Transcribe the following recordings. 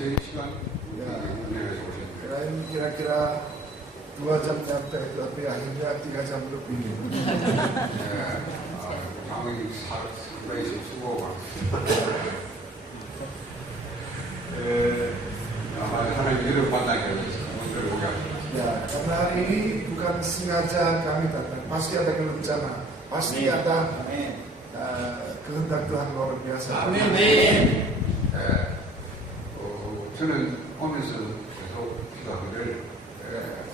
3시간 운행해서 오셨는데 kira-kira 2 jam nyampe, tapi akhirnya 3 jam lebih. 당연히 상당히 수고가 아마 하나님 이름 만나게 해서 오늘 오게 하셨습니다. Ya, karena hari ini bukan sengaja kami datang, pasti ada rencana, pasti ada kehendak Tuhan luar biasa. 아멘. 저는 오면서 계속 기도하기를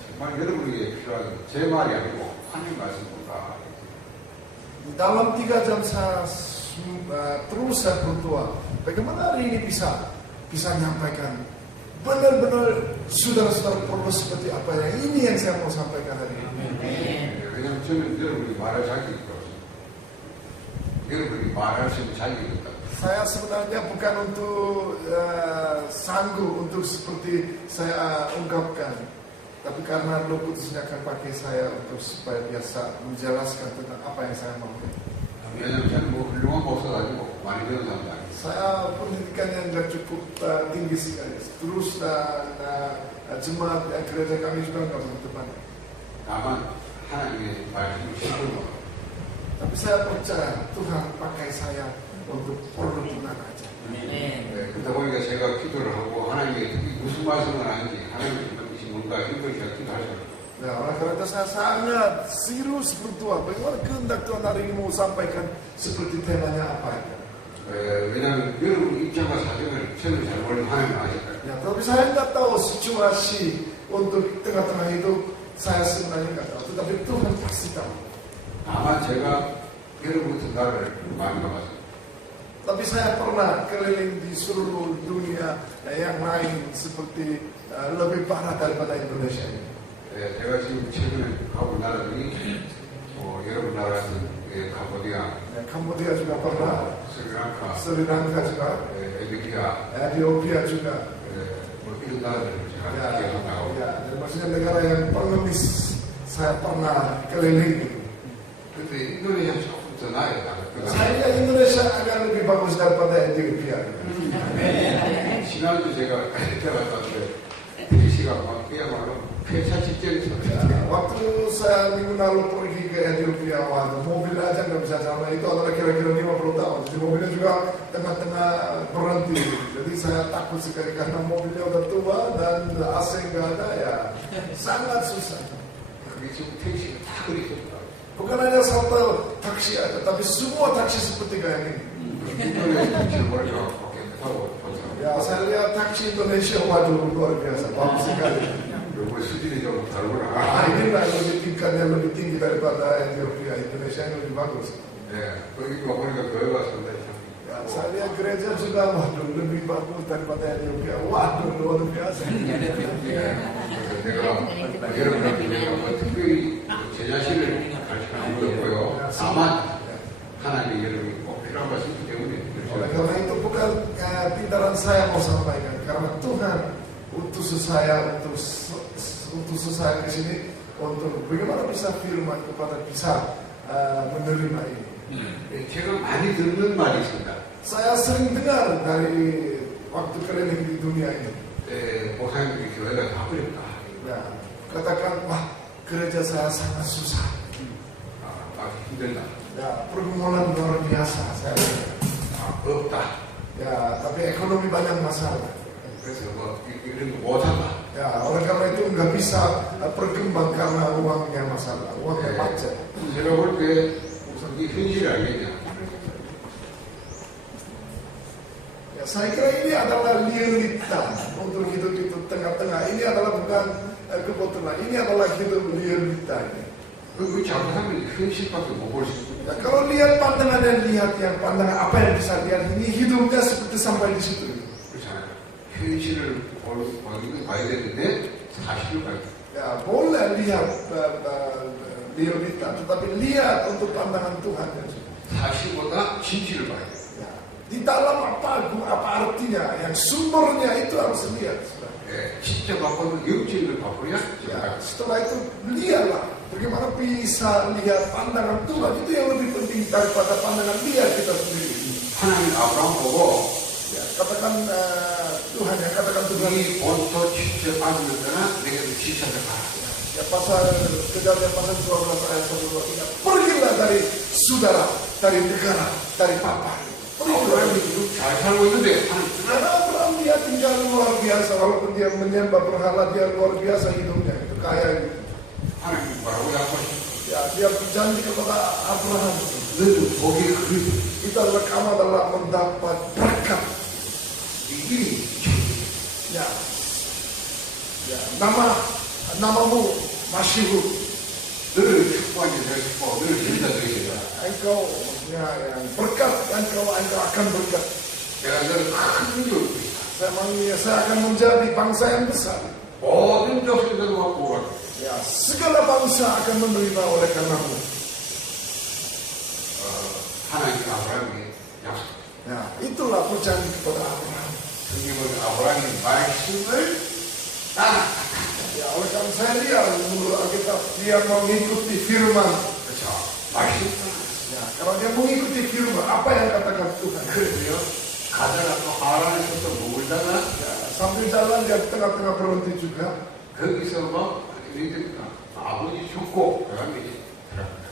정말 여러분에게 필요한 제 말이 아니고 하나님 말씀보다 Dalam 3 jam saya terus saya berdoa, bagaimana hari ini bisa menyampaikan benar-benar saudara-saudara perlu seperti apa yang saya mau sampaikan hari ini. 왜냐하면 저는 여러분이 말할 자격이 없어요. 여러분이 말할 수 있는 자격이 없다. Saya sebenarnya bukan untuk sanggup untuk seperti saya ungkapkan, tapi karena Roh Kudusnya akan pakai saya untuk supaya biasa menjelaskan tentang apa yang saya mau. 왜냐하면 저는 뭐 훌륭한 목사가 아니고 많이 배운 사람도 아니고 Saya pendidikannya nggak cukup tinggi sekali. Terus jemaat gereja kami juga nggak begitu banyak. 다만 하나님의 말씀을 실천으로 Tapi saya percaya Tuhan pakai saya untuk perlu Tuhan aja. 그러다 보니까 제가 기도를 하고 하나님께 특히 무슨 말씀을 하는지 하나님의 뜻이 뭔가 이런 걸 제가 기도할 수 있어요. Nah, oleh karena itu saya sangat serius berdoa. Bagaimana kehendak Tuhan hari ini mau sampaikan seperti temanya apa ya? 왜냐하면 여러분 입장과 사정을 저는 잘 모르는 하나님 아실까요? Ya, tapi saya nggak tahu situasi untuk tengah-tengah itu saya sebenarnya nggak tahu. Tetapi Tuhan pasti tahu. 다만 제가 여러분 같은 나라를 많이 가봤어요. Tapi saya pernah keliling di seluruh dunia yang lain seperti lebih parah daripada Indonesia ini. 제가 지금 최근에 가본 나라들이 여러분 나라 같은 캄보디아, Kambodia juga pernah, 스리랑카, Sri Lanka juga, Ethiopia juga. 뭐 이런 나라들을 제가 계속 나가고 Ya, dan maksudnya negara yang pengemis saya pernah keliling. 근데 인도네시아 조금 더 나아요. Saya Indonesia agak lebih bagus daripada Ethiopia. 지난주 제가 그때 갔다 왔는데 택시가 막 그야말로 폐차 직전에 Waktu saya minggu lalu pergi ke Ethiopia, waduh, mobil aja nggak bisa jalan. Itu adalah kira-kira 50 tahun. Jadi mobilnya juga tengah-tengah berhenti. Jadi saya takut sekali karena mobilnya udah tua dan AC nggak ada, ya sangat susah. 그게 지금 택시가 다 그렇게 Bukan hanya satu taksi aja, tapi semua taksi seperti kayak ini. 인도네시아 택시를 머리가 밖에 타고 보자. Ya, saya lihat taksi Indonesia, waduh, luar biasa, bagus sekali. 요거 수준이 좀 다르구나. Inilah lebih tingkatnya lebih tinggi daripada Ethiopia. Indonesia yang lebih bagus. 네, 거기 가보니까 교회가 상당히 Ya, saya lihat gereja juga, waduh, lebih bagus daripada Ethiopia. Waduh, luar biasa. 그래서 내가 여러분한테 내가 뭐 특별히 제 자신을 가르치는 아무도 없고요. 다만 하나님 여러분이 꼭 필요한 것이기 때문에 Oleh karena itu bukan pintaran saya mau sampaikan, karena Tuhan utus saya ke sini untuk bagaimana bisa firman kepada bisa menerima ini. 제가 많이 듣는 말이 있습니다. Saya sering dengar dari waktu keliling di dunia ini. 목사님들이 교회가 다 어렵다. Ya, katakan, wah, gereja saya sangat susah. 막 힘들다. Ya, pergumulan luar biasa saya lihat. 없다. Ya, tapi ekonomi banyak masalah. 그래서 뭐 이런 거 못한다. Ya, oleh karena itu nggak bisa berkembang karena uangnya masalah, uangnya macet. 제가 볼 때 우선 이 현실을 알겠냐. Ya, saya kira ini adalah realita untuk hidup itu tengah-tengah. Ini adalah bukan kebetulan, ini adalah hidup realita ini. 그 잘못하면 현실밖에 못 볼 수 있어요. Ya, kalau lihat pandangan yang pandangan apa yang bisa lihat ini hidupnya seperti sampai di situ. 그렇잖아요. 현실을 봐야 되는데 사실을 봐야 돼. Ya, boleh lihat realita, tetapi lihat untuk pandangan Tuhan. 사실보다 진실을 봐야 돼. Ya, di dalam apa artinya, yang sumbernya itu harus lihat. 진짜 바빠도 영적인 바쁘냐? Ya, setelah itu lihatlah bagaimana bisa lihat pandangan Tuhan, itu yang lebih penting daripada pandangan lihat kita sendiri. 하나님 아브라함 보고 Ya, katakan Tuhan yang katakan Tuhan. 이 본토 지체 받으면서나 내게도 지체를 가라. Ya pasal kejadian pasal 12 ayat 1 pergilah dari saudara, dari negara, dari papa. 아브라함이 잘 살고 있는데 Karena Abraham dia tinggal luar biasa, walaupun dia menyembah berhala dia luar biasa hidupnya, itu kaya gitu. 하나님 뭐라고 약속하셨어요? Ya dia berjanji kepada Abraham, 너도 복이 그리고 itu adalah kamu adalah mendapat berkat. 이게 Ya, ya namamu masyhur. 너를 축복하게 될 축복, 너를 인자되게 되라. Engkau ya, yang berkat, engkau akan berkat. 내가 너를 큰 일을 Saya akan menjadi bangsa yang besar. 모든 족속들을 갖고 오라. Ya, segala bangsa akan menerima oleh karenamu. 하나님 아브라함에게 약속. Ya, itulah perjanjian kepada Abraham. 성경은 아브라함이 말씀을 따라. Ya, oleh karena saya lihat menurut Alkitab dia mengikuti firman. 그렇죠. 말씀 따라. Ya, kalau dia mengikuti firman, apa yang katakan Tuhan? 그래서요. 가다가 또 하란에서 또 묵을다가 Ya, sambil jalan dia tengah-tengah berhenti juga. 거기서 막 아버지 죽고 그다음에 이제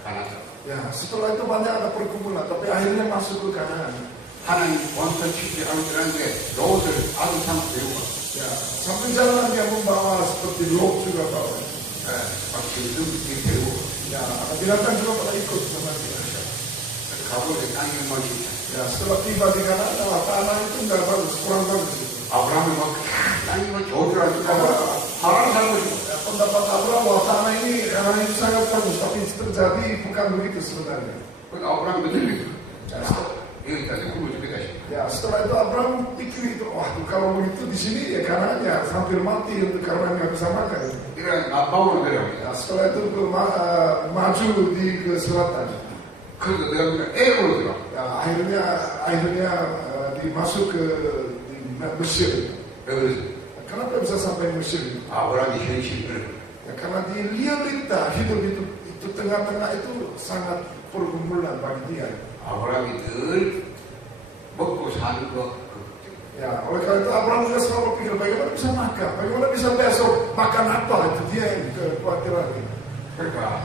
가나안. Ya, setelah itu banyak ada perkumpulan, tapi akhirnya masuk ke Kanaan. 하나님 원터 치지 않으라는데 롯을 아들 삼아 데리고 가. Ya, sambil jalan dia membawa seperti Lot juga bawa. 막 지금 데리고 가. Ya, binatang juga pada ikut sama dia. 가보니 땅이 막 진짜. Ya, setelah tiba di Kanaan, tanah itu nggak bagus, kurang bagus. 아브라함이 막 땅이 막 좋더라니까 하란 살고 싶어. Ya, pendapat Abraham bahwa tanah ini sangat bagus, tapi terjadi bukan begitu sebenarnya. 그 아브라함 그들이 Ya, 여기까지 굶어 죽겠다 싶어. ya, setelah itu Abraham pikir itu, wah kalau begitu di sini ya Kanaan ya hampir mati karena nggak bisa makan. 이런 나방으로 내려옵니다. Ya, setelah itu maju ke selatan. 그래서 내가 그냥 애로 들어. Ya, akhirnya dimasuk ke di Mesir. 그래서 Kenapa bisa sampai Mesir? 아브라함이 현실을 Ya, karena di realita hidup itu tengah-tengah itu sangat pergumulan bagi dia. 아브라함이 늘 먹고 사는 거 Ya, oleh karena itu Abraham juga selalu pikir bagaimana bisa makan, bagaimana bisa besok makan apa, itu dia yang kekhawatiran. 그러니까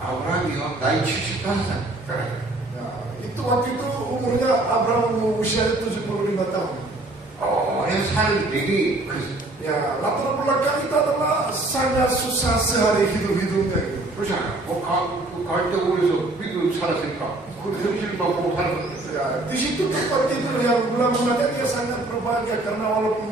아브라함이요 나이 75살. Ya, itu waktu itu umurnya Abraham usia 75 tahun. 오래 살 얘기 그 Ya, latar belakang itu adalah sangat susah sehari hidupnya itu. 그렇잖아. 뭐갈때 우리서 믿음 살았으니까 그 현실만 보고 살았거든. Ya, di situ tempat tidur yang bulan-bulannya dia sangat berbahagia karena walaupun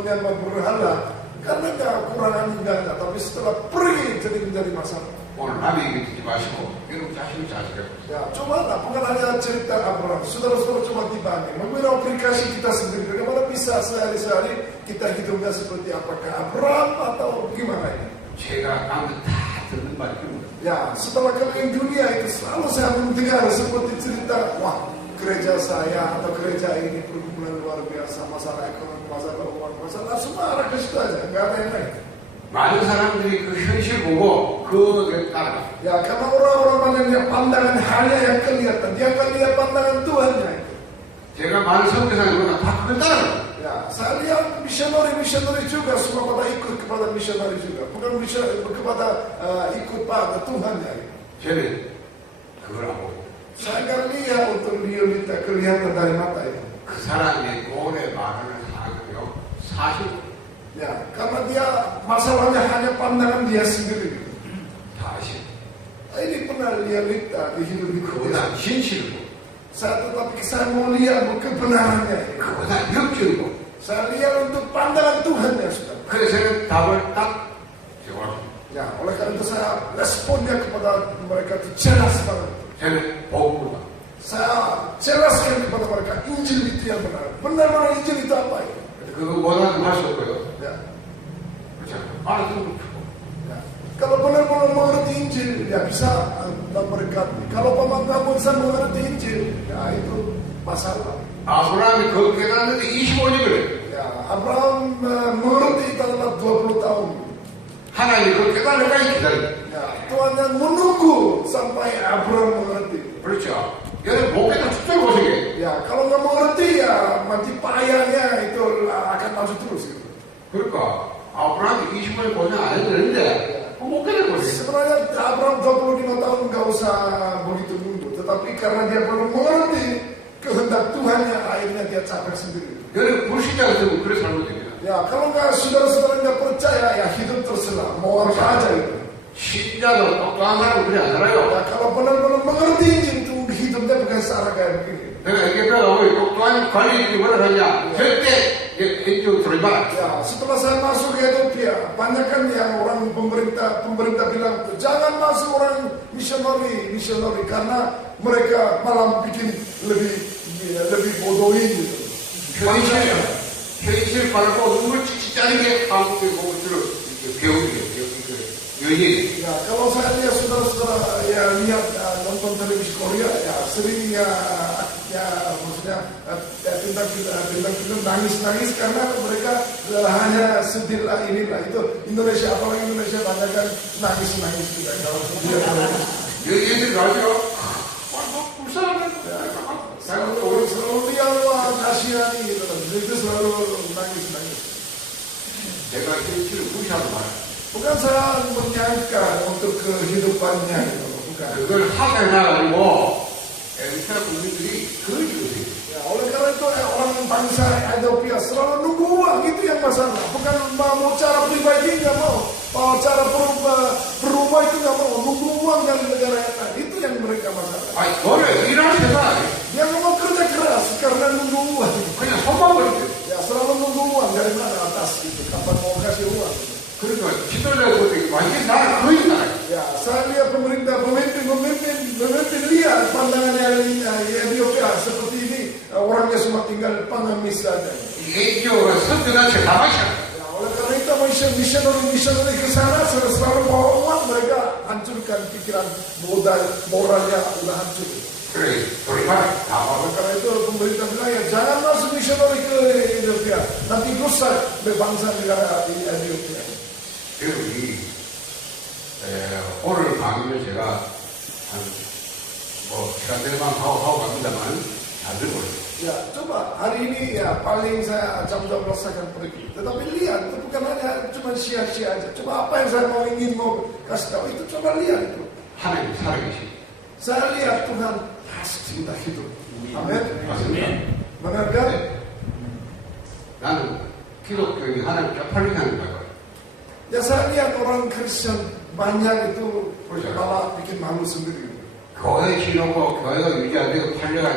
menyembah berhala, karena kekurangan enggak, tapi setelah pergi jadi menjadi masalah. 오늘 남의 얘기 듣지 마시고 여러분 자신을 잘 살펴보세요. Ya, cobalah, bukan hanya cerita Abraham. Saudara-saudara coba dibanding, mengenai aplikasi kita sendiri, bagaimana bisa sehari-hari kita hidupnya seperti apakah Abraham atau gimana ini? 제가 딴 거 다 듣는 말입니다. Ya, setelah keliling dunia itu selalu saya mendengar seperti cerita, wah, gereja saya atau gereja ini pergumulan luar biasa, masalah ekonomi, masalah uang, masalah semua arah ke situ aja, nggak ada yang lain. 많은 사람들이 그 현실 보고 그걸 따라. Ya, karena orang-orang banyak yang pandangan hanya yang kelihatan, dia akan lihat pandangan Tuhannya itu. 제가 많은 선교사를 보면 다 그걸 따라. Ya, saya lihat misionari juga semua pada ikut kepada misionari juga, bukan kepada ikut pada Tuhannya. 저는 그걸 안 보고 Saya nggak lihat untuk realita kelihatan dari mata itu. 그 사람의 오래 말하는 사람은요 사실 Ya, karena dia masalahnya hanya pandangan dia sendiri. 다 아시. Ini pernah realita di hidup dia. 그보다 진실이고 Tetapi saya mau lihat kebenarannya. 그보다 역적이고. Saya lihat untuk pandangan Tuhannya sudah. 그래서 저는 답을 딱 제공합니다. Ya, oleh karena itu saya responnya kepada mereka itu jelas banget. 저는 복음으로 Saya jelaskan kepada mereka Injil itu yang benar. Benar-benar Injil itu apa itu? 그거 뭐라도 할 수 없고요. Ya. 그렇죠. 알아듣는 거. Ya. Kalau benar-benar mengerti Injil, ya bisa memberkati. Kalau nggak bisa mengerti Injil, ya itu masalah. 아브라함이 그 깨달았는데 25년 그래. Ya, Abraham mengerti itu adalah 20 tahun. 하나님이 그 깨달을까지 기다려. Ya, Tuhan yang menunggu sampai Abraham mengerti. 그렇죠. 얘는 못 깨달아 죽도록 고생해. Ya, kalau nggak mengerti ya mati payahnya itu akan maju terus gitu. 그러니까 아브라함이 20년 고생 안 해도 되는데 못 깨는 거지. Sebenarnya Abraham 25 tahun nggak usah begitu nunggu, tetapi karena dia belum mengerti kehendak Tuhan yang akhirnya dia capek sendiri. 여러분 불신자 같으면 그래 살면 됩니다. Ya kalau nggak saudara-saudara nggak percaya ya hidup terserah mau apa aja itu. 신자도 똑똑한 사람은 그래 안 살아요. Ya kalau benar-benar mengerti itu hidupnya bukan secara kayak begini. 내가 얘기해보라고 똑똑한 관리들이 뭐라 하냐 절대 NGO 들어오지 마라. Ya, setelah saya masuk ke Ethiopia, banyak kan yang orang pemerintah bilang jangan masuk orang misioneri karena mereka malah bikin lebih bodohin gitu. 현실 말고 눈물 찌찌 짜는 게 한국의 모습을 배우는 여인. Ya, kalau saya lihat saudara-saudara ya lihat nonton televisi Korea ya sering maksudnya tentang film nangis karena mereka hanya sedih lah inilah itu Indonesia apalagi Indonesia banyak kan nangis juga kalau 여인들 가죠. 불쌍하네. selalu lihat wah kasihani gitu itu selalu nangis. 내가 현실을 무시하는 말이야. Bukan saya menyangka untuk kehidupannya gitu, bukan. 그걸 확인해가지고 에리트라 국민들이 그러지. Ya, oleh karena itu orang bangsa Ethiopia selalu nunggu uang itu yang masalah. Bukan mau cara pribadi nggak mau cara berubah itu nggak mau. Nunggu uang dari negara yang lain itu yang mereka masalah. 아니 너를 일하는 데가 Dia nggak mau kerja keras karena nunggu uang. 그냥 손만 버리지. Ya selalu nunggu uang dari mana atas gitu. Kapan mau kasih uang? 그러니까 지도자도 완전히 나를 거의 나라. Ya, saya lihat pemimpin lihat pandangannya Ethiopia seperti ini orangnya cuma tinggal pengemis saja. NGO가 선전한 척 나가셔. Ya, oleh karena itu misioneri ke sana selalu bawa uang mereka hancurkan pikiran moralnya udah hancur. 그래, 돌발 다 Oleh karena itu pemerintah bilang ya jangan masuk misioneri ke Ethiopia nanti rusak bangsa negara di Ethiopia. 그리고 오늘 강의를 제가 시간 되만 하고 갑니다만 잘 들고 있어요. Ya, coba hari ini ya paling saya jam 12 akan pergi. Tetapi lihat itu bukan hanya cuma sia-sia aja. Coba apa yang saya mau kasih tahu itu coba lihat itu. 하나님 살아계시. Saya lihat Tuhan pasti sudah hidup. Amin. 맞습니다. Benar kan? 나는 기독교의 하나님 쪽팔리게 하는 거예요. Ya saya lihat orang Kristen banyak itu malah bikin malu sendiri. 교회 지놓고 교회가 유지 안 되고 팔려가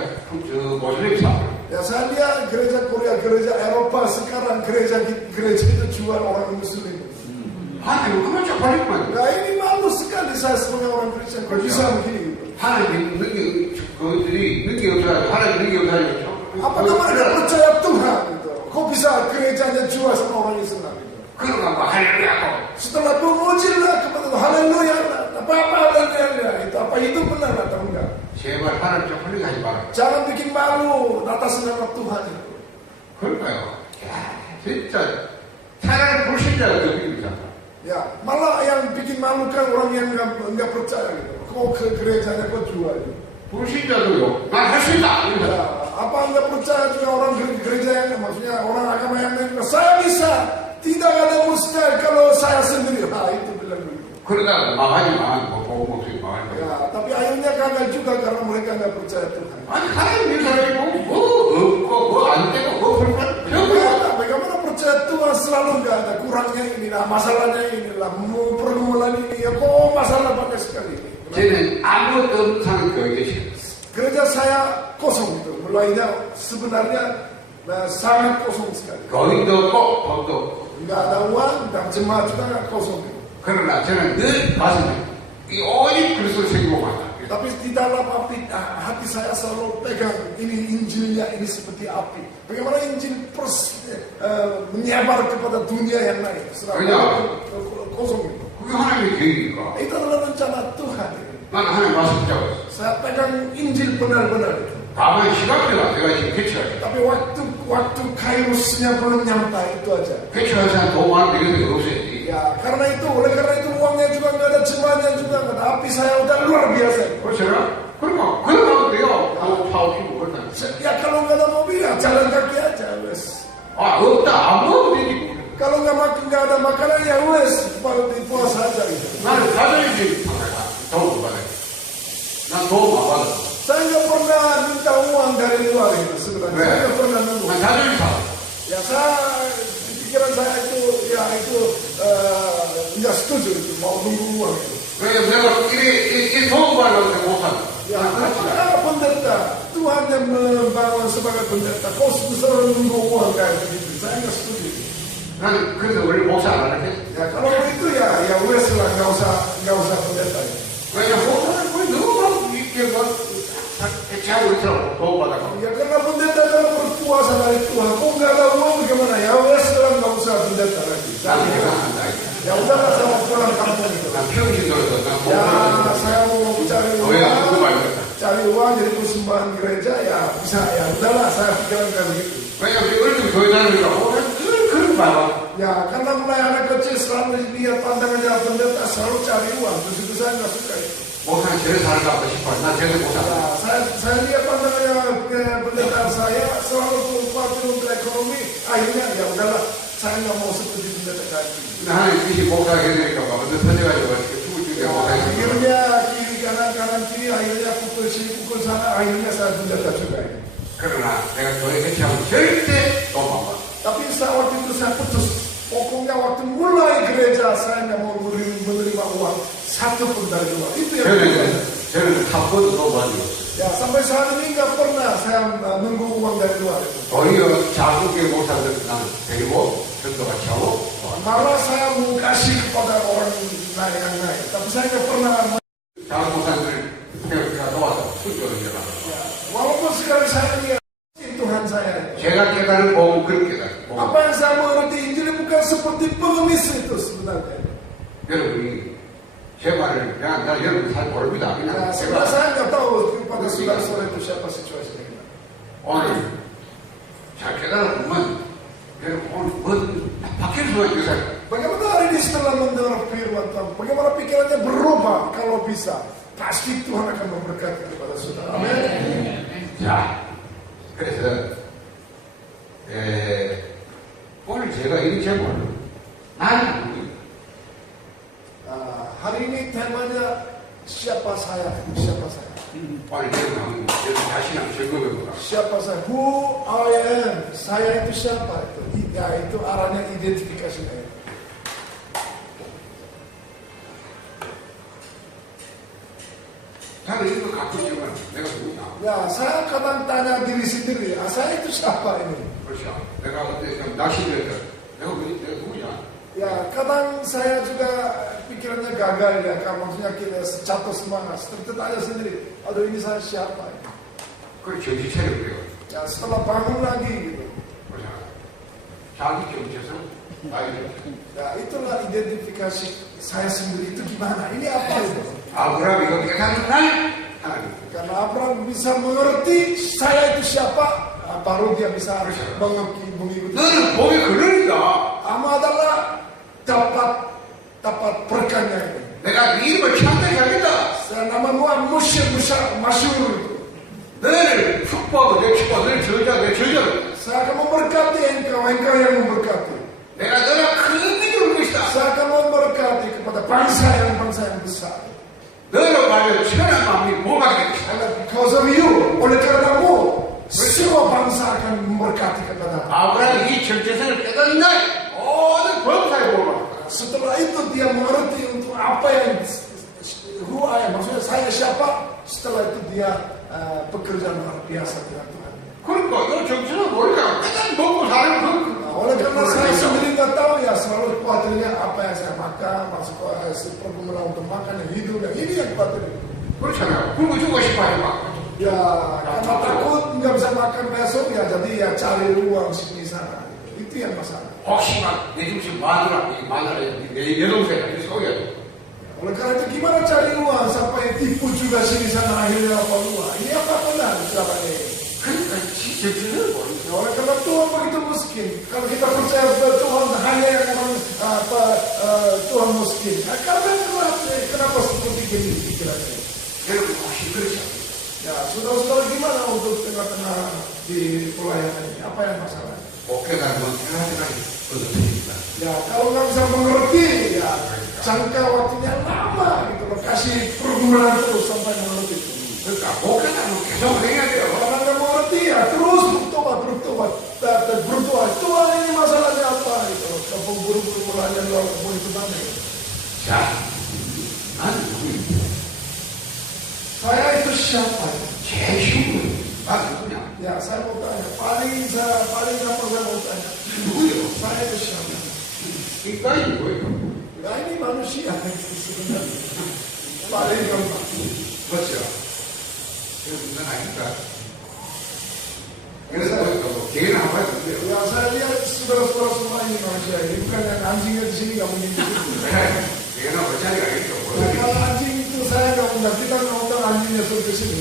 모슬림 사람. Ya saya lihat gereja Korea, gereja Eropa sekarang gereja itu jual orang Muslim. 하나님 그만 쪽팔리구만. Nah ini malu sekali saya sebagai orang Kristen. Kok bisa begini? 하나님 능력이 없어가지고 하나님 능력이 없어가지고. Apakah mereka percaya Tuhan? Gitu? Kok bisa gerejanya jual sama orang Islam? Gitu? 그러니까 뭐 할렐루야고. Setelah memujilah kepada Tuhan, haleluya, apa haleluya itu apa itu benar atau enggak? 제발 하나님 쪽팔리게 하지 마라. Jangan bikin malu atas nama Tuhan itu. 그러니까요. 야, 진짜 차라리 불신자가 더 믿음이잖아. Ya, malah yang bikin malu kan orang yang enggak percaya gitu. Kok ke gerejanya kok jual? Gitu. 불신자도요. 난 할 수 있다. Ya, apa enggak percaya juga orang gereja yang maksudnya orang agama yang lain saya bisa. Tidak ada mustahil kalau saya sendiri. Nah, itu bilang begitu. 그러다가 망하지만 보고 목소리 망할 거야. Ya, tapi akhirnya gagal juga karena mereka nggak percaya Tuhan. 아니 하나님 믿는 사람이고 뭐안 되고 뭐 Bagaimana percaya Tuhan selalu nggak ada kurangnya inilah masalahnya inilah pergumulan ini ya kok masalah banyak sekali. 쟤는 아무것도 없는 상황 교회에 계시고 Gereja saya kosong itu, mulainya sebenarnya sangat kosong sekali. 거인도 없고 법도 없고. Nggak ada uang dan jemaat juga nggak kosong itu. 그러나 저는 늘 가슴에 이 오직 그리스도 생기고 만나. Tapi di dalam hati saya selalu pegang ini Injilnya ini seperti api. Bagaimana Injil menyebar kepada dunia yang lain. Kosong itu. 그게 하나님의 계획이니까. Itu adalah rencana Tuhan. 나는 하나님 말씀 잡고 있어. Saya pegang Injil benar-benar itu. 다만 시간대가 내가 지금 개척하지. Tapi waktu kairusnya belum nyampe itu aja. 개척하지 않은 도움만 내게 없어야지. Ya, oleh karena itu uangnya juga nggak ada, jemaatnya juga nggak ada. Api saya udah luar biasa. 그렇잖아? 그러면 내가 파워키고 그렇다. Ya kalau nggak ada mobil ya jalan kaki aja, wes. 없다. 아무것도 Kalau nggak ada makanan ya wes, di puasa aja gitu. 나는 가정이지 도움 받아. 난 도움 안 받아. Saya nggak pernah minta uang dari luar itu sebenarnya. Saya nggak pernah nunggu. 난 가정이 사. Ya saya di pikiran saya itu ya itu nggak setuju itu mau nunggu uang itu. 왜냐면 내가 이 도움 받으려고 못 산다. Ya karena pendeta Tuhan yang membangun sebagai pendeta kok disuruh nunggu uang kayak begitu. Saya nggak setuju. 나는 그래서 원래 목사 안 하는데. Ya kalau begitu ya wes lah nggak usah pendeta. 왜냐면 목사는 거의 너무 막 이렇게 막 대체하고 있더라고 도움 받아가. Ya karena pendeta kalau berpuasa dari Tuhan, kok nggak ada uang bagaimana? Ya wes lah nggak usah pendeta lagi. 나는 내가 한다. Ya udahlah saya mau pulang kampung itu. 난 평신도에서 난 Ya 목사. saya mau cari 왜 그거 uang, 말겠다. cari uang jadi persembahan gereja ya bisa ya udahlah saya pikiran kayak begitu. 왜냐면 우리 어릴 때 교회 다니니까 늘 그런 말. Ya karena mulai anak kecil selalu lihat pandangannya pendeta selalu cari uang, terus itu saya nggak suka itu. 목사는 제일 살까 싶어. 난 제일 못 살아. Ya, saya lihat pandangannya pendeta saya selalu khawatir untuk ekonomi, akhirnya ya udahlah saya nggak mau seperti pendeta kayak gitu. 하나님 뜻이 목사 해드리니까 막 먼저 선정가지고 이렇게 죽을 죽게 목사 해주니까. Akhirnya kiri kanan kiri, akhirnya pukul sini pukul sana, akhirnya saya pendeta juga. 그러나 내가 교회 개최하면 절대 돈 안 받아. Tapi waktu itu saya putus. Pokoknya waktu mulai gereja saya nggak mau menerima uang satu pun dari luar. Itu yang 저는 한 번도 돈 받은 적 없어요. ya sampai saat ini nggak pernah saya nunggu uang dari luar itu. 오히려 작은 교회 목사들 나는 데리고 전도 같이 하고 Malah saya mau kasih kepada orang yang naik. Tapi saya nggak pernah. 작은 목사들 내가 도와서 순교를 해라. Walaupun sekarang saya lihat Tuhan saya. 제가 깨달은 복음 그런 깨달은 복음. Apa yang saya mengerti Injil bukan seperti pengemis itu sebenarnya. 여러분이 제 말을 그냥 나 여러분 잘 모릅니다. Nah, 그냥 sebenarnya 제가 saya nggak tahu pada saudara-saudara itu siapa situasinya. 오늘 잘 깨달으면 여러분 오늘 뭔 바뀔 수가 있어요. Bagaimana hari ini setelah mendengar firman Tuhan, bagaimana pikirannya berubah kalau bisa. Pasti Tuhan akan memberkati kepada saudara. Amin. 자, 그래서 오늘 제가 이 제목을 나는 누구야? Hari ini temanya siapa saya? Siapa saya? 오늘 여러분 자신 한번 즐거워해보라. Siapa saya? Who I am? Saya itu siapa? Ya itu arahnya identifikasinya. 나는 이거 갖고 있지만 내가 누구냐? Ya saya kadang tanya diri sendiri, saya itu siapa ini? 그렇죠. 내가 그때 낚시를 했다. 내가 누구냐? Ya kadang saya juga pikirannya gagal ya, karena maksudnya kita jatuh semangat. Tertanya sendiri, aduh ini saya siapa? 그걸 정신 차려버려. Ya setelah bangun lagi gitu. 그렇죠. 자기 정체성 나이를. Ya itulah identifikasi saya sendiri itu gimana? Ini apa itu? 아브라함이 이거 깨닫는 날 하나님. Karena Abraham bisa mengerti saya itu siapa, baru dia bisa mengikuti. 너는 복의 근원이다. Ama adalah dapat berkahnya ini. 내가 네 이름을 찬양하게 하겠다. Saya nama Muhammad masyhur itu. 너를 축복하고 내 축복, 너를 저주하고 내 저주하고. Saya akan memberkati engkau yang memberkati. 내가 너랑 큰 믿음을 것이다. Saya akan memberkati kepada bangsa yang besar. 너로 말하여 천한 마음이 모아지게 되겠다. Because of you, oleh karenamu, semua bangsa akan memberkati kepada. 아브라함이 이 정체성을 깨닫는 날 모든 범사에 모아. Setelah itu dia mengerti untuk apa yang maksudnya saya siapa. Setelah itu dia bekerja luar biasa dengan Tuhan. 그러니까 너 정체성 모르니까 맨날 먹고 사는 거. Oleh karena saya sendiri nggak tahu ya, selalu khawatirnya apa yang saya makan, masuk pergumulan untuk makan yang hidup, yang ini yang khawatir. 그렇잖아요. 굶어 죽고 싶어 하지 마. Ya karena takut nggak bisa makan besok ya, jadi ya cari uang sini sana. Itu yang masalah. 혹시나 내 중심 마누라 내 여동생 이 속여. Oleh karena itu gimana cari uang sampai tipu juga sini sana akhirnya apa uang? Ini apa benar caranya? 그러니까 정체성을 모르는. Oleh karena Tuhan begitu miskin. Kalau kita percaya bahwa Tuhan hanya yang Tuhan miskin. Kenapa seperti ini pikirannya? 여러분 혹시 그렇지 않아요? Ya, saudara-saudara gimana untuk tengah-tengah di pelayanan ini? Apa yang masalah? 목회가 뭐 편하지만 어떻습니까? Ya, Ya, kalau nggak bisa mengerti, ya jangka waktunya lama gitu loh. Kasih pergumulan terus sampai mengerti. bukan 계속 해야 돼요. Kalau nggak mengerti ya terus bertobat. Tuhan ini masalahnya apa? Gitu loh. Kalau buru-buru mulanya lalu mau itu mana? 자, 나는 누구입니까? Saya itu siapa? 제일 쉬운 거예요. 나 누구냐? Ya, saya mau tanya. Paling gampang saya mau tanya. 누구예요? Saya itu siapa? 인간이 뭐예요? Ya ini manusia sebenarnya. Paling gampang. 그렇죠? 이거 인간 아닙니까? 그래서 뭐 개인 한 번 있는데요. Ya saya lihat saudara-saudara semua ini manusia ini bukan yang anjingnya di sini nggak mungkin gitu. 개인은 어차피 알겠죠. Nah, kalau anjing itu saya nggak undang, kita nggak undang anjingnya suruh ke sini.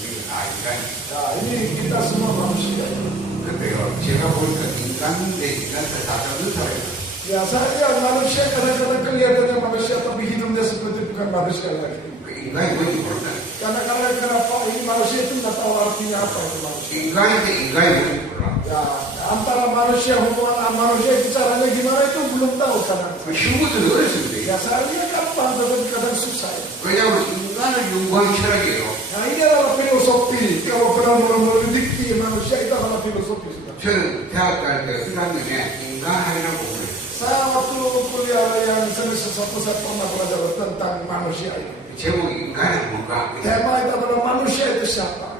우리 인간이. Nah ini kita semua manusia. 근데요, 제가 보니까 인간 대 인간을 다 잡는 사람이에요. Ya saya lihat manusia kadang-kadang kelihatannya manusia tapi hidupnya seperti bukan manusia lagi. 그 인간이 뭔지 모른다. Karena kenapa ini manusia itu nggak tahu artinya apa itu manusia. 인간인데 인간이 뭔지 몰라. Ya antara manusia hubungan manusia itu caranya gimana itu belum tahu karena. 그 쉬운 것도 어렸을 때. Ya saya lihat gampang tetapi kadang susah. 왜냐하면 인간을 연구한 철학이에요. Nah ini adalah filosofi. Kalau benar-benar meneliti manusia itu adalah filosofi. 저는 대학 갈 때 1학년에 인간학이라고 공부를 했어요. Saya waktu kuliah yang semester 1 saya pernah belajar tentang manusia ini. 제목이 인간은 뭔가? Tema itu adalah manusia itu siapa?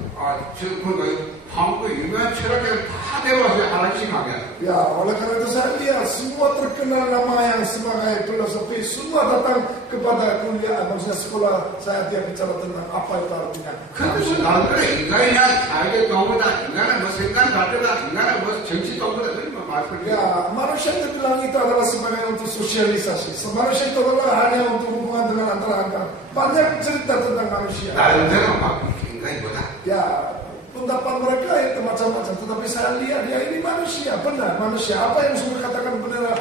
저 그러니까 한국 유명한 철학자들 다 데려와서 하나씩 하면 Ya, oleh karena itu saya lihat semua terkenal nama yang sebagai filosofi semua datang kepada kuliah, maksudnya sekolah saya dia bicara tentang apa itu artinya. 그래서 나는 그래 인간이냐 자기 동물이다 인간은 뭐 생각 가르다 인간은 뭐 정치 동물이다 이런 거 말씀드려요. Ya, manusia itu bilang itu adalah sebagai untuk sosialisasi. Manusia itu adalah hanya untuk hubungan dengan antara agama. Banyak cerita tentang manusia. 나름대로 막 인간이 뭐다. Ya, pendapat mereka itu macam-macam. Tetapi saya lihat ya ini manusia, benar manusia. Apa yang sudah katakan benar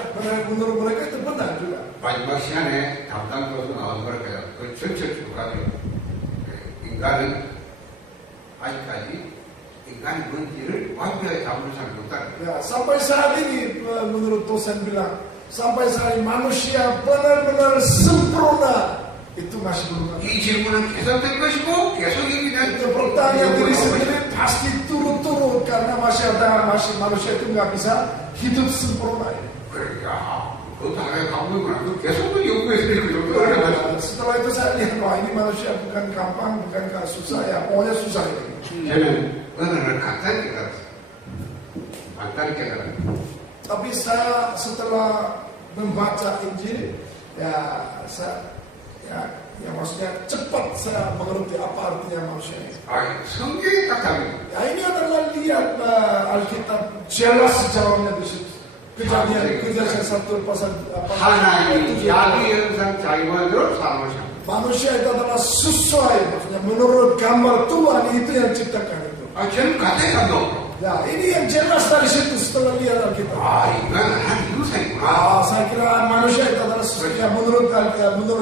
menurut mereka itu benar juga. 마지막 시간에 담당 교수 나온 거니까요. 그 전체적으로 가지고 인간은 아직까지 인간이 뭔지를 완벽하게 잡는 사람이 없다는 거예요. Ya, sampai saat ini menurut dosen bilang, sampai saat ini manusia benar-benar sempurna itu masih belum ada. 이 질문은 계속될 것이고 계속 얘기될 Itu pertanyaan diri sendiri pasti turut-turut karena masih manusia itu nggak bisa hidup sempurna. 그러니까 그것도 하나의 감동이구나. 계속 연구해서 그 정도. Setelah itu saya lihat, wah ini manusia bukan gampang, bukan susah ya, pokoknya susah ini. 저는 어느 날 간단히 깨달았어요. 간단히 깨달았어요. Tapi saya setelah membaca Injil, maksudnya cepat saya mengerti apa artinya manusia ini. 성경이 딱 답니다. Ya ini adalah lihat Alkitab jelas jawabnya di situ. Kejadian 1 pasal 8. 하나님이 자기 형상 자기 모양대로 사람을 참. Manusia itu adalah sesuai, maksudnya menurut gambar Tuhan itu yang ciptakan itu. 저는 간단히 감동. Ya ini yang jelas dari situ setelah lihat Alkitab. 인간은 한 이유상이구나. Saya kira manusia itu adalah sesuai yang menurut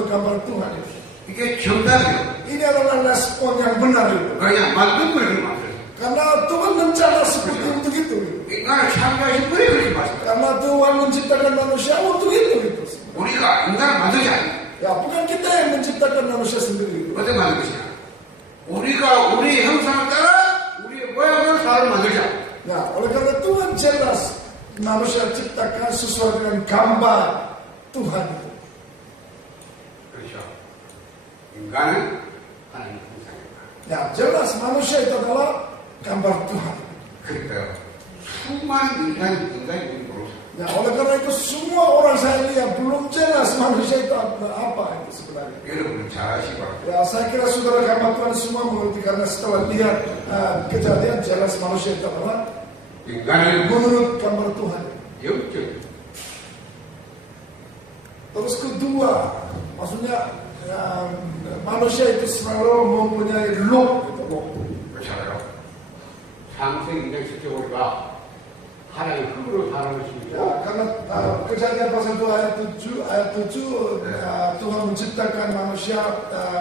gambar Tuhan itu. 이게 정답이에요. Ini adalah respon yang benar itu. 그냥 만든 거를 만들어요. Karena Tuhan menciptakan seperti untuk itu. 인간을 창조하신 분이 그렇게 말씀해요. Karena Tuhan menciptakan manusia untuk itu. 우리가 인간을 만들지 않아요. Ya bukan kita yang menciptakan manusia sendiri. 어떻게 만든 것이냐? 우리가 우리의 형상을 따라 우리의 모양대로 사람을 만들자. Ya, oleh karena Tuhan jelas manusia ciptakan sesuai dengan gambar Tuhan itu. 그렇죠. 인간은 하나님 형상이다. Ya, jelas manusia itu adalah gambar Tuhan. 그러니까요. 수많은 인간이 뭔지 모르죠. Ya, oleh karena itu semua orang saya lihat belum jelas manusia itu apa itu sebenarnya. 여러분은 잘 아시기 바랍니다. Ya, saya kira saudara gambar Tuhan semua mengerti karena setelah lihat kejadian jelas manusia itu adalah 인간은 menurut gambar Tuhan. 영적. Terus kedua, maksudnya manusia itu selalu mempunyai law gitu loh. 그렇잖아요. 상생 인간 지켜보니까 하나님 흙으로 사는 것입니다. Ya, karena kejadian pasal 2 ayat 7 Tuhan menciptakan manusia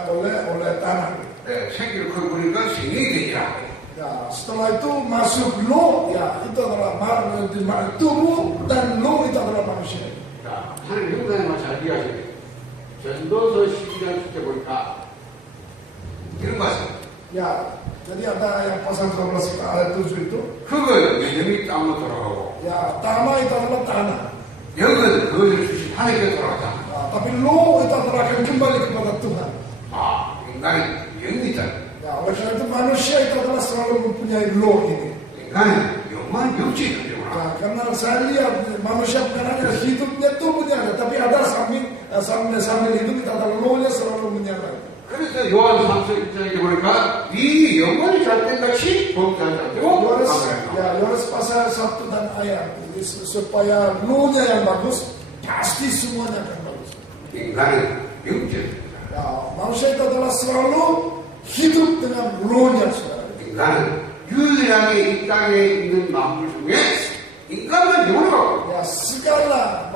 oleh tanah. 네, 생기를 거두니까 생명이 되리라. Ya, setelah itu masuk lo, ya itu adalah tubuh dan lo itu adalah 하나님 형상에만 잘 이해하셔야 돼요. 전도서 12장 10절 보니까 이런 말씀. Ya, jadi ada yang pasal 12 ayat 7 itu. 흙은 여전히 땅으로 돌아가고 Ya, tanah itu adalah tanah. 영은 그것을 주신 하나님께 돌아가잖아. Nah, tapi lo itu adalah akan kembali kepada Tuhan. 인간은 영이 있잖아. Ya, oleh karena itu manusia itu adalah selalu mempunyai lo ini. 인간은 영만 영적인 존재구나. Nah, karena saya lihat manusia bukan hanya hidupnya tubuhnya ada, tapi ada sambil hidup itu ada lo-nya selalu menyala. 그래서 요한 3서 1장에 보니까 이 영혼이 잘된 같이 범사 잘 되고 Yohanes pasal 1 dan ayat supaya lo-nya yang bagus pasti semuanya akan bagus. 인간은 영적인 Ya, manusia itu adalah selalu hidup dengan lo-nya, saudara. 인간은 유일하게 이 땅에 있는 만물 중에 인간만 영으로 Ya, segala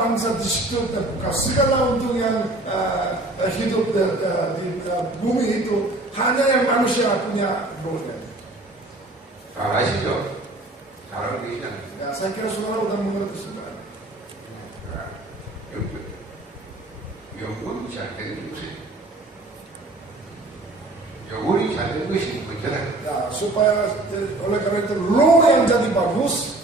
bangsa di situ terbuka, segala untuk yang hidup di bumi itu hanya yang manusia punya rohnya. 잘 아시죠? 잘 알고 계시잖아요. Ya, saya kira saudara sudah mengerti saudara. 영혼이 잘 되는 것이 영혼이 잘 되는 것이 문제다. Ya, supaya oleh karena itu roh yang jadi bagus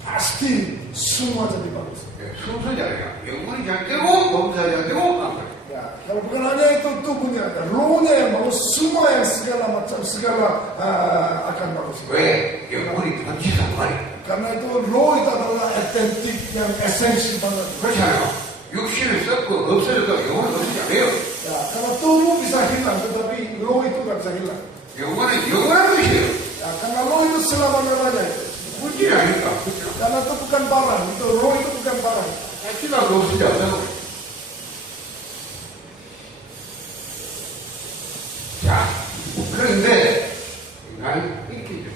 pasti semua jadi bagus. 순서잖아요. 영혼이 잘 되고 범사 잘 되고 Ya, kalau bukan hanya itu tubuhnya, rohnya yang bagus, semua yang segala akan bagus. 왜? 영혼이 전지상 말이에요. Karena itu roh itu adalah otentik yang esensi banget. 그렇잖아요. 육신을 썼고 없어져도 영혼은 없어지지 않아요. Ya, karena tubuh bisa hilang, tetapi roh itu nggak bisa hilang. 영혼은 영원한 것이에요. Ya, karena roh itu selama-lamanya itu. 문제는 아니까. 그렇죠? Karena itu bukan barang, itu roh itu bukan barang. 시간도 없어지지 않아요. 자, 그런데 인간은 인기죠.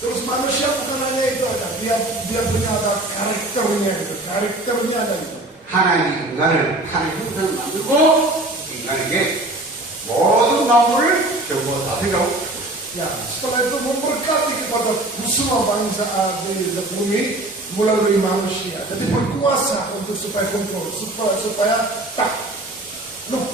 Terus manusia bukan hanya itu ada, dia punya ada karakternya itu, karakternya ada itu. 하나님 인간을 하나님 형상을 만들고 인간에게 모든 만물을 전부 다 생각하고 Ya, setelah itu memberkati kepada semua bangsa di bumi melalui manusia. Jadi berkuasa untuk supaya kontrol, supaya tak. Loh,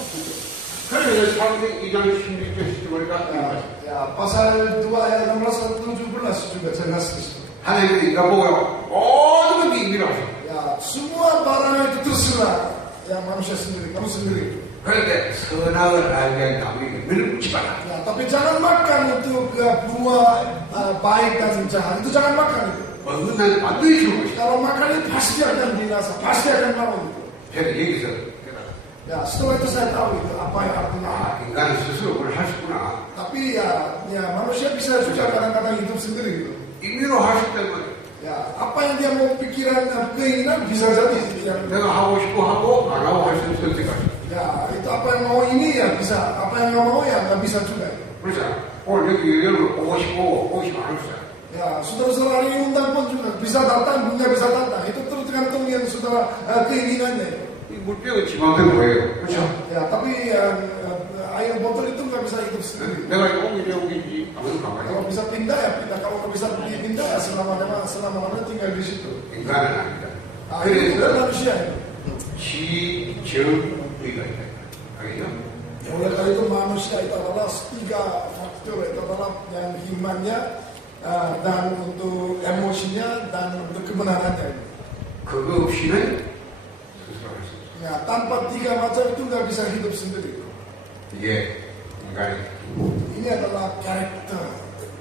그래서 창세기 2장 16절 보니까 ya, pasal 2 ayat 16 17 juga jelas di situ. 하나님은 인간 보고 모든 건 비밀을 하셔. Ya, semua barang itu terserah yang manusia sendiri, kamu sendiri. 그런데 선악을 알게 한 나무에게 물을 묻지 마라. Ya, tapi jangan makan untuk buah baik dan jahat. Itu jangan makan itu. 먹는 날 반드시 죽을 것이다. Kalau makan itu pasti akan binasa, pasti akan mau itu. 제가 여기서 깨달았어요. Ya, setelah itu saya tahu itu apa yang artinya. 인간은 스스로 뭘 할 수 있구나. Tapi ya manusia bisa juga kadang-kadang hidup sendiri gitu. 임의로 할 수 있다는 거예요. Ya, apa yang dia mau pikiran, keinginan bisa jadi. 내가 하고 싶고 하고 안 하고 할 수 있는 선택까지. Ya, itu apa yang mau ini ya bisa, apa yang nggak mau ya nggak bisa juga. 그렇잖아. 오늘 여기 여러분 오고 싶고 오고 싶으면 안 했어요. Ya, saudara-saudara ini undang pun juga bisa datang, nggak bisa datang. Itu tergantung yang saudara keinginannya. 이 물병은 지 마음대로 보여요. 그렇죠? Ya, tapi air botol itu nggak bisa hidup sendiri. 내가 이거 옮기지 아무도 가만히. Kalau bisa pindah ya pindah, kalau nggak bisa pindah ya selama-lamanya tinggal di situ. 인간은 아니다. Nah, itu bukan manusia itu. 지정의가 있다. 알겠죠? Oleh karena itu manusia itu adalah 3 faktor, itu adalah yang imannya dan untuk emosinya dan untuk kebenarannya. 그거 없이는 스스로 할 수 없어요. Ya, tanpa 3 macam itu nggak bisa hidup sendiri. 이게 인간의 Ini adalah karakter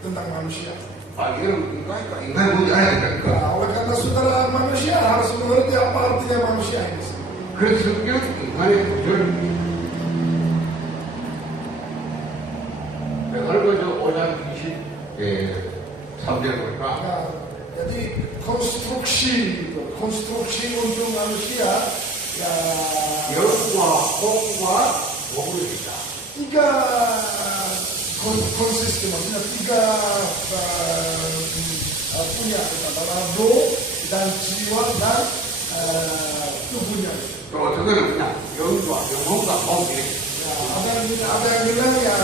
tentang manusia. 이건 인간이니까 인간이 뭔지 알아야 된다니까. Nah, oleh karena saudara manusia harus mengerti apa artinya manusia ini. 그래서 성경 인간의 구조를 얼마 전 5장 23절 보니까 Nah, jadi konstruksi untuk manusia ya 영과 홍과 목으로 있다. 3 konsisten, maksudnya 3 punya adalah roh dan jiwa dan tubuhnya. 또 어떤 거는 그냥 영과 영혼과 몸이 Ya, ada yang bilang ya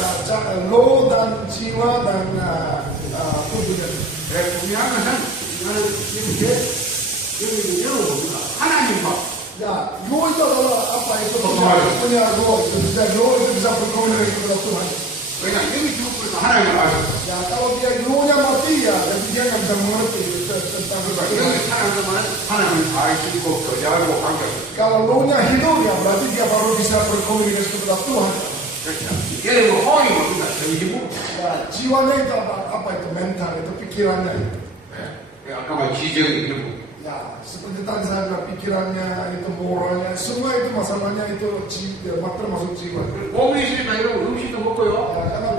roh dan jiwa dan tubuhnya. 중요한 것은 이거는 이렇게 여기 이런 뭡니까? 하나님과 Ya, lo itu adalah apa itu Pengalaman. punya lo itu bisa berkomunikasi dengan Tuhan. 왜냐 여기 죽을 때 하나님을 아셨어. Ya, kalau dia lo-nya mati ya, jadi dia nggak bisa mengerti tentang 그러니까 Tuhan. 여기 살아가면 하나님을 알 수 있고 교제하고 관계없어. Kalau lo-nya hidup ya, berarti dia baru bisa berkomunikasi dengan Tuhan. 그렇죠. 얘는 뭐 허이 뭡니까? 정신무. Ya, jiwanya itu apa itu mental itu pikirannya. 네. 아까 말 지정이 이런 거. Ya, seperti tadi saya bilang pikirannya itu moralnya, semua itu masalahnya itu termasuk jiwa. 몸이 있으니까 이런 음식도 먹고요. Ya, karena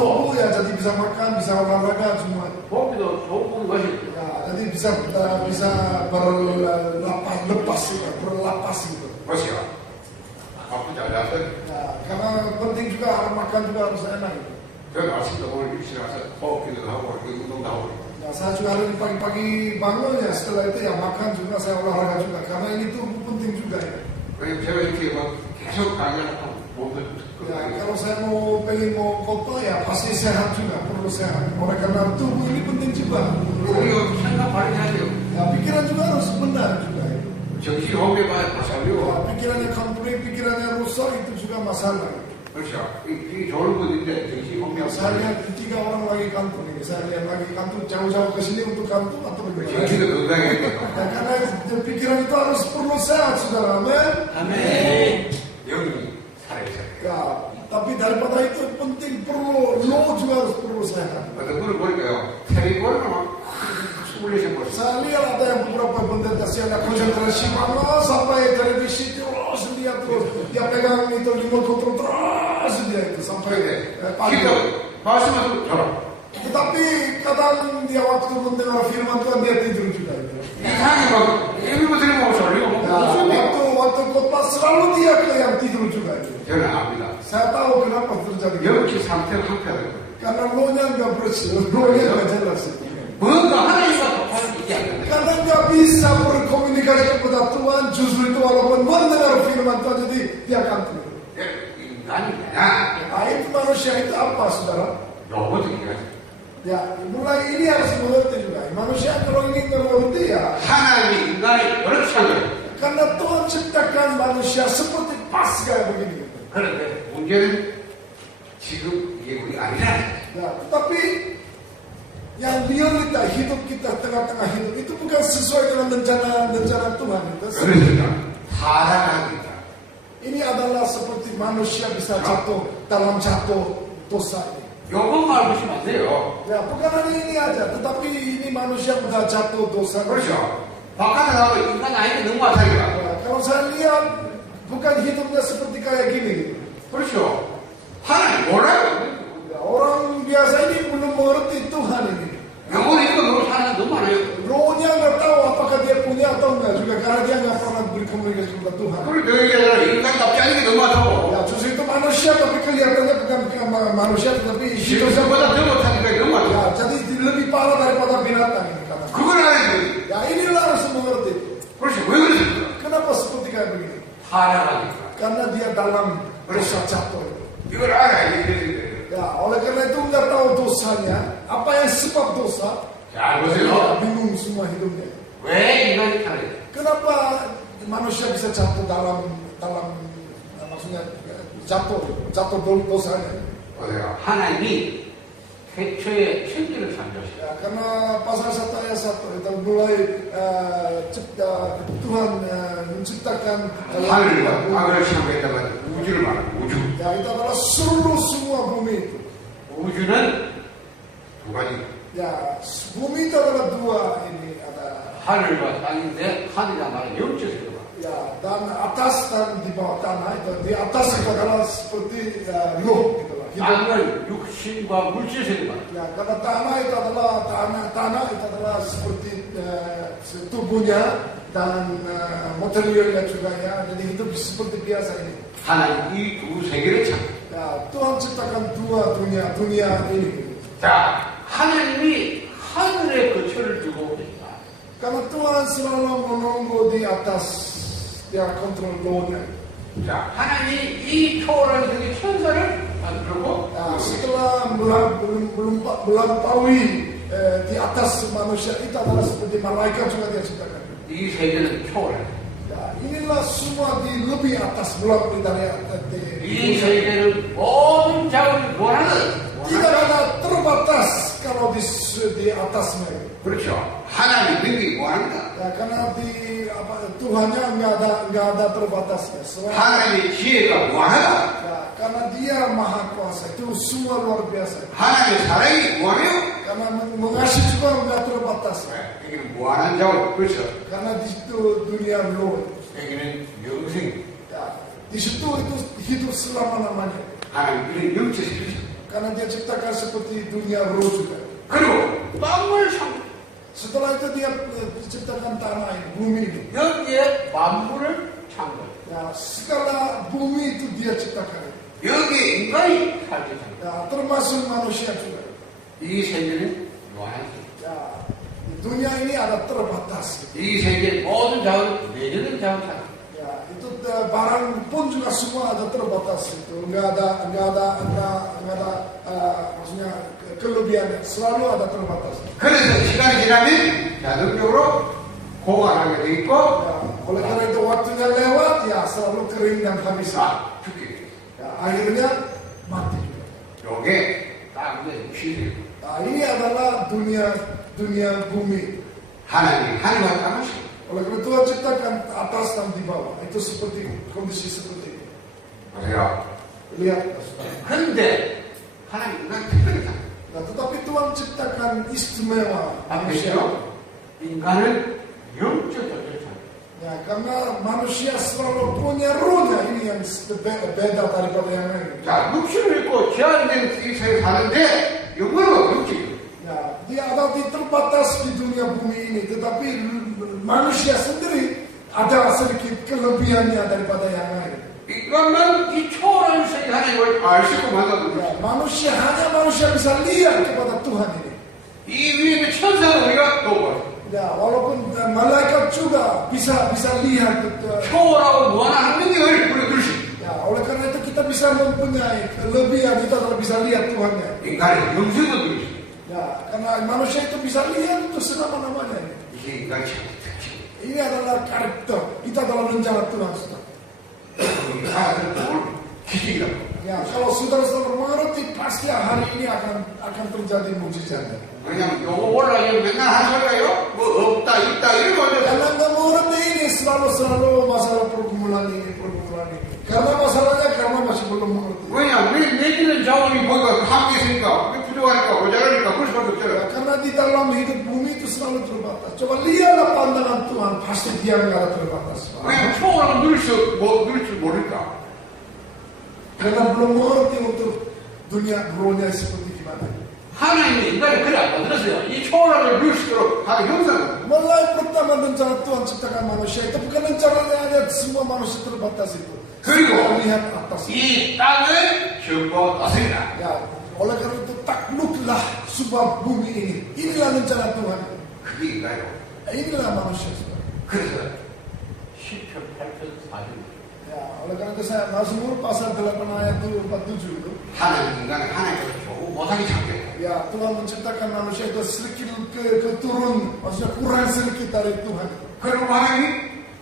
tubuh ya jadi bisa makan, bisa olahraga semua. 몸도 좋은 거 마시고. Ya, jadi bisa berlapas gitu. 그렇죠. 아프지 않아서. Ya, karena penting juga makan juga harus enak gitu. 제가 아침에 오늘 일찍 와서 호흡기도 하고 운동도 하고. Ya, saya juga hari ini pagi-pagi bangun ya, setelah itu ya makan juga, saya olahraga juga. Karena ini tuh penting juga ya. 왜냐면 제가 이렇게 막 계속 강연하고 몸도 Ya, kalau saya pengen foto ya pasti sehat juga, perlu sehat. Oleh karena tubuh ini penting juga. 우리가 생각 발휘해야 돼요. Ya, pikiran juga harus benar juga. 정신 호흡에만 마사리고. Ya, pikirannya kampuring, pikirannya rusak itu juga masalah. 그렇죠. 이게 좋은 분인데 정신 호흡이 Saya lihat 3 orang lagi kantor ini. Saya lihat lagi kantor jauh-jauh ke sini untuk kantor atau bagaimana? 정신도 건강해야 돼요. Ya, karena pikiran itu harus perlu sehat, saudara. Amin. 아멘. 영이 살아있어요. Ya, tapi daripada itu penting perlu lo juga harus perlu sehat. 어떤 분을 보니까요. 텔레비전을 막 24시간 Saya lihat ada yang beberapa pendeta saya konsentrasi mana sampai televisi terus dia terus dia pegang itu remote control terus dia itu sampai pagi. 기도 말씀하고 저러. Tetapi kadang dia waktu mendengar firman Tuhan dia tidur juga itu. 이상하게 막 일부 들으면 졸리고 Ya, waktu khotbah selalu dia ke yang tidur juga itu. 저는 압니다. Saya tahu kenapa terjadi. 영적 상태가 한패하는 거예요. Karena lo-nya nggak bersih, lo-nya nggak jelas itu. 뭔가 하나님과 똑같은 얘기 안 되는 Karena nggak bisa berkomunikasi kepada Tuhan, justru itu walaupun mendengar firman Tuhan jadi dia akan tidur. 인간이 그냥 Nah, itu manusia itu apa, saudara? 로봇이야. Ya, mulai ini harus mengerti juga. Manusia kalau ingin mengerti ya, 하나님이 인간이 그렇게 한 거예요. karena Tuhan ciptakan manusia seperti pas kayak begini. 그런데 문제는 지금 이게 우리 아니라. Ya, tapi yang realita hidup kita tengah-tengah hidup itu bukan sesuai dengan rencana Tuhan. 그러니까 살아갑니다. Ini adalah seperti manusia bisa jatuh dalam dosa ini. 요것만 보시면 안 돼요. Ya, bukan hanya ini aja, tetapi ini manusia sudah jatuh dosa. 그렇죠. 바깥에 나가면 인간 아닌데 너무 아타리가. Ya, kalau saya lihat bukan hidupnya seperti kayak gini. 그렇죠. 하나님 몰라요. Ya, orang biasa ini belum mengerti Tuhan ini. 영혼이 이거 너무 사는 너무 많아요. Rohnya nggak tahu apakah dia punya atau enggak juga karena dia nggak pernah berkomunikasi dengan Tuhan. 그리고 그 얘기가 인간답지 않은 게 너무 많다고. Ya, justru itu manusia tapi kelihatannya bukan manusia tetapi hidupnya. 신성보다 더 못하니까 너무 많다고. Ya, jadi lebih parah daripada binatang ini kata. 그걸 알아야 돼. Ya, inilah harus mengerti. 그렇지. 왜 그랬을까? Kenapa seperti kayak begini? 살아가니까. Karena dia dalam dosa jatuh. 이걸 알아야 돼. Ya, oleh karena itu nggak tahu dosanya, apa yang sebab dosa, 잘 ya, 보세요. bingung semua hidupnya. 왜 인간이 살아요? Kenapa manusia bisa jatuh dalam maksudnya jatuh dosanya? 보세요. 하나님이 태초에 천지를 창조하셨어요. Ya, karena pasal 1 ayat 1 itu mulai Tuhan menciptakan 하늘과 땅을 창조했다가 우주를 말하는 우주. Ya, itu adalah seluruh semua bumi itu. 우주는 두 가지. Ya, bumi itu adalah dua ini ada. 하늘과 땅인데 하늘이란 말은 영적 세계다. Ya, dan atas dan di bawah tanah itu. Di atas itu adalah seperti roh gitu lah. 땅은 육신과 물질 세계다. Ya, karena tanah itu adalah tanah itu adalah seperti tubuhnya dan materialnya juga ya. Jadi hidup seperti biasa ini. 하나님 이 두 세계를 창조. Ya, Tuhan ciptakan dua dunia ini. 자, 하나님이 하늘에 거처를 두고 계시다. Karena Tuhan selalu menunggu di atas, dia kontrol rohnya. 자, 하나님이 이 초월한 세계 천사를 만들고 Nah, setelah melampaui di atas manusia itu adalah seperti malaikat juga dia ciptakan. 이 세계는 초월해. Ya, inilah semua di lebih atas melalui dari 이 세계는 모든 자원이 원하는 tidak ada terbatas kalau di atasnya. 그렇죠. 하나님 능력이 원합니다. Ya, karena di Tuhannya nggak ada terbatasnya. 하나님의 지혜가 원하다. Ya, karena dia maha kuasa itu semua luar biasa. 하나님의 사랑이 원해요. Karena mengasihi juga nggak terbatas. 여기는 무한한 자원. 그렇죠. Karena di situ dunia luar. 여기는 영생. Ya, di situ itu hidup selama-lamanya. 하나님 이런 영체시키죠. Karena dia ciptakan seperti dunia roh juga. 그리고 땅을 상 Setelah itu dia ciptakan tanah ini, bumi ini. 여기에 만물을 창조. Ya, segala bumi itu dia ciptakan. 여기에 인간이 살게 합니다. Ya, termasuk manusia juga. 이 세계는 무한한. Ya, di dunia ini ada terbatas. 이 세계 모든 자원 내리는 자원 다. Ya, itu barang pun juga semua ada terbatas itu. Enggak ada maksudnya kelebihannya. Selalu ada terbatas. 그래서 시간이 지나면 자동적으로 고갈하게 돼 있고, Ya, oleh karena itu waktunya lewat, ya selalu kering dan habis. 죽게. Ya, akhirnya mati juga. 요게 땅의 시대. Nah, ini adalah dunia bumi. 하나님 하늘과 땅을 Oleh karena Tuhan ciptakan atas dan di bawah. Itu seperti kondisi seperti ini. 보세요. Lihat. 그런데 하나님 인간 특별히 다. Nah, tetapi Tuhan ciptakan istimewa manusia. 앞에서 인간을 영적으로 Ya, karena manusia selalu punya rohnya. Ini yang beda daripada yang lain. 자, 육신을 입고 제한된 이 세상에 사는데 영으로 영적이에요. Ya, dia ada di terbatas di dunia bumi ini. Tetapi manusia sendiri ada sedikit kelebihannya daripada yang lain. 이것만 이 초월한 세계 하나님을 알 수 있고 만나는 Ya, 거죠. manusia bisa lihat kepada Tuhan ini. 이 위에 있는 천사는 우리가 또 봐요. Ya, walaupun malaikat juga bisa lihat. 초월하고 무한한 능력을 우리 들수 Ya, oleh karena itu kita bisa mempunyai kelebihan, kita adalah bisa lihat Tuhannya. 인간의 영성도 들수 Ya, karena manusia itu bisa lihat itu selama-lamanya. 이게 인간의 특징. Ini adalah karakter, kita adalah rencana Tuhan. 하나님은 뭘 기적이라고. Ya, kalau saudara-saudara mengerti, pasti hari ini akan terjadi mukjizatnya. 왜냐면 요거 올라가면 맨날 하는 소리가요. 뭐 없다 있다 이런 거죠. Karena nggak mengerti ini selalu masalah pergumulan ini. Karena masalahnya karena masih belum mengerti. 왜냐 우리 내기는 자원이 뭐가 함께 있으니까 부족하니까 모자라니까 그럴 수밖에 Ya, 없잖아요. karena di dalam hidup bumi itu selalu terbatas. Coba lihatlah pandangan Tuhan, pasti dia nggak ada terbatas. 왜냐면 초월하면 누릴 줄 모르니까. Karena belum mengerti untuk dunia rohnya seperti gimana. 하나님이 인간을 그래 안 만들었어요. 이 초월함을 누릴 수 있도록 하는 형상. Mulai pertama rencana Tuhan ciptakan manusia itu bukan rencananya hanya semua manusia terbatas itu. 그리고 Lihat atas. 이 땅을 정보 떴습니다. Ya, oleh karena itu takluklah sebuah bumi ini. Inilah rencana Tuhan. 그게 인간이요. Inilah manusia. 그래서 10편 8편 4편 Ya, oleh karena itu saya Mazmur pasal 8 ayat 47 itu. 하나님 인간을 하나님께서 조금 못하게 창조해요. Ya, Tuhan menciptakan manusia itu sedikit keturun, maksudnya kurang sedikit dari Tuhan. 그리고 하나님이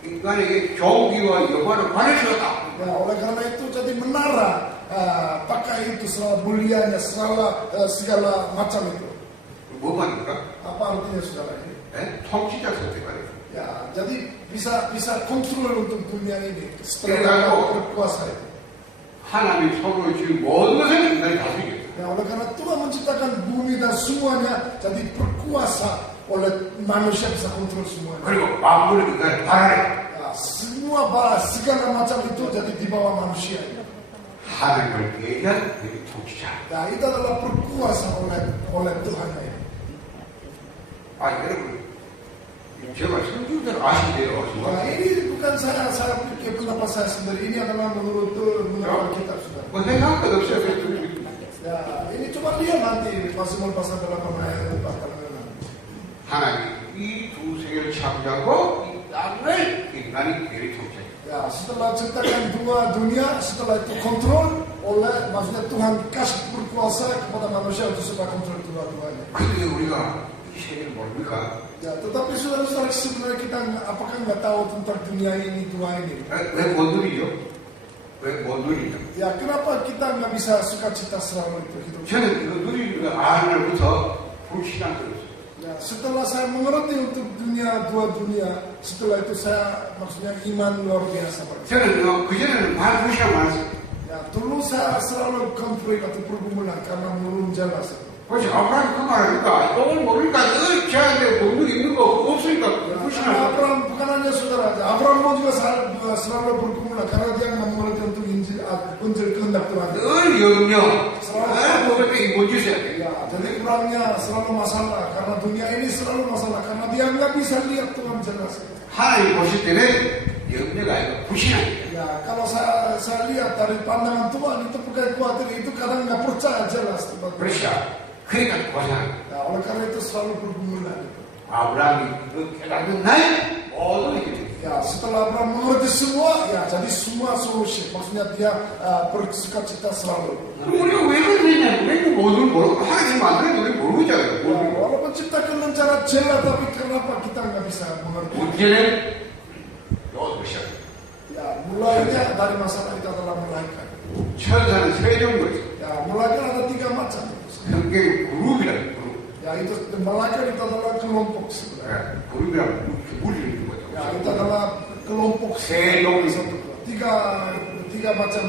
인간에게 종기와 영화를 관해주었다. Ya, oleh karena itu jadi menara pakai itu selalu mulianya, segala macam itu. 뭐 말입니까? Apa artinya saudara ini? 통치자 선택하는. Ya, jadi bisa kontrol untuk dunia ini. Setelah Kira-kira. berkuasa itu. 하나님이 서로 지금 모든 것을 인간이 다스리겠다. Ya, oleh karena Tuhan menciptakan bumi dan semuanya jadi berkuasa oleh manusia bisa kontrol semuanya. 그리고 만물을 인간을 바라래. Ya, semua segala macam itu jadi di bawah manusia. 하나님을 대한 통치자. Ya, itu adalah berkuasa oleh Tuhan ini. 여러분, 제가 성경대로 아신대로 Nah, ini bukan saya pikir pendapat saya sendiri. Ini adalah menurut kitab saudara. 뭐 생각도 없어요. Ya, ini coba lihat nanti Mazmur pasal 8 ayat 4. 하나님 이 두 세계를 창조하고 이 땅을 인간이 대리 통치해. Ya, setelah ciptakan dua dunia, setelah itu kontrol oleh, maksudnya Tuhan kasih berkuasa berkuasa kepada manusia untuk supaya kontrol Tuhan. 근데 우리가 이 세계를 모릅니까? Ya, tetapi saudara-saudara sebenarnya kita apakah nggak tahu tentang dunia ini, Tuhan ini? 왜못 누리죠? 왜못 누리죠? Ya, kenapa kita nggak bisa sukacita selalu itu hidup? 저는 그 누리는 아날부터 불신앙들었어요. Ya, setelah saya mengerti untuk dua dunia, setelah itu saya maksudnya iman luar biasa. 저는 그전에는 많이 무시하고 많았어요. Ya, dulu saya selalu konflik atau pergumulan karena belum jelas. 그래서 아브라함이 그 말하니까 이걸 모르니까 저한테 못 누리는 거 없으니까 불신하고. Abraham bukan hanya saudara aja. Abraham pun juga selalu bergumulan karena dia nggak mengerti untuk Injil kehendak Tuhan. 늘 염려, 늘 먹을 때 이거 주셔야 돼. Ya, jadi Abrahamnya selalu masalah karena dunia ini selalu masalah karena dia nggak bisa lihat Tuhan jelas. 하나님 보실 때는 염려가 아니고 불신앙이에요. Ya, kalau saya lihat dari pandangan Tuhan itu bukan khawatir, itu kadang nggak percaya jelas. 그렇죠. 그러니까 고생합니다. Ya, oleh karena itu selalu bergumulan. 아브라함이 그 깨닫는 날 모든 일이 Ya, setelah Abraham mengerti semua, ya jadi semua solusi. Maksudnya dia bersukacita selalu. 우리가 왜 그러냐? 우리가 모든 모르고 하나님 만드는 우리 모르고 있잖아요. Ya, walaupun ciptakan secara jelas, tapi kenapa kita nggak bisa mengerti? 문제는 여기서 Ya, mulainya dari masalah itu adalah malaikat. 천사는 세 종류죠. Ya, malaikat ada 3 macam. 성경 그룹이라는 그룹. Ya, itu malaikat itu adalah kelompok sebenarnya. 그룹이라는 무리를 거죠. Ya, itu adalah kelompok 세 종류. tiga macam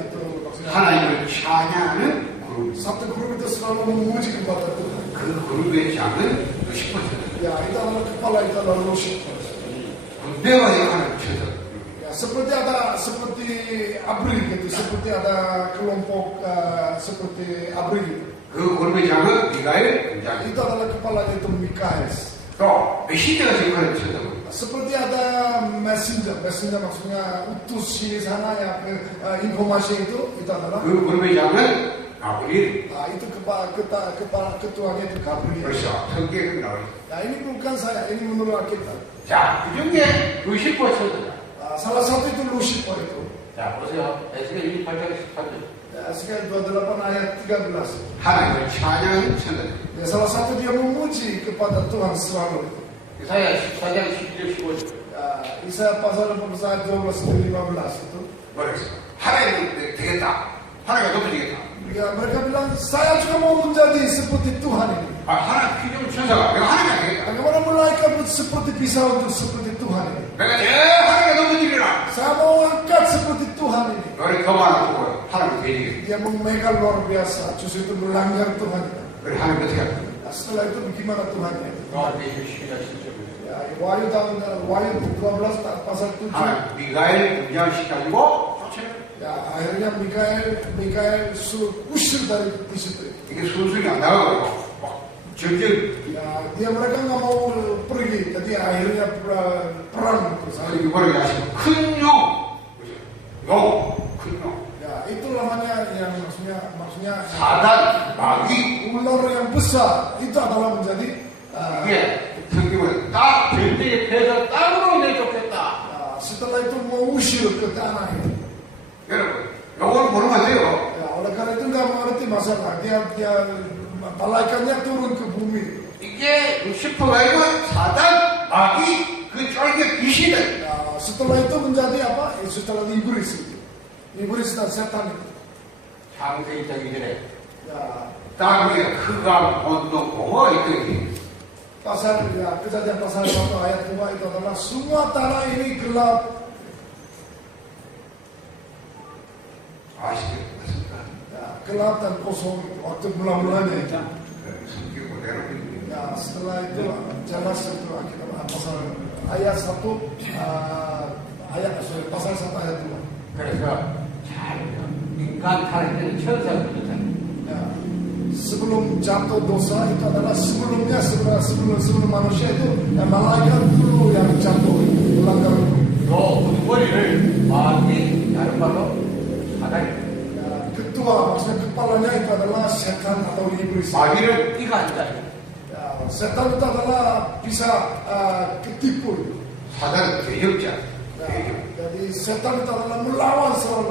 itu maksudnya. 하나님을 찬양하는 그룹. Satu grup itu selalu memuji kepada Tuhan. 그 그룹의 장은 루시퍼죠. Ya, itu adalah kepala itu adalah Lucifer. 군대와 역할을 천사. Ya, seperti abri gitu, seperti ada kelompok seperti abri gitu. 그 그룹의 장은 미가엘 군장. Itu adalah kepalanya itu Mikael. 또 메시지가 역할을 천사고. Seperti ada messenger maksudnya utus di sana yang informasi itu adalah. 그 그룹의 장은 가브리엘. Itu kepala ketuanya itu Gabriel. 그렇죠. 성경에 나와요. Nah, ini bukan saya, ini menurut kita. 자, 그 중에 루시퍼 천사다. Salah satu itu Lucifer itu. 자, 보세요. 에스겔 28장 18절. Sekian 28 ayat 13. 하나님을 찬양하는 천사다. Ya, salah satu dia memuji kepada Tuhan selalu. 이사야 14장 11절 15절. Isaya pasal 12 15 itu. 뭐랬어? 하나님은 되겠다. 하나님이 높아지겠다. Ya, mereka bilang saya juga mau menjadi seperti Tuhan ini. 하나님 필요 천사가 내가 하나님이 안 되겠다. Bagaimana malaikat seperti bisa untuk seperti Tuhan ini? 내가 하나님이 높아지리라. Saya mau angkat seperti Tuhan ini. 너를 그만 보고 하나님 되겠다. Dia memegang luar biasa, justru itu melanggar Tuhan. 그래 하나님 어떻게 할까? Setelah itu bagaimana Tuhannya? 너한테 주시다 진짜. Ya, Wahyu 12 pasal 7. 하나님 미가엘 군장시켜가지고 쫓아내. Ya, akhirnya Mikael usir dari di situ. 이게 순순히 안 나가고 막 전쟁. Ya, mereka nggak mau pergi, jadi akhirnya perang terus. 이거를 야시고 큰 용. 큰 용. Ya, itu namanya yang maksudnya 사단 마귀. ular yang besar itu adalah menjadi 이게 성경은 딱 전쟁에 패해서 땅으로 내쫓겠다. setelah itu mengusir ke tanah itu. 여러분, 이걸 모르면 안 돼요. Ya, oleh karena itu nggak mengerti masalah. Dia malaikatnya turun ke bumi. 이게 루시퍼가 아니고 사단 마귀 그 쫄개 귀신은. Ya, setelah itu menjadi apa? Setelah iblis itu. Iblis dan setan itu. 창세기 되기 전에 Ya, 땅 위에 흑암, 온도, 공허가 있더니 kejadian pasal 1 ayat 2 itu adalah semua tanah ini gelap. 아시겠습니까? Ya, gelap dan kosong waktu mula-mulanya itu. 성경 그대로 믿습니다. Ya, setelah itu jelas itu kita pasal ayat 1 pasal 1 ayat 2. 그래서 잘 인간 타락되는 천사가 그렇잖아요. Ya, sebelum jatuh dosa itu adalah sebelum manusia itu yang malaikat dulu yang jatuh melanggar. 또 우두머리를 마귀 다른 말로 사단이. Ya, ketua maksudnya kepalanya itu adalah setan atau iblis. 마귀는 띠가 아니다. Ya, setan itu adalah bisa ketipu. 사단은 대역자. Ya, jadi setan itu adalah melawan selalu.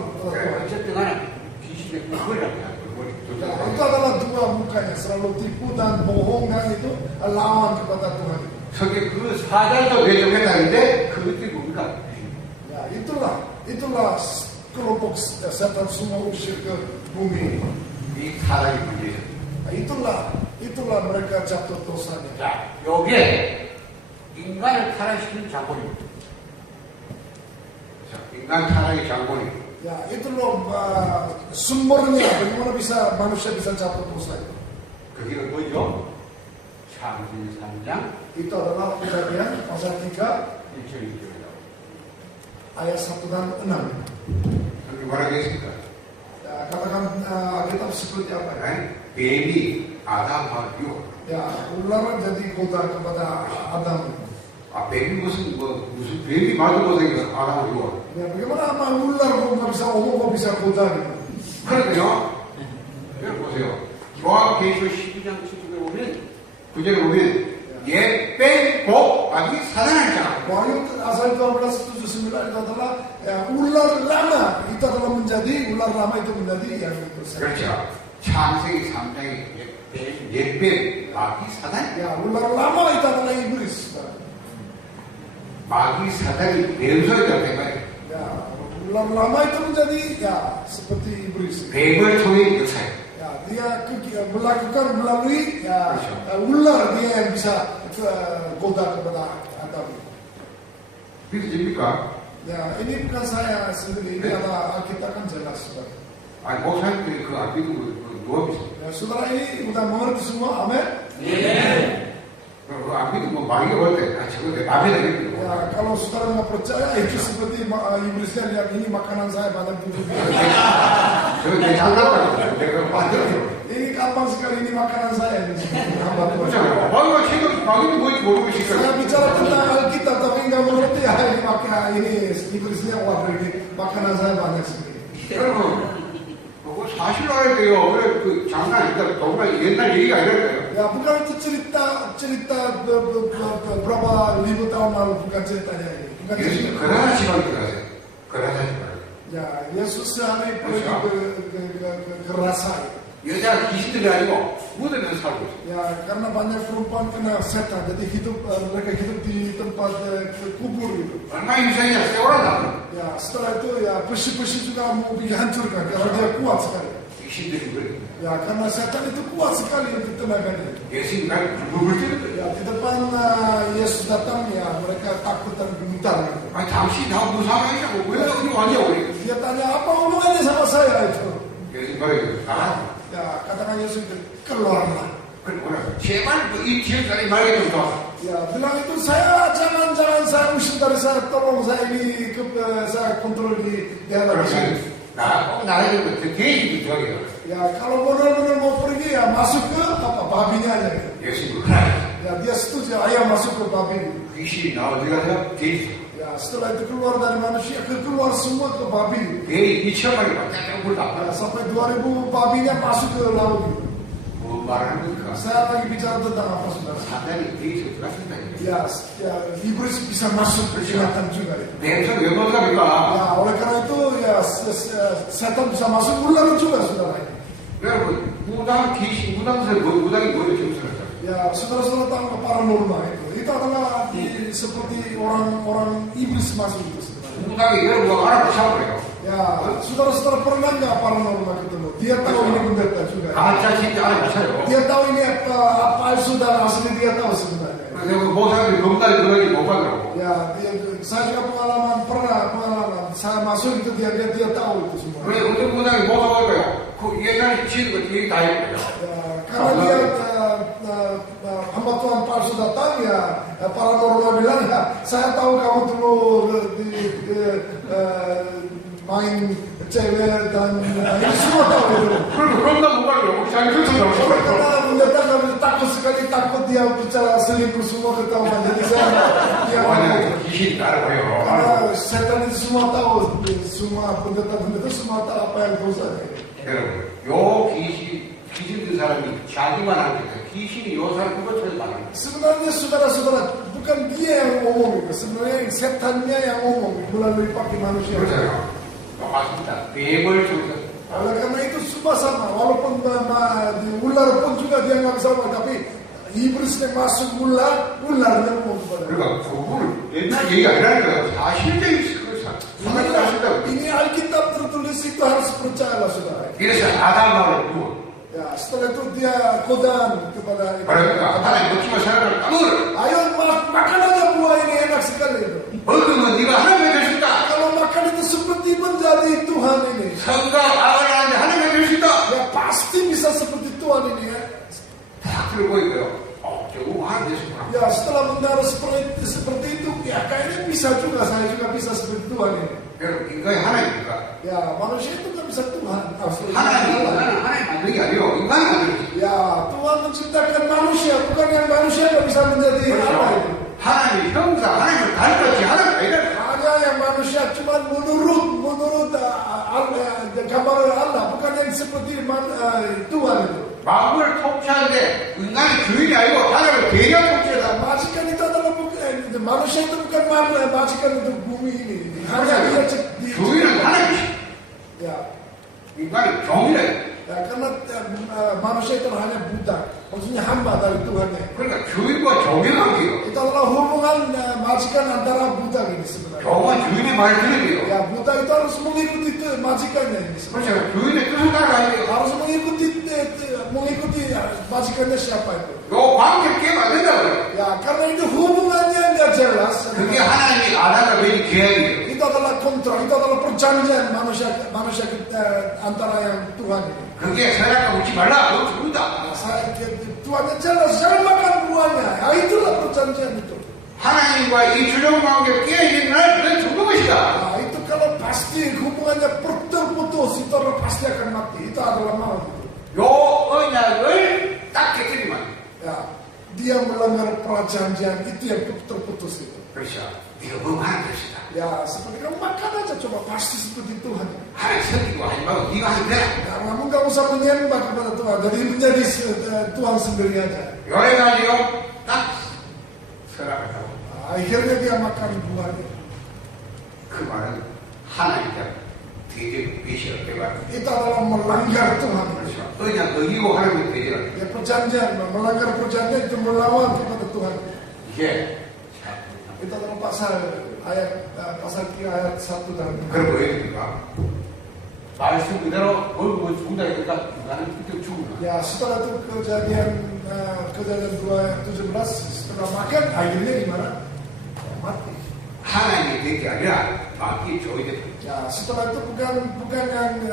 어쨌든 간에 귀신의 그거라고 해요. Ya, itu adalah dua mukanya, selalu tipu dan bohong dan itu lawan kepada Tuhan. 성경 그 사절도 배정했다는데 그것이 뭡니까? Ya, itulah kelompok setan semua usir ke bumi. 이 타락이 문제죠. Itulah mereka jatuh dosanya. 자, 요게 인간을 타락시키는 장본입니다. 자, 인간 타락의 장본이. Ya, itu loh sumbernya bagaimana bisa manusia bisa jatuh dosa itu. 그게 뭐죠? 창세기 3장 Itu adalah Kejadian pasal 3 1절입니다. ayat 1 dan 6. 성경 뭐라고 했습니까? Ya, katakan Alkitab seperti apa ya? 뱀이 아담과 유혹. Ya, ular jadi goda kepada Adam. 뱀이 무슨 뱀이 맞아 못생겨서 아담과 유혹. Ya, bagaimana apa ular kok nggak bisa omong kok bisa goda gitu? 그러니까요. 여러분 보세요. 요한계시록 12장 7절에 보면 9절에 보면 뱀 아기 사단을 잖아. Wahyu asal 12:7-9 itu adalah ya, ular lama itu adalah menjadi ular lama itu menjadi yang itu. 그렇죠. 창세기 3장에 뱀 아기 사단. Ya, ular lama itu adalah iblis. 마귀 사단이 뱀소리가 된 거예요. Ya, ular lama itu menjadi ya seperti iblis. 뱀을 통해 역사예요. Ya, dia melakukan melalui ya Kacau. ular dia yang bisa goda kepada Adam. 믿어집니까? Ya, ini bukan saya sendiri, ini adalah Alkitab kan jelas. Saudara. 아니 목사님들이 그거 안 믿고 누워 있어요. Ya, saudara ini udah mengerti semua, amin? 그거 안 믿으면 마귀가 볼 때, 저거 내 마음에 들겠거든. Ya, kalau saudara nggak percaya itu seperti iblisnya lihat ini makanan saya banyak duduk. 저거 내 장난감이야. 내가 만들어줘. Ini gampang sekali ini makanan saya ini. Hamba Tuhan. 그렇잖아요. 마귀가 지금 마귀는 뭔지 모르고 Saya 있을까요? bicara tentang Alkitab tapi nggak mengerti ya ini makanan ini iblisnya wah ini makanan saya banyak sekali. 여러분, 그거 사실로 알아야 돼요. 그래, 그 장난 아니다. 정말 옛날 얘기가 아니랄까요? Ya bukan itu cerita berapa ribu tahun lalu bukan ceritanya ini. Bukan 예수님 cerita. 그러나 지방에 들어가세요. 그러나 지방에. Ya Yesus hari pergi ke rasa itu. 여자 귀신들이 아니고 무덤에서 살고 있어요. Ya karena banyak perempuan kena setan jadi mereka hidup di tempat kubur itu. 얼마나 인생이야 세월하다. Ya setelah itu ya besi-besi juga mau dihancurkan karena dia kuat sekali. 귀신들이 그래요. Ya karena setan itu kuat sekali untuk tenaganya. 예수님 날 부rbur 찌르거든요. Ya di depan Yesus datang ya mereka takut dan gemetar gitu. 아니 당신 나 무사하냐고 왜 여기 왔냐고 그래. Dia tanya apa hubungannya sama saya itu? 예수님 말해요. 아, Ya katakan Yesus itu keluarlah. 그래 뭐라. 제발 이 지역사람이 말해 좀 더. Ya bilang itu saya jangan saya usir dari saya tolong saya ini saya kontrol di daerah sini. 그러면 나꼭 나라에 그 대입이 들어가요. Ya kalau benar-benar mau pergi ya masuk ke babinya aja. Gitu. 예수님 그래. Ya dia setuju ayo masuk ke babi. 귀신이 나 어디 가서 대입. Ya setelah itu keluar dari manusia keluar semua ke babi. 대입 미쳐버리고 딱 불다. Ya, sampai 2000 babinya masuk ke laut. Gitu. 뭐 말하는 겁니까? Saya lagi bicara tentang apa saudara? 사단이 대입에 들어갔습니다. Ya iblis bisa masuk kelihatan juga. Ya. 냄새가 왜 못합니까? Ya oleh karena itu ya setan bisa masuk ular juga saudara. 여러분 무당 귀신 무당설 무당이 뭐예요 지금 사람? Ya saudara-saudara tahu paranormal itu adalah seperti orang iblis masuk itu sebenarnya. 무당이 여러분과 알아보셔버려요. Ya saudara-saudara pernah nggak paranormal ketemu? Dia tahu ini pendeta juga. 가짜 진짜 알아보셔요. Dia tahu ini palsu dan asli dia tahu sebenarnya. 그리고 모사들이 검다리 그러지 못 받으라고. Ya saya juga pernah saya masuk itu dia tahu itu semua. 그래 어떤 무당이 모사할 거예요. 그 옛날에 치는 거 얘기 다 해요. Ya, karena dia hamba Tuhan palsu datang ya paranormal bilang ya saya tahu kamu dulu main cewek dan ini semua tahu itu. 그럼 나 못 가요. 자기 그렇죠. Karena pendeta kami takut dia bicara selingkuh semua ketahuan jadi saya dia 완전 귀신 따라와요. karena setan itu semua tahu semua pendeta semua tahu apa yang dosa. 여러분, 요 귀신 든 사람이 자기만 하는 거예요. 귀신이 요 사람 그것처럼 말하는 거예요. Sebenarnya saudara-saudara bukan dia yang ngomong itu, sebenarnya setannya yang ngomong melalui pakai manusia. 그렇잖아요. 맞습니다. 뱀을 통해서 Oleh karena itu semua sama, walaupun di ular pun juga dia nggak bisa apa, tapi iblisnya masuk ularnya mau kepada. 그러니까 그거를 옛날 얘기 아니라니까 사실적인 그 사실적인. Ini Alkitab tertulis itu harus percayalah saudara. 그래서 아담하고 누워. Ya, setelah itu dia kodan kepada 그러니까 하나님 먹지마 사람을 까먹으라. ayo makan aja buah ini enak sekali. 먹으면 네가 하나님이 될 수 있다. Kalau makan itu seperti menjadi Tuhan ini. 성과 아브라함이 하나님이 될 수 있다. Ya pasti bisa seperti Tuhan ini ya. 딱 들어보이고요. 저거 하나님 되시구나. Ya setelah mendengar seperti itu, ya kayaknya bisa juga, saya juga bisa seperti Tuhan ini. 여러분 인간이 하나님입니까? Ya manusia itu kan bisa Tuhan. 하나님 만든 게 아니고 인간이 만든 거지. Ya Tuhan menciptakan manusia, bukan yang manusia yang bisa menjadi Allah itu. 하나님 형상, 하나님을 닮았지 하나님 아니라. Hanya yang manusia cuma menurut gambar Allah, bukan yang seperti Tuhan itu. 마음을 통치하는데 인간이 주인이 아니고 하나님을 대려 통치해서. Majikan itu adalah manusia itu bukan majikan untuk bumi ini. Hanya dia 주인은 하나님이시. Ya. 인간이 종이래. Ya, karena manusia itu hanya budak, maksudnya hamba dari Tuhannya. 그러니까 주인과 종의 관계요. Itu adalah hubungan majikan antara budak ini sebenarnya. 종은 주인의 말을 들으래요. Ya, budak itu harus mengikuti majikannya ini sebenarnya. 그렇죠. 주인의 뜻을 따라가야 돼요. Harus mengikuti majikannya siapa itu. 요 관계를 깨면 안 된다고요. Ya, karena itu hubungannya nggak jelas. 그게 하나님이 아담과 맺은 계약이에요. Itu adalah kontrak, itu adalah perjanjian manusia antara yang Tuhan ini. 그게 선악과 묻지 말라. 너 죽는다. Tuhannya jelas, jangan makan buahnya. Ya, itulah perjanjian itu. 하나님과 이 주정 관계가 깨어있는 날 그건 죽는 것이다. Nah, itu kalau pasti hubungannya terputus, itu adalah pasti akan mati. Itu adalah maut. 요 언약을 딱 깨뜨리면 Ya, dia melanggar perjanjian itu yang terputus itu. 그렇죠. 네가 뭐 하는 것이다. Ya, seperti kamu makan aja coba pasti seperti Tuhan. 하나님 섬기고 하지 말고 네가 하면 돼. Ya, kamu nggak usah menyembah kepada Tuhan, jadi menjadi Tuhan sendiri aja. 요래가지고 딱 서랍을 하고 Nah, akhirnya dia makan buahnya. 그 말은 하나님께 되게 배신을 해봐. Itu adalah melanggar Tuhan. 그렇죠. 그냥 어기고 하나님 되지라. Ya perjanjian, melanggar perjanjian itu melawan kepada Tuhan. 이게 Itu adalah pasal 3 ayat 1 dan 2. 그런 거예요. 말씀 그대로 먹으면 죽는다 그러니까 나는 그때 죽는다. Ya setelah itu kejadian 2:17 setelah makan akhirnya gimana? Mati. 하나님이 된 게 아니라 마귀의 종이 됐다. Ya setelah itu bukan yang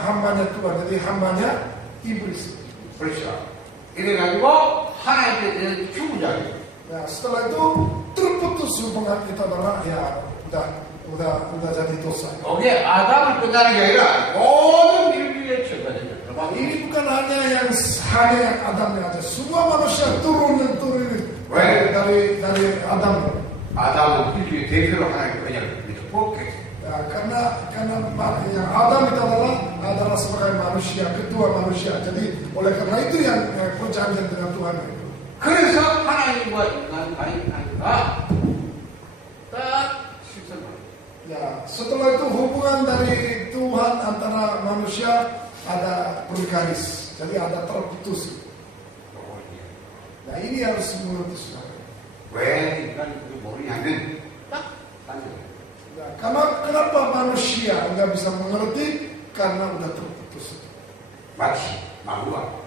hambanya Tuhan, jadi hambanya iblis. 그렇죠. 이래가지고 하나님께 대한 죽은 자예요. Ya setelah itu terputus hubungan itu adalah ya udah jadi dosa. 거기에 아담을 끝나는 게 아니라 모든 인류의 죄가 됩니다. Ini bukan hanya yang Adamnya aja, semua manusia turun dari Adam. 아담은 인류의 대표로 하나님의 언약을 믿고 Ya, karena yang Adam itu adalah sebagai manusia, ketua manusia. Jadi oleh karena itu yang perjanjian dengan Tuhan itu. 그래서 하나님과 인간 관계가 딱 실선을. Ya, setelah itu hubungan dari Tuhan antara manusia ada bergaris, jadi ada terputus. Nah ini harus mengerti. 왜 인간이 그걸 모르냐면 딱 단지. Ya, kenapa manusia nggak bisa mengerti? Karena udah terputus. 마치 망루가.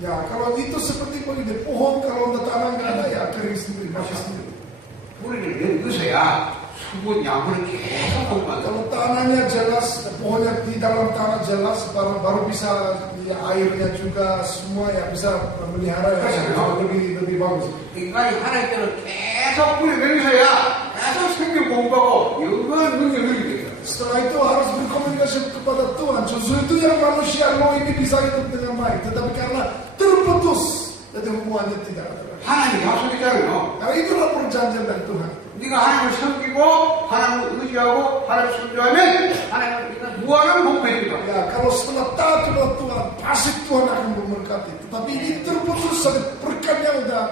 Ya kalau itu seperti begini, pohon kalau udah tanam nggak ada ya kering sendiri, mati sendiri. 뿌리를 넣어서야 수분 양분을 계속 먹으면 Kalau tanahnya jelas, pohonnya di dalam tanah jelas, baru bisa ya, airnya juga semua ya bisa melihara ya, lebih bagus. 인간이 하나님께로 계속 뿌리 내리셔야 계속 생명 공부하고 영원한 능력을 누리게 돼요. Setelah itu harus berkomunikasi kepada Tuhan. Justru itu yang manusia lo ini bisa hidup dengan baik, tetapi karena terputus, jadi hubungannya tidak ada. 하나님 약속했잖아요. Nah itulah perjanjian dari Tuhan. 네가 하나님을 섬기고 하나님을 의지하고 하나님을 순종하면 하나님은 네가 무한한 복배입니다. Ya kalau setelah taat kepada Tuhan, pasti Tuhan akan memberkati. Tetapi ini terputus, berkatnya udah.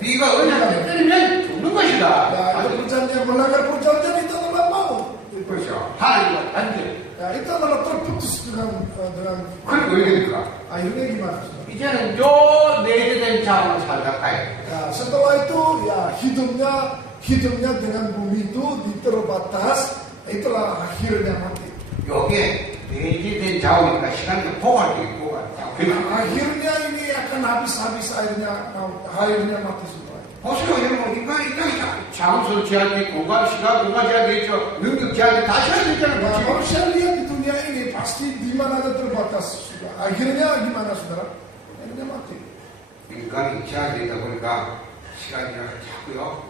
네가 언약을 때리면 죽는 것이다. Ya itu perjanjian, melanggar perjanjian itu adalah maut. 그렇죠. 하나님과 단절. Ya, itu adalah terputus dengan 그리고 왜 됩니까? akhirnya gimana? 이제는 요 내재된 자원을 살다 가요. Ya, setelah itu ya hidupnya dengan bumi itu terbatas, itulah akhirnya mati. 요게 내재된 자원이니까 시간이 포괄되어 있고 Akhirnya ini akan habis airnya mati semua. 보세요 여러분 인간이 자원수를 제한돼 공간 시간 공간 제한돼 있죠 능력 제한돼 다 제한돼 Nah, 있잖아요. manusia lihat di dunia ini pasti di mana ada terbatas sudah. Akhirnya gimana saudara? Akhirnya mati. 인간이 제한돼 있다 보니까 시간이랑 자꾸요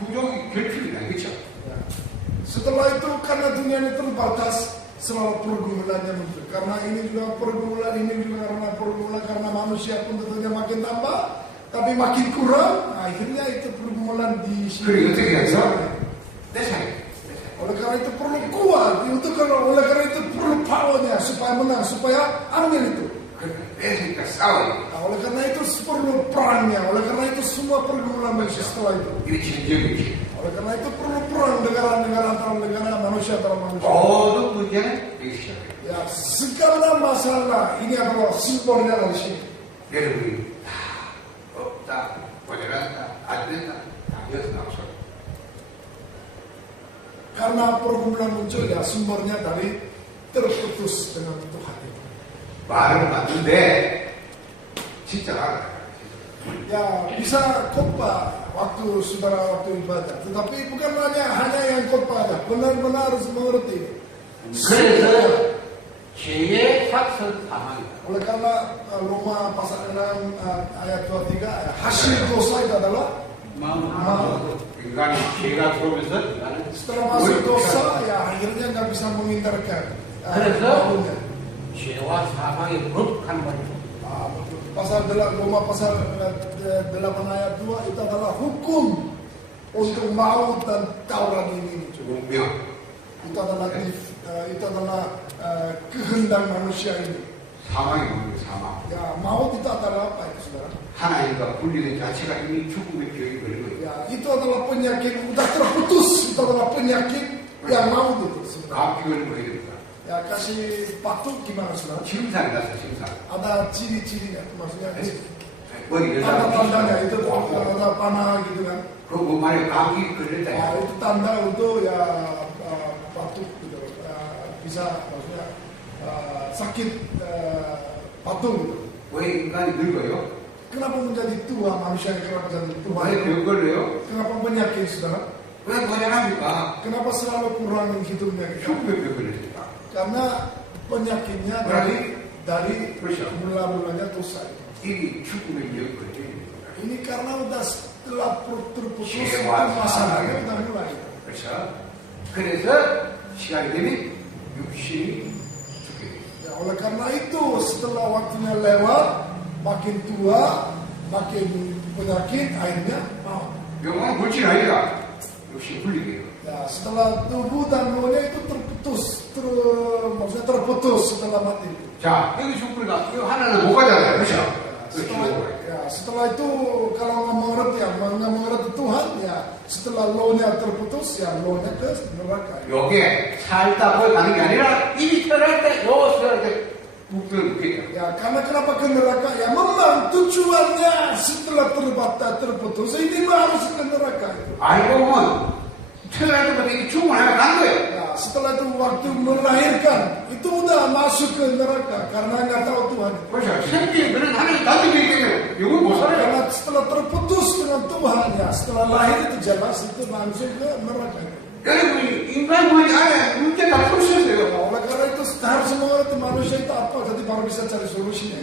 부족이 결핍이다 그렇죠? Ya. Setelah itu karena dunia ini terbatas, selalu pergumulannya muncul. Karena ini juga pergumulan, karena manusia pun tentunya makin tambah, tapi makin kurang. Akhirnya itu pergumulan di 그리고 어떻게 해서 sini. 내 사이 Oleh karena itu perlu kuat, oleh karena itu perlu powernya supaya menang, supaya ambil itu. 뺏으니까 싸워요. Nah, oleh karena itu perlu perangnya, oleh karena itu semua pergumulan manusia setelah itu. 이게 전쟁이지. Oleh karena itu perlu perang negara-negara antara negara, manusia antara manusia. 모든 문제는 여기 시작해요. Ya, segala masalah ini adalah simbolnya dari sini. 여러분이 다 없다, 모자란다, 안 된다, 다 여기서 나오셔. Karena pergumulan muncul ya sumbernya dari terputus dengan Tuhan. 말은 맞는데 진짜 알아요. Ya bisa khotbah waktu ibadah, tetapi bukan hanya yang khotbah aja, benar-benar harus mengerti. 그래서 죄의 삭선 사망이다. Oleh karena Roma pasal 6 ayat 23 hasil dosa itu adalah maut. 인간이 죄가 들어오면서 인간은 Setelah masuk dosa ya akhirnya nggak bisa menghindarkan. 그래서 mautnya. 죄와 사망의 법하는 거죠. Pasal Roma pasal 8 ayat 2 itu adalah hukum untuk maut dan Taurat ini. 운명. Itu adalah kehendak manusia ini. 사망이 뭡니까? 사망. Ya maut itu adalah apa itu saudara? 하나님과 분리된 자체가 이미 죽음의 병이 걸린 거예요. Ya itu adalah penyakit sudah terputus, itu adalah penyakit yang maut itu sebenarnya. 감기 걸린 거예요. 됩니까? Ya kasih patuk gimana saudara? 침상이 났어, 침상. Ada ciri-cirinya, maksudnya 머리 tanda-tandanya 여자 itu ada panah gitu kan. 그뭐 만약 감기 걸렸다. Nah, itu tanda untuk ya batuk gitu, bisa maksudnya sakit patung gitu. 왜 인간이 늙어요? Kenapa menjadi tua manusia yang kenapa jadi tua? 왜 병 걸려요? Kenapa penyakit saudara? 왜 모자랍니까? Kenapa selalu kurang hidupnya kita? 죽음의 병 걸렸습니다. Karena penyakitnya dari 그렇죠. mula-mulanya dosa. 이게 죽음의 병 걸린 겁니다. Ini karena udah setelah terputus 죄와 masalahnya 사망의 udah mulai. 그렇죠? 그래서 시간이 되면 육신이 죽게 돼요. Ya, oleh karena itu setelah waktunya lewat, makin tua, makin penyakit, akhirnya maut. 영혼은 물질 아니라 육신이 분리돼요. Ya, setelah tubuh dan rohnya itu maksudnya terputus setelah mati. 자, 여기 죽으니까 이거 하나는 못 가잖아요. 그렇죠? Setelah itu kalau nggak mengerti Tuhan, ya setelah rohnya terputus, ya rohnya ke neraka. 요게 살다 보여 가는 게 아니라 이미 태어날 때, 태어날 때 북들을 눕게 돼요. Ya, karena kenapa ke neraka? Ya memang tujuannya setelah terputus, ini harus ke neraka itu. 알고 보면 태어날 때부터 이게 죽음을 하나 간 거예요. Ya, setelah itu waktu melahirkan, itu udah masuk ke neraka karena nggak tahu Tuhan. 그렇죠. 생기는 그런 하나님 가지고 있기 때문에 영혼 못 살아요. Karena setelah terputus dengan Tuhan, ya setelah lahir itu jelas itu langsung ke neraka. 여러분이 인간만이 안에 문제 다 풀 수 있어요. Ya, oleh karena itu harus mengerti manusia itu apa, jadi baru bisa cari solusinya.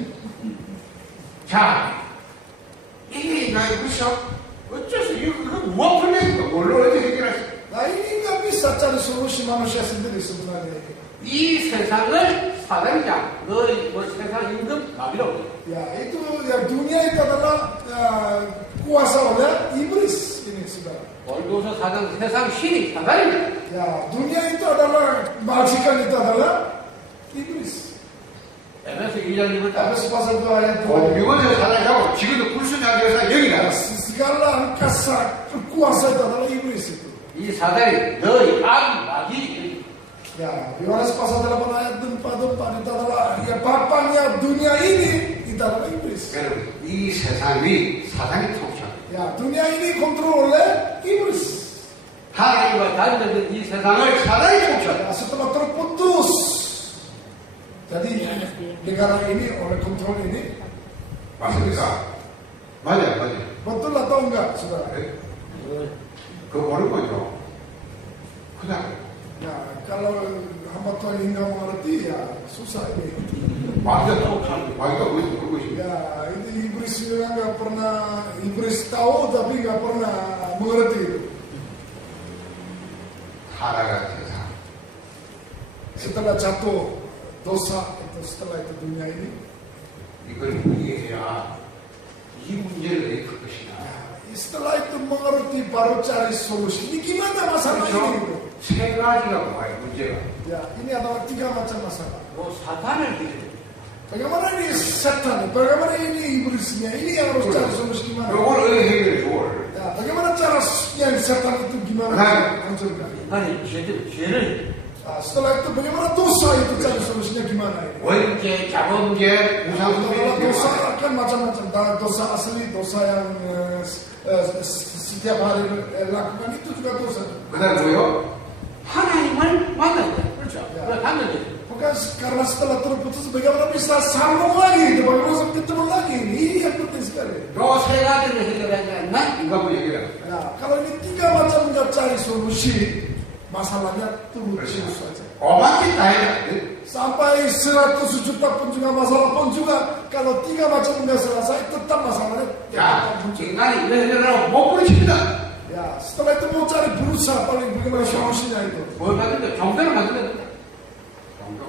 자, 이게 나의 그렇죠? 어째서 이거 뭐 풀렸을까? 뭘로 어떻게 해결했을까? Nah ini nggak bisa cari solusi manusia sendiri sebenarnya. 이 세상을 사단자, 너희 뭐 세상 임금 마비라고. Ya itu ya dunia itu adalah kuasa oleh iblis ini saudara. 월도서 사단 세상 신이 사단입니다. Ya dunia itu adalah majikan itu adalah iblis. 에베소 1장 2절 Efesus pasal 2 ayat 2. 이거는 사단이라고 지금도 불순하게 해서 여기다. Segala angkasa kuasa itu adalah iblis itu. 이 사단이 너희 마귀 Ya, Yohanes pasal 8 ayat 4 itu adalah ya papanya dunia ini itu adalah iblis. 여러분, 이 세상이 사단이 통치합니다. Ya, dunia ini kontrol oleh iblis. 하나님과 단절된 이 세상을 사단이 통치합니다. Ya, setelah terputus, jadi negara ini oleh kontrol ini. 맞습니까? 맞아요. Betul atau enggak, saudara? 네? 그거 모르는 거죠. 그냥 Ya, kalau hamba Tuhan ini nggak mengerti, ya susah ini. 완전 통치합니다. 완전 모르고 있습니다. Ya, ini iblis juga nggak pernah, iblis tahu tapi nggak pernah mengerti. 살아가는 세상. Setelah jatuh dosa itu, setelah itu dunia ini, 이걸 이해해야 이 문제를 왜 풀 것이냐. setelah itu mengerti baru cari solusi. Ini gimana masalah ini? 세 가지가 뭐예요, 문제가. Ya, ini adalah 3 macam masalah. 뭐 사탄을 기르는. Bagaimana ini setan? Bagaimana ini iblisnya? Ini yang harus cari solusi gimana? 요걸 해결해 줘. Ya, bagaimana cara yang setan itu gimana hancurkan? 아니 죄를 Nah, setelah itu bagaimana dosa itu cari solusinya gimana ini? 원죄, 자범죄, Kalau dosa 우상숭배. kan macam-macam. Dosa asli, dosa yang setiap hari lakukan itu juga dosa. 그다음 뭐요? 하나님을 만났다. 그렇죠. 야. 그래 당연히 Bukan karena setelah terputus bagaimana bisa sambung lagi, bagaimana bisa ketemu lagi. Ini yang penting sekali. 요세 가지를 해결하지 않나? 이거 한번 얘기해. Nah, kalau ini 3 macam nggak cari solusi, masalahnya terus saja. 어마티 다이다. Sampai 100 juta pun juga masalah pun juga kalau 3 macam nggak selesai tetap masalahnya 야, tetap muncul. 인간이 이래 해결하고 못 부딪힙니다. Ya, setelah itu mau cari berusaha paling bagaimana solusinya itu. 뭘 만든다? 정대를 만들어야 된다.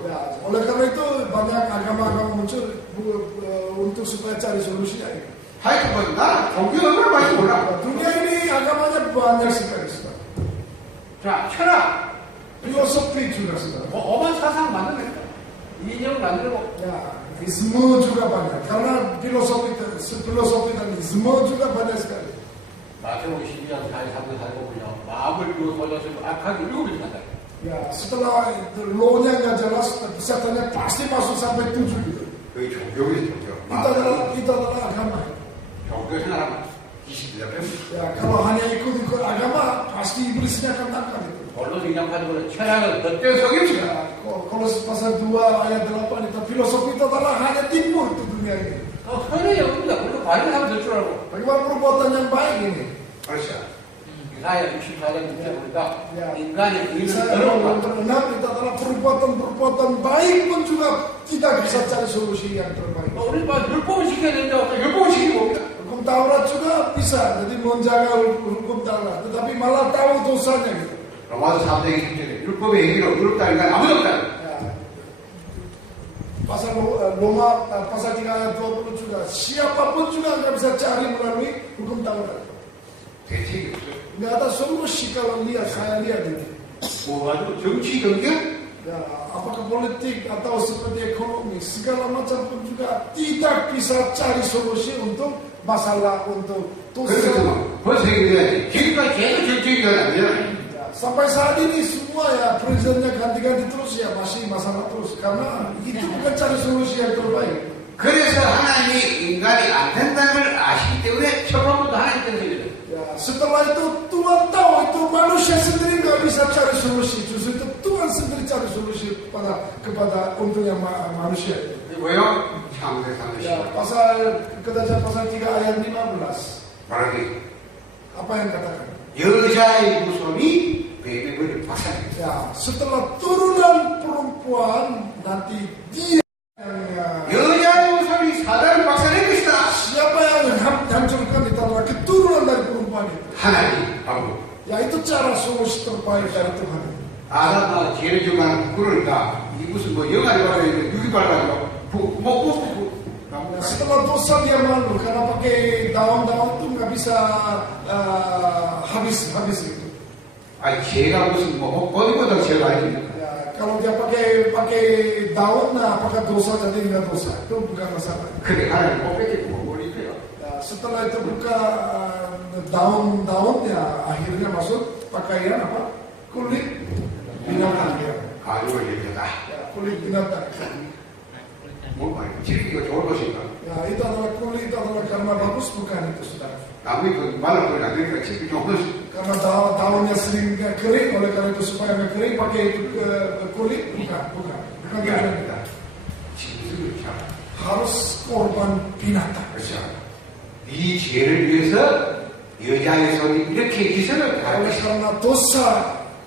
Ya, oleh karena itu banyak agama-agama muncul untuk supaya cari solusinya itu. 하여튼 뭐 나는 종교 얼마나 많이 몰라. Dunia ini agamanya banyak sekali, saudara. 자, 철학. Filosofi juga, saudara. 어만 사상 만들겠다. 이념을 만들고 Ya, isme juga banyak. Karena filosofi dan isme juga banyak sekali. 마태복음 12장 43절 45절요. 마음을 비워서 악하게 일곱을 한다. Ya, setelah law-nya nggak jelas, setannya pasti masuk sampai 7 gitu. 그게 종교겠죠, 종교. Itu adalah agama. 종교 생활하면 귀신이 잡혀요. Ya, kalau hanya ikut-ikut agama, pasti iblisnya akan tangkap itu. 원로 영양파적으로 철학을 그때 속임수가. Ya, kalau pasal 2 ayat 8 itu filosofi itu adalah hanya timbul di dunia ini. 선의 영입니다. 그리고 바른 사람 될 줄 알고. Bagaimana perbuatan yang baik ini? 그렇죠. 이사야 64장 6절 보니까 Ya. 인간의 의는 Saya 더러운 berenam itu adalah perbuatan-perbuatan baik pun juga tidak bisa cari solusi yang terbaik. 우리 막 율법을 지켜야 되는데 율법을 지키고 옵니다. Hukum Taurat juga bisa, jadi menjaga hukum Taurat, tetapi malah tahu dosanya gitu. 로마서 3장 20절에 율법의 행위로 의롭다 인간 아무도 없다. Ya. Pasal Roma pasal 3 ayat 20 juga, siapapun juga nggak bisa cari melalui hukum Taurat. 대책이 없어요. Nggak ada solusi kalau saya lihat ini. 뭐 가지고 정치 경제? Ya, apakah politik atau seperti ekonomi, segala macam pun juga tidak bisa cari solusi untuk masalah, untuk dosa. 그래서 벌써 얘기해야지. 지금까지 계속 정치가 안 되잖아요. Ya, sampai saat ini semua ya presidennya ganti-ganti terus ya masih masalah terus karena itu bukan cari solusi yang terbaik. 그래서 하나님이 인간이 안 된다는 걸 아시기 때문에 처음부터 하나님 때문에 Ya, setelah itu Tuhan tahu itu manusia sendiri nggak bisa cari solusi, justru itu Tuhan sendiri cari solusi kepada untungnya manusia. 뭐요? 창세기 Ya, 30장 pasal 3 ayat 15. 말하기 Apa yang katakan? 여자의 후손이 베베를 박살냅니다. Ya, setelah turunan perempuan nanti dia yang 여자의 후손이 사단을 박살낼 것이다. siapa yang hancurkan itu adalah keturunan dari perempuan itu. 하나님 아무 Ya, itu cara solusi terbaik dari Tuhan. 아담아 죄를 정하는 부끄러울까? 이 무슨 뭐 영아리 발라있는 유기 발라가지고 Ya, setelah dosa dia malu karena pakai daun-daun itu nggak bisa habis itu. 아니 죄가 무슨 뭐 어디보다 죄가 아닙니까? Ya, kalau dia pakai daun, nah apakah dosa jadi nggak dosa? Itu bukan masalah. 그래 하나님 못 뺏기고 못 버리고요. Ya, setelah itu buka daun-daunnya, akhirnya masuk pakaian apa? Kulit binatang ya. 가족을 일려다. Ya, kulit binatang. 뭐 말이야? 지르기가 좋을 것인가? Ya, itu adalah kulit itu adalah karena bagus bukan itu saudara. 남의 그 말을 보지 않으니까 지르기 좋은 것이. Karena daunnya sering kering, oleh karena itu supaya nggak kering pakai itu kulit bukan. 그게 아닙니다. 짐승을 잡아. Harus korban binatang. 그렇죠. 네 죄를 위해서 여자의 손이 이렇게 기선을 다 Oleh 했어. karena dosa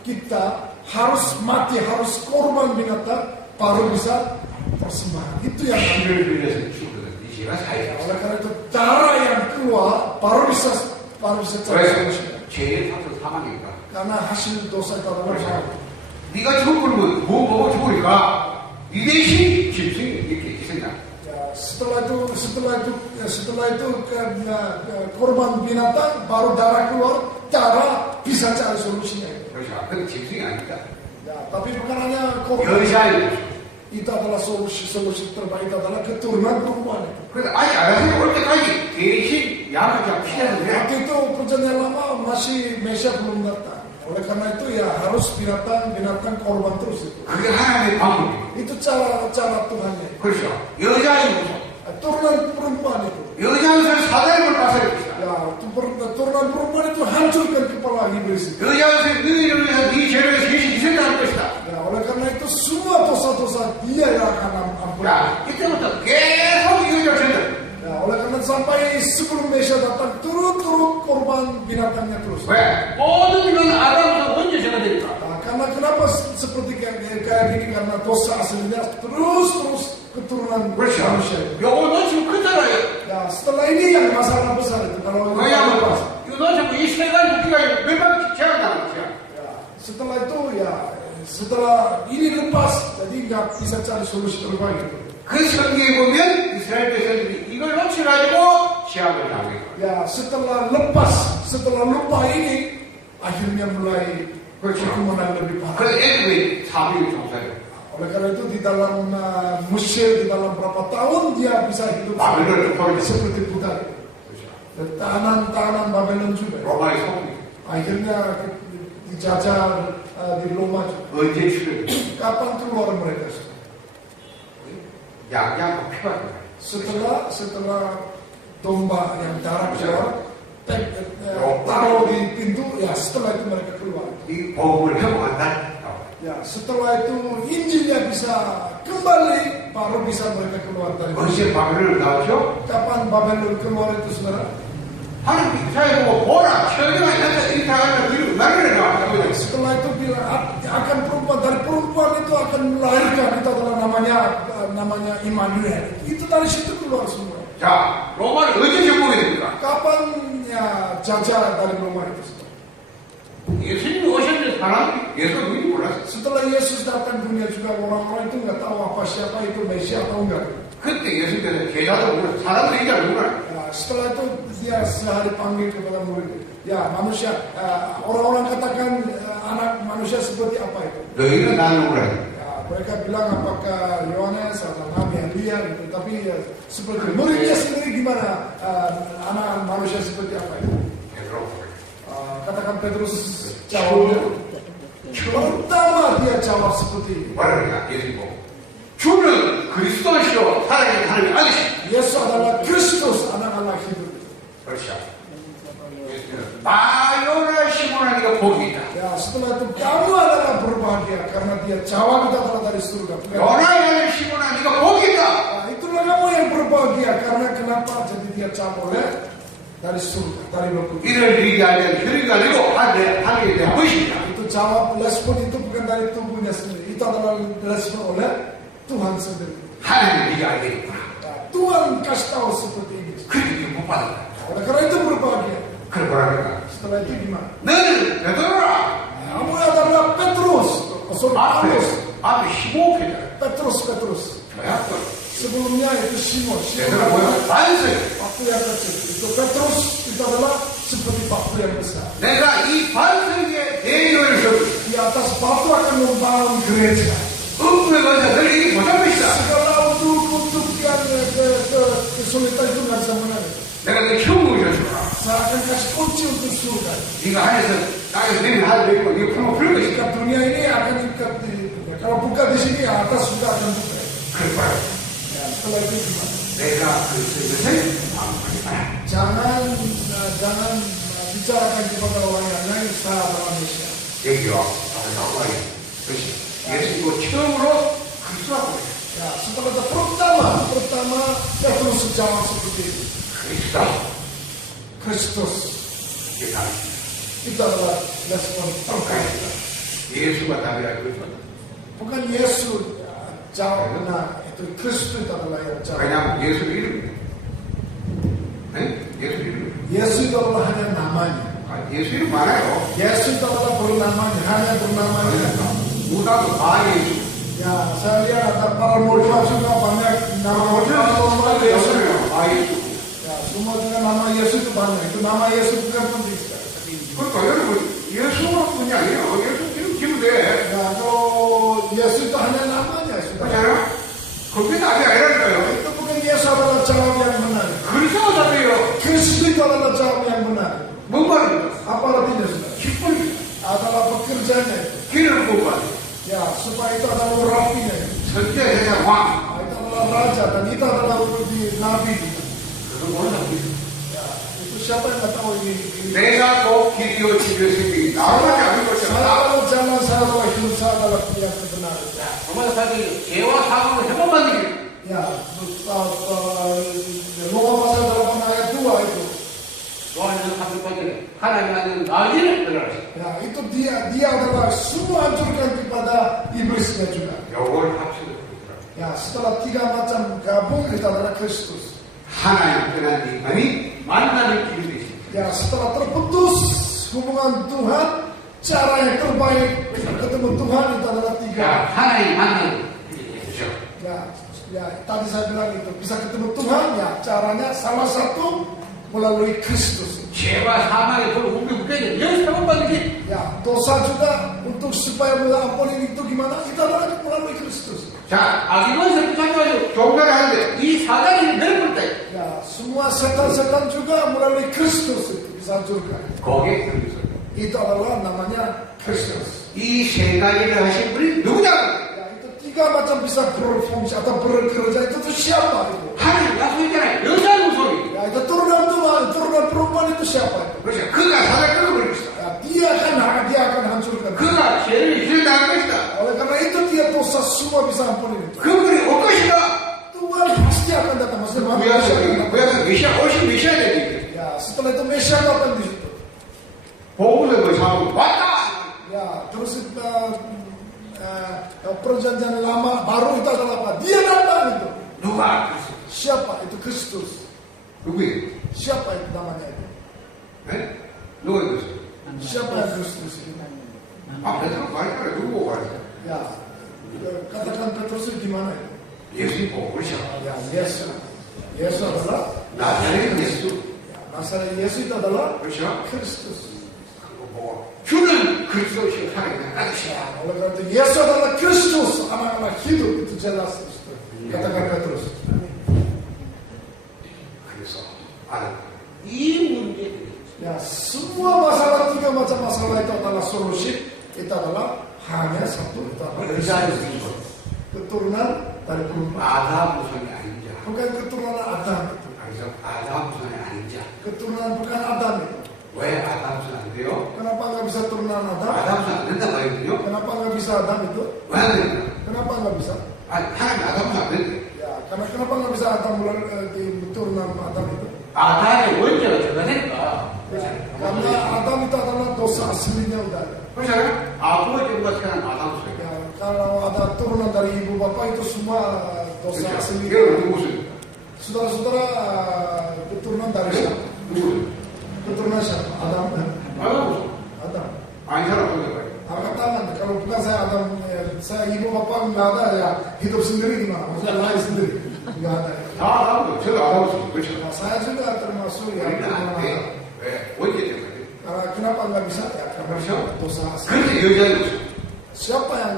kita harus mati, harus korban binatang baru bisa persembahan. Itu yang 피를 흘려서 죽거든. 네 죄가 사해졌어. oleh karena itu darah yang keluar baru bisa cari 그래서 solusi. 죄의 탓은 사망이니까. Karena hasil dosa itu adalah salah. 네가 죽으면 뭐 먹어 죽으니까 네 대신 짐승이 이렇게 희생나. Ya, setelah itu korban binatang baru darah keluar, cara bisa cari solusinya. 그렇죠. 그건 짐승이 아니다. Ya, tapi bukan hanya korban. 여자의 Itu adalah solusi terbaik adalah keturunan perempuan itu. 그래서 아직 알아서 올 때까지 대신 양을 좀 피하는 거야. Waktu itu perjanjian lama masih Mesia belum datang. Oleh karena itu ya harus binatang korban terus itu. 그게 하나님의 방법이에요. Itu cara Tuhannya. 그렇죠. 여자의 무서 Turunan perempuan itu. 여자는 사단을 빠서야 됩니다. Ya, turunan perempuan itu hancurkan kepala iblis itu. 여자는 너희를 위해서 네 죄를 위해서 대신 희생당할 것이다. Ya, oleh karena itu semua dosa-dosa dia yang akan ampuni. 자, 이때부터 계속 여자를 전달. Ya, oleh karena sampai sebelum Mesia datang turut-turut korban binatangnya terus. 왜? 모든 이건 아담부터 언제 제가 됩니까? Nah, karena kenapa seperti kayak gini? Karena dosa aslinya terus keturunan 그렇죠. manusia. 요거 놓치면 크잖아요. Ya, setelah ini yang masalah besar itu kalau ini 왜냐하면 lepas. 이거 놓치면 이 세 가지 묶기가 몇 바퀴 제한당한 거야. Ya, setelah itu ya setelah ini lepas jadi nggak bisa cari solusi terbaik itu. 그 성경에 보면 이스라엘 백성들이 이걸 놓쳐가지고 시험을 당해요. Ya, setelah lupa ini akhirnya mulai perkebunan lebih parah. 그래서 애굽의 사명이 종사해요. Oleh karena itu di dalam Mesir di dalam berapa tahun dia bisa hidup 바벨론을 버리죠. seperti budak. Tahanan Babylon juga. 로마의 소금. Akhirnya dijajah di Roma juga. 언제 출혈? Kapan keluar mereka? 양양 피가 Setelah domba yang darah keluar, taruh di pintu, ya setelah itu mereka keluar. 이 복음을 회복한다. Ya, setelah itu Injilnya bisa kembali, baru bisa mereka keluar dari. 언제 바벨론을 나왔죠? Kapan Babylon keluar itu saudara? 하나님 이사야 보고 보라 천리가 있는데 이렇게 하면 뒤로 나를 나왔답니다. Setelah itu bilang akan perempuan, dari perempuan itu akan melahirkan, itu adalah namanya Immanuel. Itu dari situ keluar semua. 자, 로마를 언제 정복이 됩니까? Kapan ya jajah dari Roma itu? 예수님이 오셨는데 사람이 예수 누군지 몰랐어요. Setelah Yesus datang dunia juga orang-orang itu nggak tahu siapa itu Mesia atau enggak. 그때 예수님께서 제자도 몰라 사람들이 이제 몰라. Ya, setelah itu dia sehari panggil kepada murid. Ya manusia, orang-orang katakan anak manusia seperti apa itu? 너희는 나를 몰라. Ya, mereka bilang apakah Yohanes atau Nabi Elia gitu. Tapi ya, seperti muridnya sendiri gimana anak manusia seperti apa itu? Katakan Petrus jawabnya. Pertama dia jawab seperti ini. 말하냐 예수님 보고 주는 그리스도시요 살아계신 하나님의 아들이시. Yesus adalah Kristus, anak Allah hidup. 그렇죠. 바요나 시몬아 네가 복이 있다. Ya, setelah itu kamu adalah berbahagia karena dia jawab itu adalah dari surga. 요나의 아들 시몬아 네가 복이 있다. Nah, itulah kamu yang berbahagia karena kenapa? Jadi dia jawab oleh dari surga, dari Roh Kudus. 이를 이기 하는 혈의가 아니고 하늘에 대한 것입니다. Itu jawab respon itu bukan dari tubuhnya sendiri. Itu adalah respon oleh Tuhan sendiri. 하나님 네가 알게 됐구나. Nah, Tuhan kasih tahu seperti ini. 그렇게 못 받았다. Oleh karena itu berbahagia. 그걸 뭐라니까? Setelah itu gimana? 너는 베드로라. Kamu adalah Petrus. Paulus. 앞에 15회잖아. Petrus. 조약돌. Sebelumnya itu Simon. 베드로가 뭐야? 반석. Batu yang kecil. Itu Petrus itu adalah seperti batu yang besar. 내가 이 반석에 대교를 세우고 Di atas batu akan membangun gereja. 음부의 권세 널 이기 못할 것이다. Segala untuk yang kesulitan itu nggak bisa menang. 내가 너 천국을 줬구나. Saya akan kasih kunci untuk surga. 네가 안에서 땅에서 내리는 하늘도 있고 네가 풀면 풀 것이다. Ikat dunia ini akan ikat di dunia. Kalau buka di sini atas juga akan buka. 그럴 Ya, setelah itu gimana? 내가 그것을 마음하지 마라. Jangan bicarakan kepada orang yang lain saya adalah Mesia. 여기요. 나와요. 그렇지. 예수님도 처음으로 그리스도라고 그래요. Ya, setelah itu pertama Petrus jawab seperti itu. 그리스도. Kristus 이게 다 itu adalah respon terbaik. 예수가 답이라 그랬어. Bukan Yesus jawab benar, itu Kristus itu adalah yang jawab. 왜냐하면 예수 이름이에요. 네? 예수 이름. Yesus itu adalah hanya namanya. 예수 이름 많아요. Yesus itu adalah bernamanya, hanya bernamanya. 무다도 다 예수. Ya, saya lihat ada para murid juga banyak nama Yesus. 다 예수. Ya, semua dengan nama Yesus itu banyak. Itu nama Yesus bukan penting sekali. 그러니까 여러분 예수뿐이 아니에요. 예수 이름 지면 돼. Ya, kalau Yesus itu hanya namanya sudah. 그렇잖아요. 그게 답이 아니라니까요. Itu bukan Yesus adalah jawab yang benar. 그리스도가 답이에요. Kristus itu adalah jawab yang benar. 뭔 말입니까? Apa artinya sudah? 기쁨입니다. Adalah pekerjaannya itu. 길을 뽑아야 Ya, supaya itu adalah rapinya. 절대 세상 왕. Itu adalah raja dan itu adalah di nabi. 그건 모르는 거죠. Ya, itu siapa yang nggak tahu ini? 내가 꼭 길이요 집이요 생명이 나오지 않는 Saya 것이다. adalah jalan, saya adalah hidup, saya adalah yang kebenaran. 정말 사실 죄와 사망을 해본 만들기. Ya, Roma pasal 8 ayat 2 itu. 요한일서 3장에 하나님 아는 나이를 들어라. Ya, itu dia adalah semua hancurkan kepada iblisnya juga. 요걸 합치는 Ya, setelah 3 macam gabung itu adalah Kristus. 하나님 떠난 인간이 만나는 길이 되십니다. Ya, setelah terputus hubungan Tuhan, cara yang terbaik ketemu Tuhan itu adalah 3. 하나님 만나는 길이 되죠. Ya, tadi saya bilang itu bisa ketemu Tuhan ya, caranya salah satu melalui Kristus. 죄와 사망의 돌을 옮기고 깨는 여기서 해본 만들기. Ya, dosa juga untuk supaya mengampuni itu gimana? Itu adalah melalui Kristus. 자, 악인원서 붙잡아가지고 종단을 하는데 이 사단이 내려볼 때 Ya, semua setan-setan juga melalui Kristus itu bisa hancurkan. 거기에 그리스도. Itu adalah namanya Kristus. 이 세 가지를 하신 분이 누구냐? Ya, itu 3 macam bisa berfungsi atau bekerja itu tuh siapa itu? 하나님 약속했잖아요. 여자 목소리. Ya, itu turunan Tuhan, turunan perempuan itu siapa itu? 그렇죠. 그가 사단을 끊어버릴 것이다. Ya, dia akan hancurkan. 그가 죄를 해결당할 것이다. Oleh karena itu dia dosa semua bisa ampuni itu. 그분이 올 것이다. Tuhan pasti akan datang. Maksudnya manusia akan datang. 구약은 메시아 오신 메시아 되기. Ya, setelah itu Mesia datang di situ. 복음의 그 사람 왔다. Ya, terus perjanjian lama baru itu adalah apa? Dia datang itu. 누가? Siapa? Itu Kristus. 누구예요? Siapa itu namanya itu? 네? 누가 있어요? Siapa yang Kristus itu? 아, 베드로 말했잖아요. 누구 보고 말했어요? Ya, katakan Petrus itu gimana itu? 예수님 보고 그러셔. Ya, Yesus. Yesus adalah 나자렛 예수. ya, masalah Yesus itu adalah 그렇죠? Kristus. 그거 보고 주는 그리스도시요 살아있는 아저씨야. Oleh karena itu Yesus adalah Kristus, anak-anak hidup itu jelas itu. Katakan Petrus. 그래서 아는 이 문제들이 Ya, semua masalah 3 macam masalah itu adalah solusi. Itu adalah hanya satu. Itu adalah 의자를 Kristus. 쓰고 Keturunan dari perempuan. 아담 우선이 아닌 자. Bukan keturunan Adam itu. 그래서 아담 우선이 아닌 자. Keturunan bukan Adam itu. 왜 아담 우선 안 돼요? Kenapa nggak bisa turunan Adam? 아담 우선 안 된단 말이거든요. Kenapa nggak bisa Adam itu? 왜 안 됩니까? Kenapa nggak bisa? 아니 하나님 아담 우선 안 된대. Ya, karena kenapa nggak bisa Adam di turunan Adam itu? 아담의 원죄가 전가되니까. Karena Adam itu adalah dosa aslinya udah ada. 그렇잖아요. 아버지가 태어난 아담 우선. Ya, kalau ada turunan dari ibu bapak itu semua dosa 그렇죠. asli. 이게 누구세요? Saudara-saudara keturunan dari siapa? 누구? Keturunan siapa? Adam. 아담 우선. Adam. 아니 사람 어디 가요? Angkat tangan. Kalau bukan saya Adam, saya ibu bapak nggak ada ya hidup sendiri gimana? Maksudnya lahir sendiri nggak ada. 다 아담 우선. 저도 아담 우선. 그렇죠. Nah, saya juga termasuk ya. 우리는 안 돼. 왜? 원죄 때문에. Kenapa nggak bisa? Ya karena 그렇죠. dosa asli. 그래서 여자는 우선. Siapa yang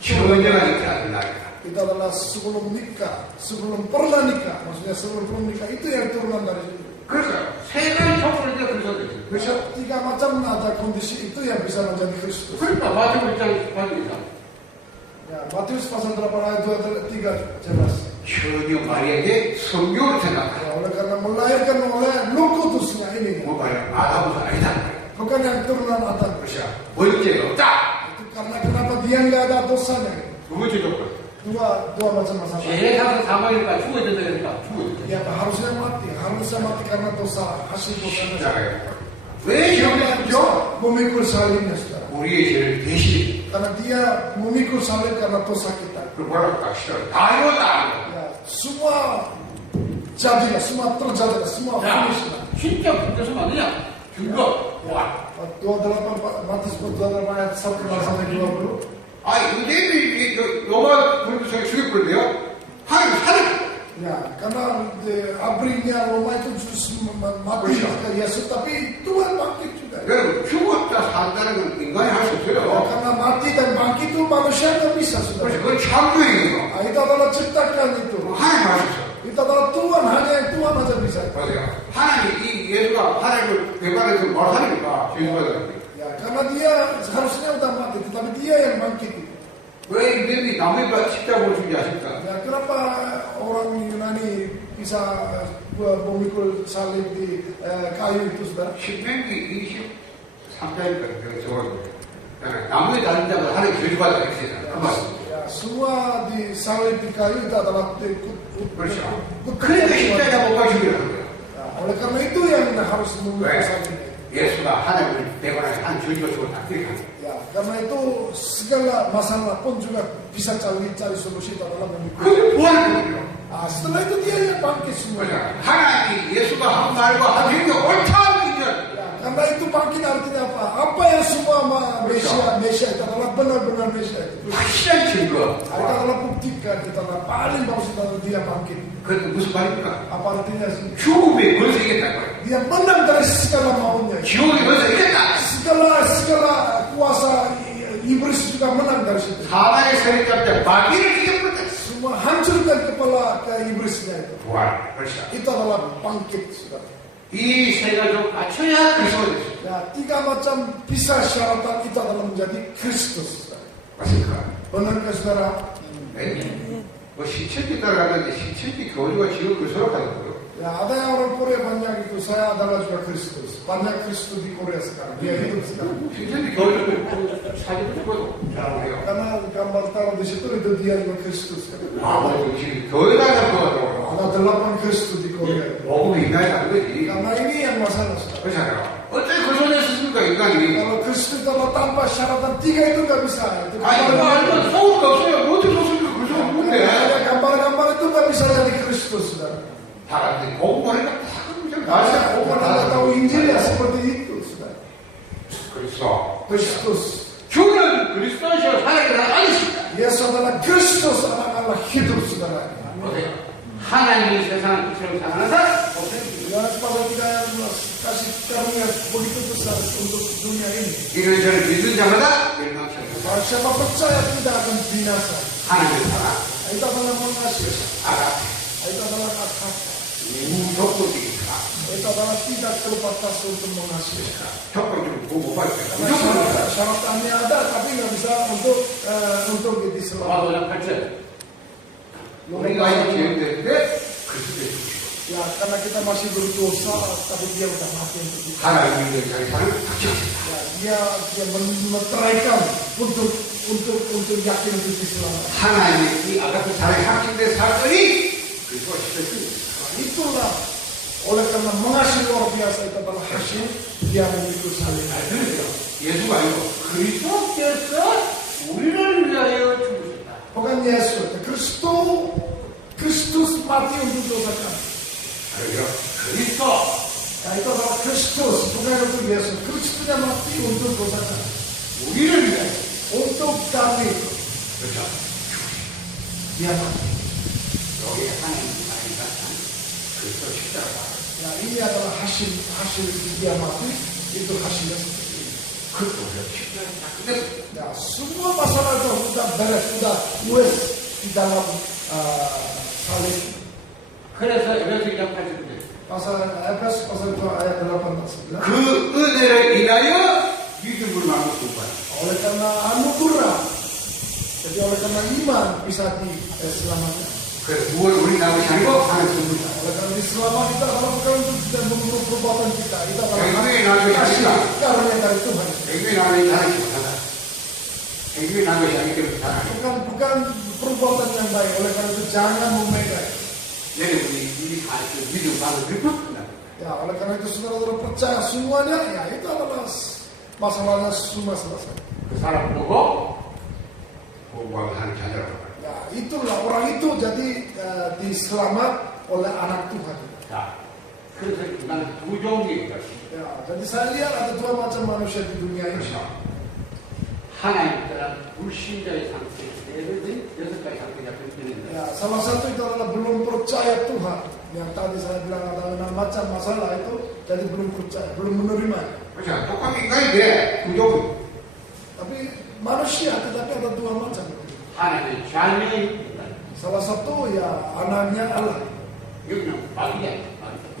처녀가 있지 않는 날이다. itu adalah sebelum nikah, sebelum pernah nikah, maksudnya sebelum belum nikah itu yang turunan dari situ. 그러니까 세 가지 척을 이제 그리스도 됐어요. Bisa 3 macam ada kondisi itu yang bisa menjadi Kristus. 그러니까 마태복음 1장 18절이다. Ya, Matius pasal 8 ayat 2 3 jelas. 전혀 마리아에게 성경을 생각하라. Ya, oleh karena melahirkan oleh Logotusnya ini. 뭐 말이야? 아담은 아니다. Bukan yang turunan Adam. 그렇죠. 번째가 없다. Itu karena kenapa dia nggak ada dosanya. 두 번째 조건. Dua macam masalah. 죄에서 사망이니까 죽어야 된다 그러니까 죽어야 된다. Ya, harusnya mati karena dosa, hasil dosanya. 자, 왜 Dia 이렇게 bisa memikul salibnya, saudara. 우리의 죄를 대신 Karena dia memikul salib karena dosa kita. 그 뭐라고 합시다. 다 이뤘다. Ya, semua jadilah, semua terjadilah, semua 야, finishlah. 진짜 붙여서 맞느냐? 증거. 와. 28 Matius 28 ayat 1 sampai 20. 아, 유대인이 로마 군부성에 죽여버렸네요. 하늘. Ya, karena abringnya Roma itu justru mati sekali Yesus, tapi Tuhan bangkit juga. 여러분, 죽었다 산다는 건 인간이 할 수 Ya, 없어요. karena mati dan bangkit itu manusia nggak bisa, 그렇죠. saudara. 그건 창조예요. Nah, itu adalah ciptakan itu. 하나님 할 수 있어. Itu adalah Tuhan, hanya yang Tuhan aja bisa. 맞아요. 하나님, 이 예수가 하나님을 배반해서 말하니까 죄송하다. Ya, karena dia harusnya udah mati, tetapi dia yang bangkit itu. 왜 인간이 남의 바 십자가를 주지 않습니까? Ya, kenapa orang Yunani bisa memikul salib di kayu itu, saudara? 신명기 23장이니까 내가 적었는데 나무에 달린 자가 하나님 저주받아 이렇게 그 말씀. Ya, semua di salib di kayu itu adalah 그렇죠. 그러니까 십자가 못 가시기로 하는 거예요. Ya, oleh karena itu yang harus memikul 왜? salib. 예수가 하나님을 배반하게 한 저주가 죽었다. 그렇게 하는 거예요. Ya, karena itu segala masalah pun juga bisa cari solusi itu adalah memikul. 그게 부활이거든요. Ah, setelah itu dia yang bangkit semua. 하나님 예수가 한 말과 한 행동 옳다 믿으면 Ya, karena itu bangkit artinya apa? Apa yang semua Mesia itu adalah benar-benar Mesia itu. 확실한 증거. Itu adalah buktikan kita adalah paling bagus adalah dia bangkit. 그것도 무슨 말입니까? Apa artinya? 죽음이 벌써 이겼다는 거예요. Dia menang dari segala maunya. 지옥이 벌써 이겼다. Segala kuasa iblis juga menang dari situ. 사나의 세력 잡자 마귀를 이겨버렸다. Semua hancurkan kepala ke iblisnya itu. 부활. 그렇죠. Itu adalah bangkit, saudara. 이 세 가지 갖춰야 그리스도가 됐어요. Ya, tiga macam bisa syaratan itu adalah menjadi Kristus, saudara. 맞습니까? Benarkah, saudara? 네. 뭐 신천지 따라가는데 신천지 교주가 지금 그 소락하더라고요. Ya, ada yang orang Korea banyak itu, saya adalah juga Kristus. Banyak Kristus di Korea sekarang. Dia hidup sekarang. 신천지 교주 사진도 찍어도 잘 오네요. Karena gambar taruh di situ itu dia juga Kristus. 아, 뭐 지금 교회 다녀서 Ada 8 Kristus di Korea. 복음이 인간이 다른 거지. Karena ini yang masalah, saudara. 그렇잖아요. 어떻게 그 소리를 쓰십니까 인간이? Kalau Kristus adalah tanpa syaratan tiga itu nggak bisa. Itu 아니 그거 알면 속을 거 없어요. 뭐 어떻게 속습니까? 그 소리 뭔데? ada gambar-gambar itu nggak bisa jadi Kristus, saudara. 다 같은 복음하니까 다 그냥 다 Masa 아시고 orang nggak tahu Injil ya seperti itu, saudara. 그리스도. Kristus. 주는 그리스도시여 살아계라 아니십니까? Yesus adalah Kristus, anak Allah hidup, saudara. 보세요. 하나님이 세상을 빛으로 사랑하사 Yohanes pasal 3 ayat 11 kasih karunia begitu besar untuk dunia ini. 이를 저를 믿는 자마다 멸망치 않는다. Barang siapa percaya tidak akan binasa. 하나님의 사랑, Itu adalah mengasihi. 알아, Itu adalah akal. 무조건적이다. Itu adalah tidak terbatas untuk mengasihi. 조건적으로 못 받을 때 Karena 무조건. syaratannya ada, tapi nggak bisa untuk diselamatkan. 로마서 5장 8절. 우리가 이제 죄인되는데 그리스도의 죽으시고 Ya, karena kita masih berdosa, tapi dia udah mati untuk kita. 하나님의 자기 사랑을 확증하신다. Ya, dia meneraikan untuk yakin untuk diselamatkan. 하나님의 이 아가페 사랑이 확증된 사건이 그리스도가 시켰습니다. Itulah oleh karena mengasihi luar biasa itu adalah hasil dia memikul salib. 예수가 아니고 그리스도께서 우리를 위하여 죽으셨다. Bukan Yesus, Kristus mati untuk dosa kami. 그러죠. 그리스도. Ya, itu adalah Kristus, bukan untuk Yesus. Kristusnya mati untuk dosa kami. 우리를 위하여. Untuk kami, 그렇죠. dia mati. 여기 하나님의 사랑이다. 그리스도 십자가. Ya, ini adalah hasil dia mati, itu hasilnya seperti ini. 그것도 우리가 십자가 다 끝냈어. Ya, semua masalah itu sudah beres, sudah luas di dalam salib. 그래서 에베소 2장 8절인데 Pasal Efes pasal 2 ayat 8 dan 9. 그 은혜를 인하여 믿음으로 나누고 구원. Oleh karena anugerah, jadi oleh karena karena iman bisa diselamatkan. 그래서 무엇 우리 나머지 아니고 하나님 줍니다. Oleh karena diselamatkan kita adalah bukan untuk tidak mengurus perbuatan kita. Kita adalah Engkau nabi kasih anak. karunia dari Tuhan. 애교에 나는 하나님 못하다. 애교에 나는 것이 아니기 때문에 다 Bukan perbuatan yang baik. Oleh karena itu jangan memegang. 여러분이 이미 다 믿음 받는 그렇구나. Ya, oleh karena itu saudara-saudara percaya semuanya, ya itu adalah masalahnya semua selesai. 그 사람 보고 공부하고 하는 자녀라고 말이야. Ya, itulah orang itu jadi diselamat oleh anak Tuhan. 자, 그래서 나는 두 종류의 것. Ya, jadi saya lihat ada dua macam manusia di dunia ini. 그렇죠. 하나님 따라 불신자의 상태, 여섯 가지 상태가 변했는데 Ya, salah satu itu adalah belum percaya Tuhan. Yang tadi saya bilang ada 6 macam masalah itu, jadi belum percaya, belum menerima. 그렇죠. 똑같은 인간이 돼. 두 종류. Tapi manusia, tetapi ada dua macam. 하나님의 자녀인 인간. Salah satu ya anaknya Allah. 여기는 마귀야.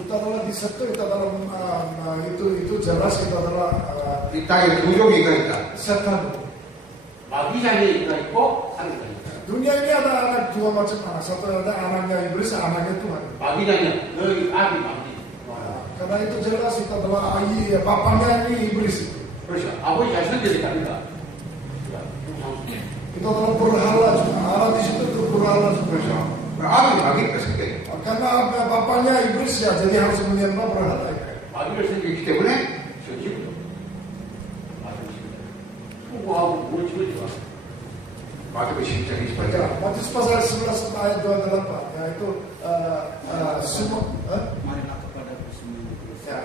Itu adalah di situ itu adalah itu jelas itu adalah 이 땅에 두 종류의 인간이 있다. setan. 마귀 자녀의 인간이 있고 하나님 자녀. Dunia ini ada anak dua macam anak. Satu ada anaknya iblis, anaknya Tuhan. 마귀 자녀, 너희 아비 마귀. Karena itu jelas itu adalah bapaknya ini iblis itu. 그렇죠. 아버지 잘 선택이 다르다. Itu adalah berhala juga. Allah di situ itu berhala juga. 그렇죠. 아버지 마귀니까 선택. Karena bapaknya iblis ya, jadi harus menyembah berhala. 마귀를 선택했기 때문에 전지부터 마귀를 투구하고 뭘 지어줘. 마귀의 심장이 Ya, 있어야 Matius pasal 11 ayat 28 yaitu semua Marilah kepada semua. ya.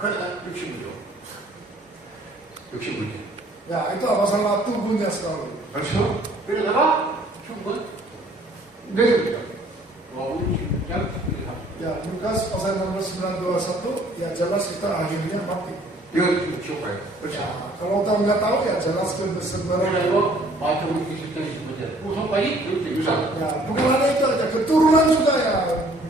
그러니까 60분이죠. 60분이. Ya, itu masalah tubuhnya sekali. 그렇죠. 그러다가 충분 내줍니다. 우리 심장 Ya, Lukas pasal nomor 921 ya jelas kita akhirnya mati. 이거 기억해요. 그렇죠. Ya, kalau kita nggak tahu ya jelas 그러나 sebenarnya. 이거 마태복음 20장 20번째 후손까지 그렇게 유산. Ya, bukan hanya itu aja, keturunan juga ya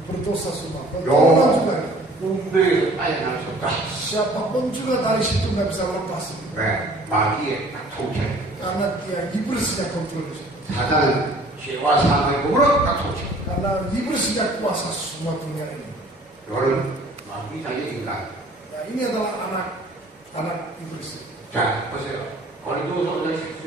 berdosa semua. Keturunan juga. 군대에서 아예 나올 수 없다. Siapapun juga dari situ nggak bisa lepas. 왜? 마귀의 딱 통제. Karena dia iblisnya kontrol. 사단은 죄와 사망의 법으로 딱 통제. Karena iblisnya kuasa semua dunia ini. 이거는 마귀 자녀 인간. Ya, ini adalah anak iblis. 자, 보세요. 고린도서 5장 10절.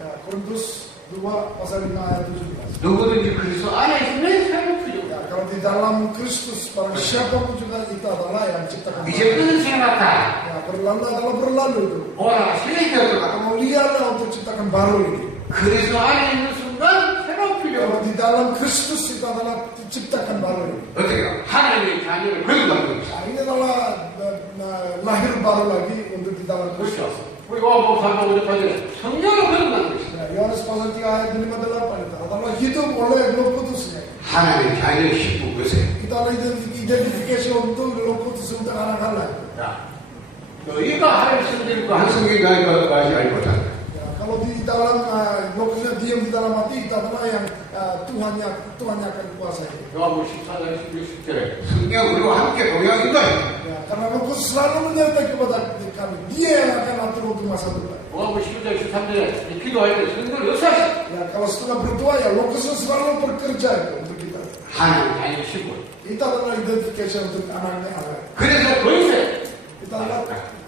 Ya, Korintus 2 pasal 5 ayat 17. 누구든지 그리스도 안에 있으면 새로운 Ya, 구조다. kalau di dalam Kristus, barang siapapun juga itu adalah yang ciptakan. 이제 끝은 생각났다. Ya, berlalu adalah berlalu itu. 보라, 새로운 되었다. Kalau lihatlah untuk ciptakan baru ini. 그리스도 안에 있는 순간 새로운 Kalau 구조. di dalam Kristus itu adalah ciptakan baru ini. 어떻게요? 하나님의 자녀를 거듭나는 것이죠. Nah, ini adalah lahir baru lagi untuk di dalam Kristus. 그렇죠. 우리 요한복음 3장 5절 8절에 성령을 거듭나는 것이죠. Ya, Yohanes pasal 3 ayat 5-8 itu adalah hidup oleh Roh Kudusnya. 하나님의 자녀의 신분 것에 Kita ada identifikasi untuk Roh Kudus untuk anak Allah. 자, 너희가 하나님 성전이고 한 성경이니까 말하지 알지 못한다. Ya, kalau di dalam Roh Kudusnya diam di dalam hati, itu adalah yang Tuhannya akan kuasai. 요한복음 14장 16, 17절에 성령 우리와 함께 동행하는 인간. Ya, karena Roh Kudus selalu menyertai kepada kami. Dia yang akan atur untuk masa depan. 요한복음 11장 13절에 기도할 때 성령을 역사하시. Ya, kalau setelah berdoa ya Roh Kudus selalu bekerja itu untuk kita. 하나님 자녀의 신분. Itu adalah identifikasi untuk anaknya Allah. 그래서 거기서 Itu adalah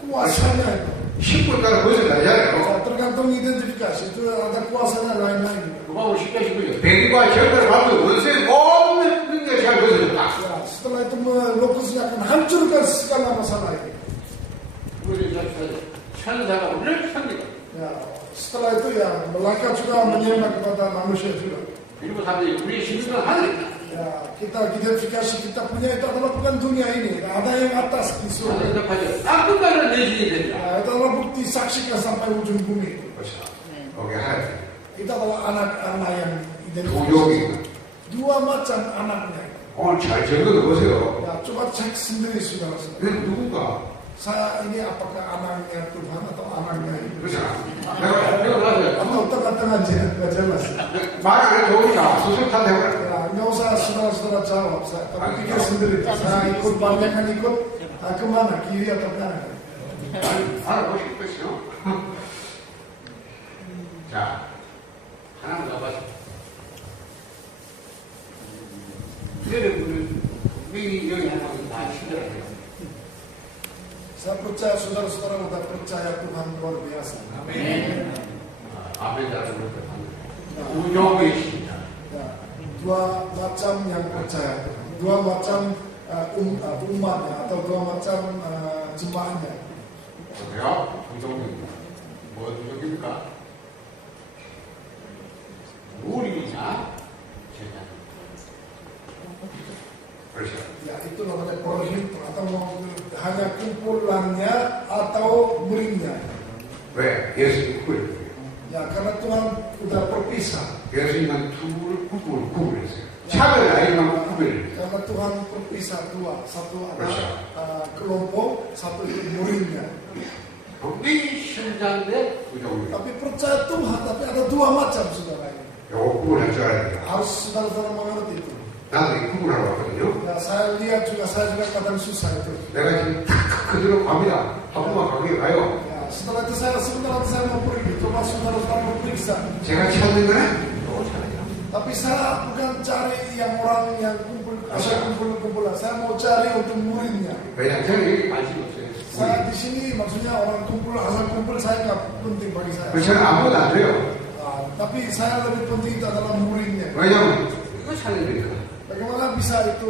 kuasanya itu. 신분 따라 거기서 나잖아요. Ya, tergantung identifikasi itu ada kuasanya lain-lain. 요한복음 10장 19절 뱀과 결과를 받는 원수의 모든 능력이 잘 거기서 줬다. Ya, setelah itu Roh Kudusnya akan hancurkan segala masalah ini. 우리 천사가 우리를 섬기다. Ya, setelah itu ya malaikat juga menyembah kepada manusia juga. 그리고 사람들이 우리의 신분은 하늘이다. Ya, kita identifikasi kita punya itu adalah bukan dunia ini. Ada yang atas di surga. 하늘 대파절 땅끝까지 내주게 된다. Ya, itu adalah bukti saksikan sampai ujung bumi. 그렇죠. 거기 하나님. Itu adalah anak-anak yang 두 identifikasi. 종이. Dua macam anaknya. 오늘 잘 적어도 보세요. Ya, coba cek sendiri saudara-saudara. 이건 누군가? Saya ini apakah anaknya Tuhan atau anaknya ini? 그렇잖아. 내가 그래서 Atau tengah-tengah nggak jelas. 말을 안 해도 좋으니까 수술탄 해버려. Ya, nggak usah saudara-saudara jawab. Tapi pikir sendiri. Saya ikut banyak kan ikut kemana? Kiri atau kanan? 알아보시겠어요? 자, 하나만 더 봐서. 그래도 우리 여기 하나만 다 친절하게. Saya percaya saudara-saudara sudah percaya Tuhan luar biasa. 아멘. 아멘 잘하는 것 운영에 있습니다. Ya, dua macam yang percaya, dua macam umatnya atau dua macam jemaahnya. 어때요? 부족입니다. 뭐 부족입니까? 우리냐? 제자. 그렇죠. Ya itu namanya prohib atau hanya kumpulannya atau muridnya. 왜? 예수님 구별했어요. Ya karena Tuhan sudah berpisah. 예수님은 둘을 구별했어요. 차별 아이만 구별했어요. Karena Tuhan berpisah dua, satu adalah kelompok, satu itu muridnya. 우리 신자인데 부족입니다. Tapi percaya Tuhan, tapi ada dua macam saudara ini. 이거 구분할 줄 알아야 돼요. Harus saudara-saudara mengerti itu. 나도 이 구분하러 왔거든요. Ya saya lihat juga, saya juga kadang susah itu. 내가 지금 탁 그대로 갑니다. 한 번만 거기 가요. Ya, setelah itu saya mau pergi, coba saudara-saudara periksa. 제가 찾는 거는 또 찾아요. Tapi saya bukan cari yang orang yang kumpul, asal kumpul-kumpulan. Saya mau cari untuk muridnya. 왜냐면 저는 여기 관심 없어요. Saya di sini maksudnya orang kumpul, asal kumpul saya nggak penting bagi saya. 저는 아무것도 안 돼요. Tapi saya lebih penting itu adalah muridnya. 왜냐면 이거 찾는 거니까. Bagaimana bisa itu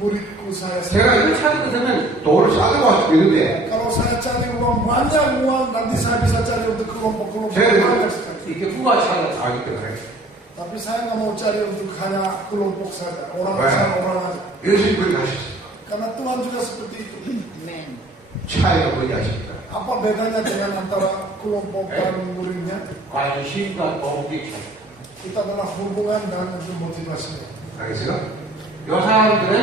muridku saya? 제가 이거 찾는 거면 돈을 싸들고 할 수 있는데 Kalau saya cari uang banyak uang, nanti saya bisa cari untuk kelompok-kelompok 제가 banyak sekali. 이렇게 부가 찾아서 하기 때문에 Tapi saya nggak mau cari untuk hanya kelompok saja, orang Baik. besar orang aja. 예수님 그렇게 하셨어요. Karena Tuhan juga seperti itu. 차이가 뭔지 아십니까? Apa bedanya dengan antara kelompok dan muridnya? 관심과 동기 차이. Itu adalah hubungan dan motivasinya. 알겠어요? 요 사람들은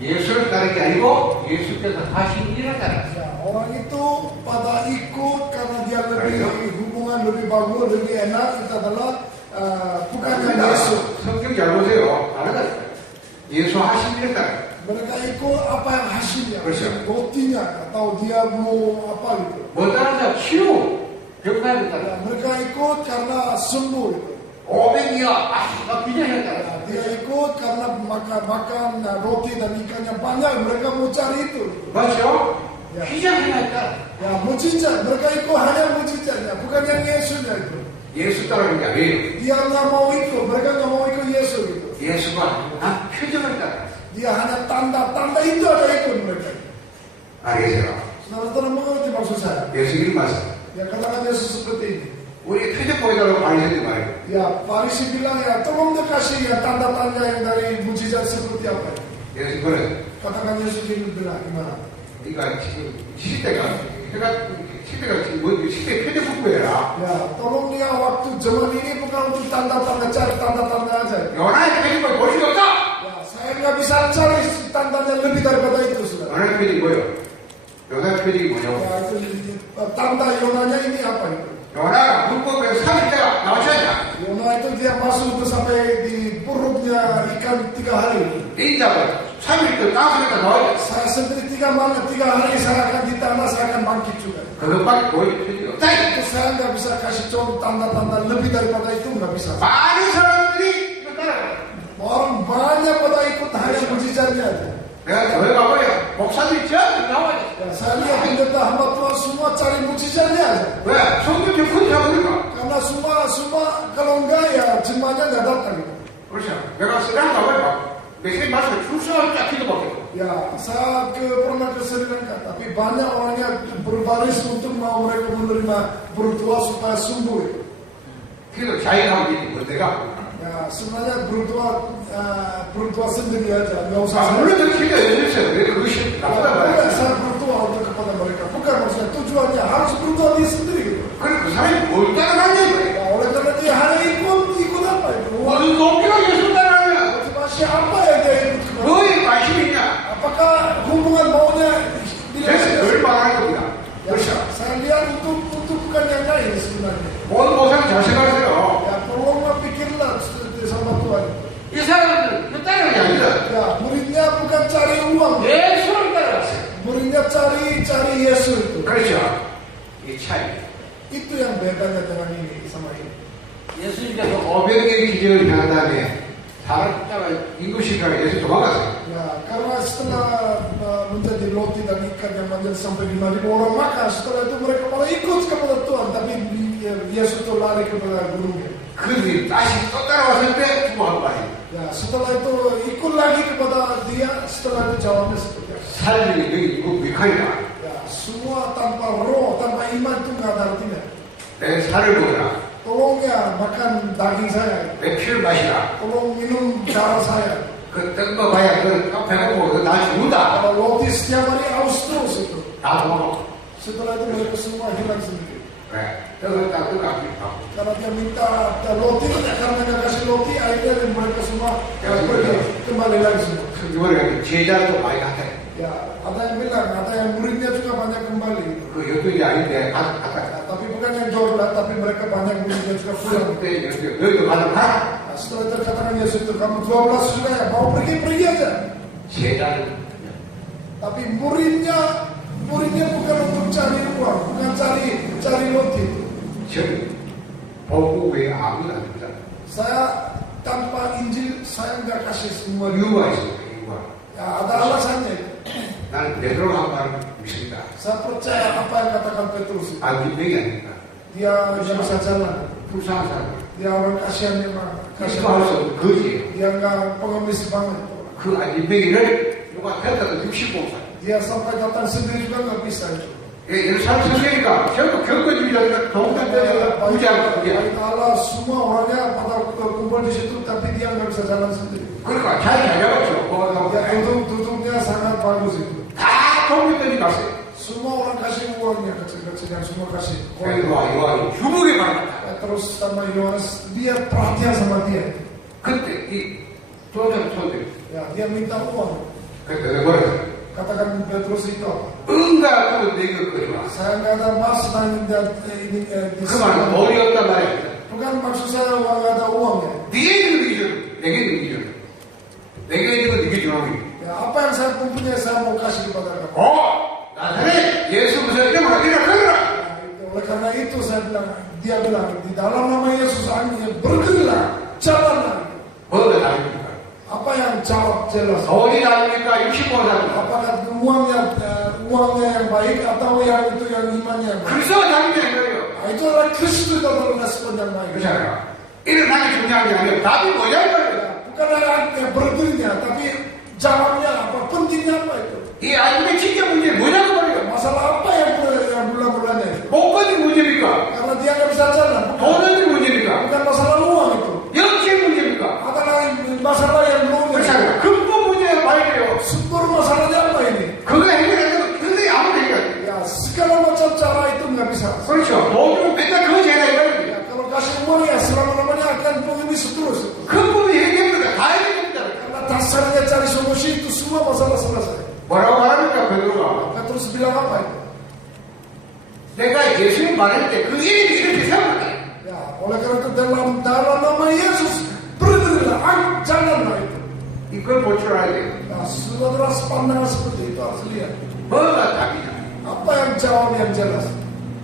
예수를 따르는 게 아니고 예수께서 하신 일을 따라. Ya, orang itu pada ikut karena dia lebih hubungan lebih bagus, lebih enak. Itu adalah bukan yang Yesus. 성경 잘 보세요. 다르다. 예수 하신 일을 따라. Mereka ikut apa yang hasilnya, Betul. buktinya atau dia mau apa gitu. 뭐 따라서 치유, 병사를 따라. Ya, mereka ikut karena sembuh itu. 500이야. 아, 비전을 따라. Ya, dia ikut karena makan roti dan ikannya banyak. Mereka mau cari itu. 맞죠? Ya. 비전을 따라. Ya, mujizat. Mereka ikut hanya mujizatnya, bukan yang Yesusnya itu. 예수 따르는 게 아니에요. Dia nggak mau ikut, mereka nggak mau ikut Yesus gitu. 예수가 표정을 따라. Dia hanya tanda-tanda itu ada ikut mereka. 알겠어요? Saudara-saudara mengerti maksud saya? 예수 이름 맞아. Ya katakan Yesus seperti ini. 우리 표정 보이다고 바리새인들 말이에요. Ya, Farisi bilang ya, tolong dia kasih ya tanda-tanda yang dari mujizat seperti apa. 예수 그래. Katakan Yesus ini bilang gimana? 네가 지금 시대가 지금 뭐 시대 표정 공부해라. Ya, tolong dia waktu zaman ini bukan untuk tanda-tanda, cari tanda-tanda aja. 연하의 표정을 볼 수가 없다. Ya, saya nggak bisa cari tandanya lebih daripada itu, saudara. 연하의 표정이 뭐예요? 연하의 표정이 뭐냐고. Ya, itu tanda Yonanya ini apa itu? 연하가 물고기에 3일째가 나오잖아. Yona itu dia masuk itu sampai di perutnya ikan 3 hari. 인자가 3일 때 나오니까 나와요. Saya sendiri 3 hari saya akan di tanah, saya akan bangkit juga. 그것밖에 보이는 표정이 없다. Itu saya nggak bisa kasih contoh tanda-tanda lebih daripada itu, nggak bisa. 많은 사람들이 이거 따라가요. Orang banyak pada ikut hanya mujizatnya aja. 내가 저희 가보요. 목사들이 전부 나와요. Ya, saya lihat pendeta hamba Tuhan semua cari mujizatnya aja. 왜? 성경 좀 그렇다고 Karena semua kalau enggak ya jemaahnya nggak datang. Gitu. 그렇죠. 내가 쓰랑 가봐요. 메시지 말씀 출석을 쫙 기도밖에. Ya, saya pernah ke Sri Lanka, tapi banyak orangnya berbaris untuk mau mereka menerima berdoa supaya sembuh. 그래서 자기가 하는 게 내가. Ya, sebenarnya berdoa sendiri aja, nggak usah. 물론 저 기도 해주세요. 왜 그것이 나쁘단 Bukan 말이야. saya berdoa untuk kepada mereka, bukan maksudnya tujuannya harus berdoa di sendiri. Gitu. 그래 그 사람이 뭘 따라가냐 이거야. Ya, oleh karena dia hanya ikut apa itu? 무슨 동기가 예수 따라가냐. Motivasi apa yang dia ikut? 너의 관심이 있냐. Apakah hubungan maunya 그래서 그걸 말하는 겁니다. Ya, 그렇죠. saya lihat untuk bukan yang lain sebenarnya. 모든 모습을 잘 생각하세요. Ya, tolonglah pikirlah sama Tuhan. 이 사람들은 그 따르는 게 아니다. Ya, muridnya bukan cari uang. 예수를 따라갔어요. Muridnya cari Yesus itu. 그렇죠. 이 차이. Itu yang bedanya dengan ini sama ini. 예수님께서 500개의 기적을 행한 다음에 사람 숫자가 임금시켜가 예수 도망갔어요. Ya, karena setelah menjadi roti dan ikan yang menjadi sampai 5.000 orang makan, setelah itu mereka malah ikut kepada Tuhan, tapi Yesus itu lari kepada gurunya. 그들이 다시 또 따라왔을 때 주목한 거 아니에요. Ya, setelah itu ikut lagi kepada dia, setelah itu jawabnya seperti apa? 살림이 여기 이거 미카이다. Ya, semua tanpa roh, tanpa iman itu nggak ada artinya. 내 살을 먹어라. Tolong ya makan daging saya, 내 피를 마시라. tolong minum darah saya. 그 뜬거봐야 그 배가 고나 죽는다. Kalau roti setiap hari harus terus itu. 다 도망가. Setelah itu mereka semua hilang sendiri. 그래. 그래서 딱 그거 안 필요하고. Karena dia minta roti, karena nggak kasih roti, akhirnya mereka semua pergi kembali lagi semua. 이번에 제자도 많이 갔다. Ya, ada yang bilang, ada yang muridnya juga banyak kembali. 그 12개 아닌데 갔다. Ya, tapi bukan yang 12, tapi mereka banyak muridnya juga pulang. 그때 너희도 가는 가라. Nah, setelah itu katakan Yesus itu, kamu 12 sudah ya, mau pergi aja. 제자는 Tapi muridnya bukan untuk cari uang, bukan cari roti. 저는 보고 왜 아무도 안 된다. Saya tanpa Injil, saya nggak kasih semua. 이유가 있어. 이유가. Ya, ada alasannya. 나는 베드로 한 말을 믿습니다. Saya percaya apa yang katakan Petrus itu. 아, 민맥이 아닙니다. Dia nggak bisa jalan. 불쌍한 사람. Dia orang kasihan memang. 그리스도 할수 없는 거지예요. Dia nggak pengemis banget. 그 민맥이를 누가 했다가 60봉사. Dia sampai datang sendiri juga nggak bisa itu. 얘를 살펴보니까 결국 겪어주려니까 동생 때문에 부자고 그게. Baik Allah semua orangnya pada kumpul di situ, tapi dia nggak bisa jalan sendiri. 그러니까 잘 잡았죠. Dia duduknya sangat bagus itu. 다 동료들이 갔어요. Semua orang kasih uangnya kecil-kecil yang semua kasih. 요한이 주먹에 받았다. Terus sama Yohanes dia perhatian sama dia. 그때 이 조정 손들. Ya, dia minta uang. 그때 내가 뭐랬어? Katakan Petrus itu apa? 응가 그거 내가 거지마. Saya nggak ada mas dan ini di 그 말은 돈이 없단 말이야. Bukan maksud saya uang nggak ada uangnya. 네게 있는 거 이겨. 내게 있는 거 이겨. 내게 있는 거 네게 주라고. Ya, apa yang saya punya saya mau kasih kepada kamu. 나사렛 예수 무슨 이름으로 일어나라. Oleh karena itu dia bilang di dalam nama Yesus bergerilah, jalanlah. 뭐가 다릅니까? Apa yang jawab jelas? 돈이 다릅니까? 60번 다릅니까? Apakah uangnya yang baik atau yang itu yang imannya yang baik? 그래서 다른 게 아니에요. Itu adalah Kristus adalah respon yang baik. 그렇잖아요. 일어나는 게 중요한 게 아니에요. 답이 뭐냐 이거예요. Bukan yang berdirinya, tapi jawabnya apa, pentingnya apa itu? 이 아이들의 진짜 문제 뭐냐고 말이에요. Masalah apa yang bulan-bulannya itu? 못 가진 문제입니까? Karena dia nggak bisa jalan. 돈 얻는 문제입니까? Bukan masalah uang itu. 영적 문제입니까? Adalah masalah yang belum. 그렇잖아요. 근본 문제가 말이에요. Sumber masalahnya apa ini? 그거 해결하는 거 굉장히 아무도 해결 안 돼요. Ya, segala macam cara itu nggak bisa. 그렇죠. 돈 주면 맨날 그거 제가 해결합니다. Ya, kalau kasih uang ya selama-lamanya akan pengemis terus. 근본이 해결됩니다. 다 해결됩니다. Karena dasarnya cari solusi itu semua masalah selesai. 뭐라고 말합니까? 베드로가? Petrus bilang apa itu? 내가 예수님 말할 때 그 이름이 이렇게 세웠다. Ya, oleh karena itu dalam nama Yesus berdirilah, janganlah itu. 이걸 볼 줄 알아야 돼요. Nah, saudara pandangan seperti itu harus lihat. 뭐가 답이냐? Apa yang jawab yang jelas?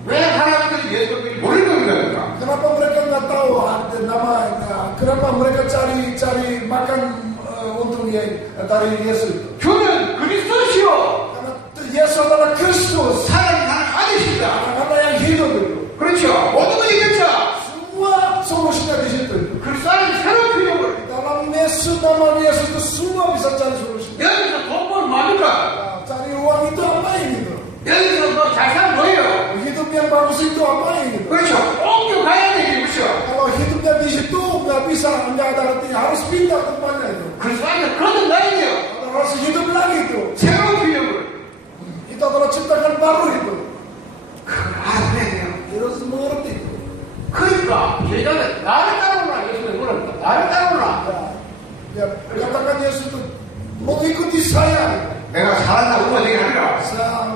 왜 사람들이 예수님을 모르는 겁니까? Kenapa mereka nggak tahu nama? Kenapa mereka cari makan untuk dari Yesus? 주는 그리스도시요. Karena Yesus adalah Kristus, 살아가는 아저씨다. karena yang hidup itu. 그렇죠. 모든 것이 됐죠. Semua solusinya di situ. 그리스도 안에 새로운 필요를. Dalam Yesus, nama Yesus itu semua bisa cari solusi. 여기서 돈벌 뭡니까? Nah, cari uang itu apa ini? 여기서 뭐잘 사는 거예요. Hidup yang bagus itu apa ini? 그렇죠. 옮겨가야 되지, 그렇죠. Kalau hidupnya di situ nggak bisa, nggak ada artinya, harus pindah tempatnya itu. 그리스도 안에 거듭나야 돼요. Harus hidup lagi itu. 새로운 필요를. Itu adalah ciptakan baru itu. 그걸 알아야 돼요. Harus mengerti. 그러니까 제자는 나를 따라오라. 예수님이 물었다. 나를 따라오라. Ya, katakan Yesus itu mengikuti saya. 내가 살았다 우와 되게 아니라. Saya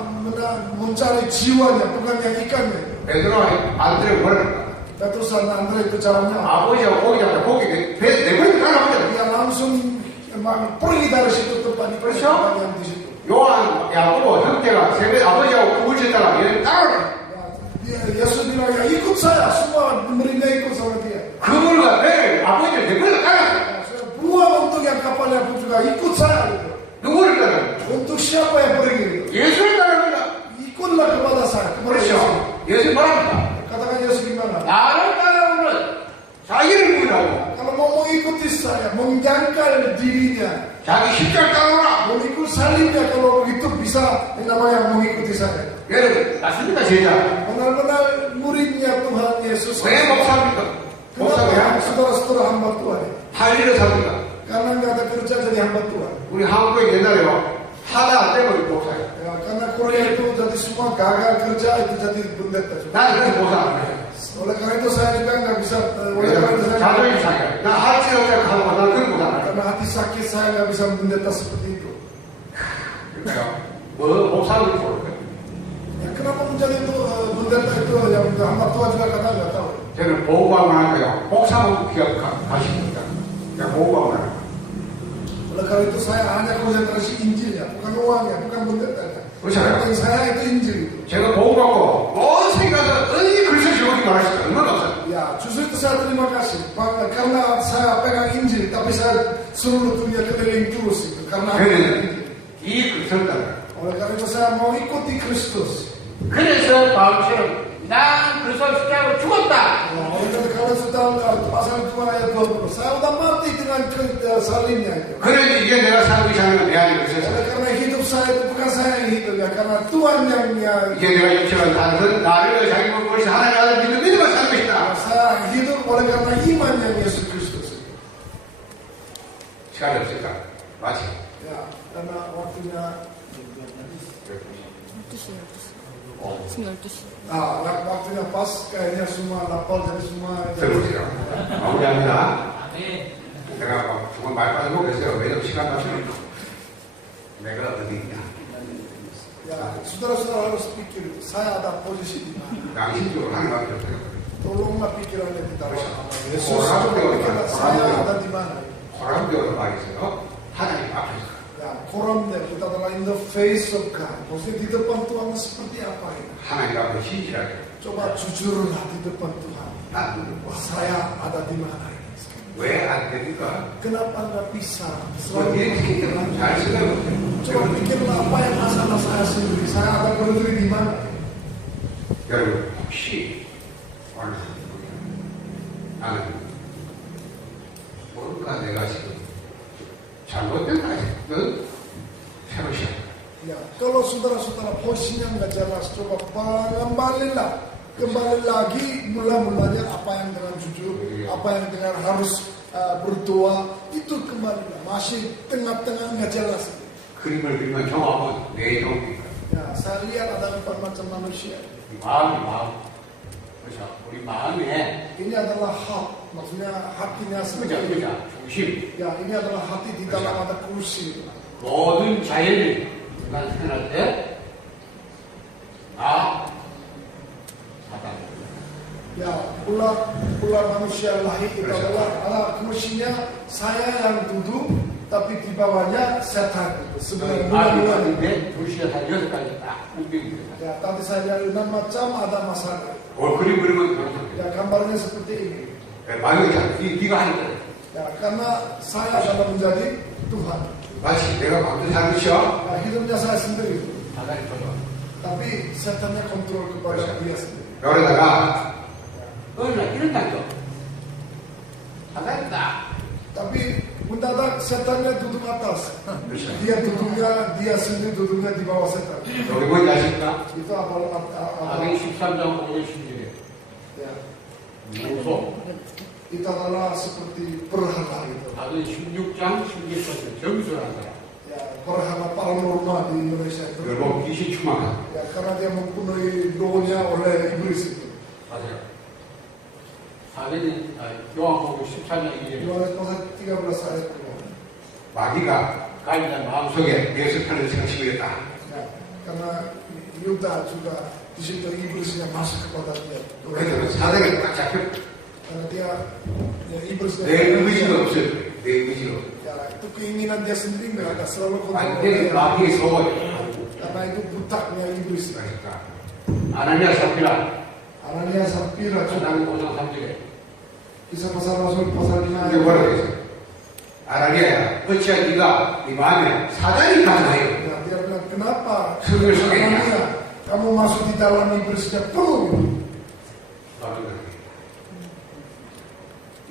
mencari jiwanya, bukan yang ikannya. 베드로가 안드레 물었다. Petrus dan Andre itu caranya. 아버지하고 고기 잡다 고기 내버리고 가라보자. Dia langsung pergi dari situ tempat itu. 그렇죠? Yang di situ. 요한, 야고보, 형제가 세배 아버지하고 꿈을 쳤다가 얘를 따라오라. Yesus bilang ya ikut saya, semua muridnya ikut sama dia. saya. 그렇죠. 예수 뭐랍니까? Katakan Yesus gimana? 나를 따라오는 자기를 부인하고 Kalau mau mengikuti saya, menjangkal dirinya, 자기 십자를 따라오라. mengikut salibnya, kalau begitu bisa yang namanya mengikuti saya. 여러분 맞습니까 제자? Benar-benar muridnya Tuhan Yesus. 왜 목사입니까? 목사 왜 Kenapa 합니까? saudara-saudara hamba Tuhan? 할 일을 삽니까? Karena nggak ada kerja jadi hamba Tuhan. 우리 한국에 옛날에요 하다 안 되면 목사예요. Ya, karena Korea itu jadi semua gagal kerja itu jadi pendeta. 나는 그래서 목사 안 해요. Oleh karena itu saya juga nggak bisa. Oleh karena itu saya 자존심 상해. 나 할지 어쩌고 하고 나는 그런 목사 안 해요. karena hati sakit saya nggak bisa pendeta seperti itu. 그러니까요. 뭐 목사는 모르겠어요. Ya, kenapa menjadi itu pendeta itu yang hamba Tuhan juga kadang nggak tahu. 저는 보호하고 나니까요. 목사만 기억하십니다. 그냥 보호하고 나니까. Oleh karena itu saya hanya konsentrasi Injilnya, bukan uangnya, bukan pendetanya. 그렇잖아요. Yang saya itu Injil itu. 제가 보호받고 온 세계에서 어디 글쎄 저기 말하실까 얼마나 없어요. Ya, justru itu saya terima kasih. Karena saya pegang Injil, tapi saya seluruh dunia keliling terus itu. Karena aku pegang Injil. 이 그리스도다. Oleh karena itu saya mau ikuti Kristus. 그래서 바울처럼 난 그리스도 십자가로 죽었다. Ya, oleh karena kalau sudah pasal 2 ayat 20, saya sudah mati dengan salibnya itu. 그래서 이게 내가 살고 사는 내 안에 있어서 Oleh karena hidup saya itu bukan saya yang hidup ya, karena Tuhan yang 이게 내가 육체로 사는 것은 나를 자기 몸으로 하나님 아들 믿는 믿음을 사는 것이다. saya hidup oleh karena iman yang Yesus Kristus. 시간이 없을까? 마치 Ya, karena waktunya 12시. 어, 지금 12시. waktunya pas kayaknya semua lapor jadi semua. 들어보세요. 마무리합니다. 내가 막 정말 말 빠지고 그랬어요. 왜냐면 시간 맞추면 내가 어디 있냐. Ya, saudara-saudara harus pikir, saya ada posisi di mana. 양심적으로 하나님밖에 없어요. Tolonglah pikirannya ditaruh sama Yesus. Orang Supaya Tuhan, saya orang ada di mana. 호랑되어서 말이세요. 하나님 앞에서. Ya, koramnya kita adalah in the face of God. Maksudnya di depan Tuhan seperti apa ini? 하나님 앞에 신실하게. Coba jujurlah di depan Tuhan. 난 Wah, saya ada di mana ini? 왜 안 되니까? Kenapa nggak bisa? 뭐 이렇게 잘 생각해 Coba pikirlah apa yang masalah saya sendiri. Saya ada berdiri di mana? 여러분 혹시 오늘 나는 뭔가 내가 지금 잘못된 거 아직은 새로 시작. Ya, kalau saudara-saudara posisinya nggak jelas, coba kembali lagi mula-mulanya apa yang dengan jujur, apa yang dengan harus berdoa, itu kembali masih tengah-tengah nggak jelas. 그림을 그리면 정하면 내 정입니다. Ya, saya lihat ada 4 macam manusia. 마음. 그렇죠. 우리 마음에 Ini adalah hak, maksudnya hatinya seperti 그죠. 중심. ya, ini adalah hati di dalam ada kursi. 모든 자연이 인간 태어날 때 사단. Ya, pula manusia lahir itu adalah ada kursinya saya yang duduk, tapi di bawahnya setan. Sebelum mula-mulanya. 아들인데 2시에 한 6가지 딱 움직입니다. Ya, tadi saya lihat 6 macam ada masalah. 그림 그리면 그렇습니다. Ya, gambarnya seperti ini. 만약에 네가 하니까 Ya, karena saya adalah menjadi Tuhan. 마치 내가 마음대로 사는 것이야. Ya, hidupnya saya sendiri. 사단이 터져. Tapi setannya kontrol kepada dia sendiri. 여기다가 어느 날 이런 날도 사단이 딱 Tapi mendadak setannya duduk atas. 그렇죠. Dia sendiri duduknya di bawah setan. 여기 뭔지 아십니까? Itu apa? 아멘 13장 5절 11절 Ya, 무소 itu adalah seperti berhala gitu. 아멘 16장 11절 점수라는 거야. Ya, berhala paranormal di Indonesia itu. 여러분 귀신 충만한 Ya, karena dia mempunyai rohnya oleh iblis itu. 맞아요. 아멘 요한복음 14장 2절 Yohanes pasal 13 ayat 2. 마귀가 가인의 마음속에 예수편을 생각시켰다. Ya, karena Yuda juga di situ iblisnya masuk kepada dia. 그래서 사단이 딱 잡혀 Karena dia ya, iblisnya. 내 의지가 없어요. 내 의지가 Ya, itu keinginan dia sendiri nggak ada, selalu kontrol. 완전히 마귀의 소원이 Karena itu butaknya iblis. 그러니까 아나니아 사피라 Anania Sapphira coba 전당 5장 3절에 kisah pasal Rasul pasal 5 이게 ayat. 뭐라고 했어요? 아나니아야 어찌하 네가 네 마음에 사단이 가득하여 Ya, dia bilang kenapa 성을 속였냐? Anania kamu masuk di dalam Inggrisnya penuh.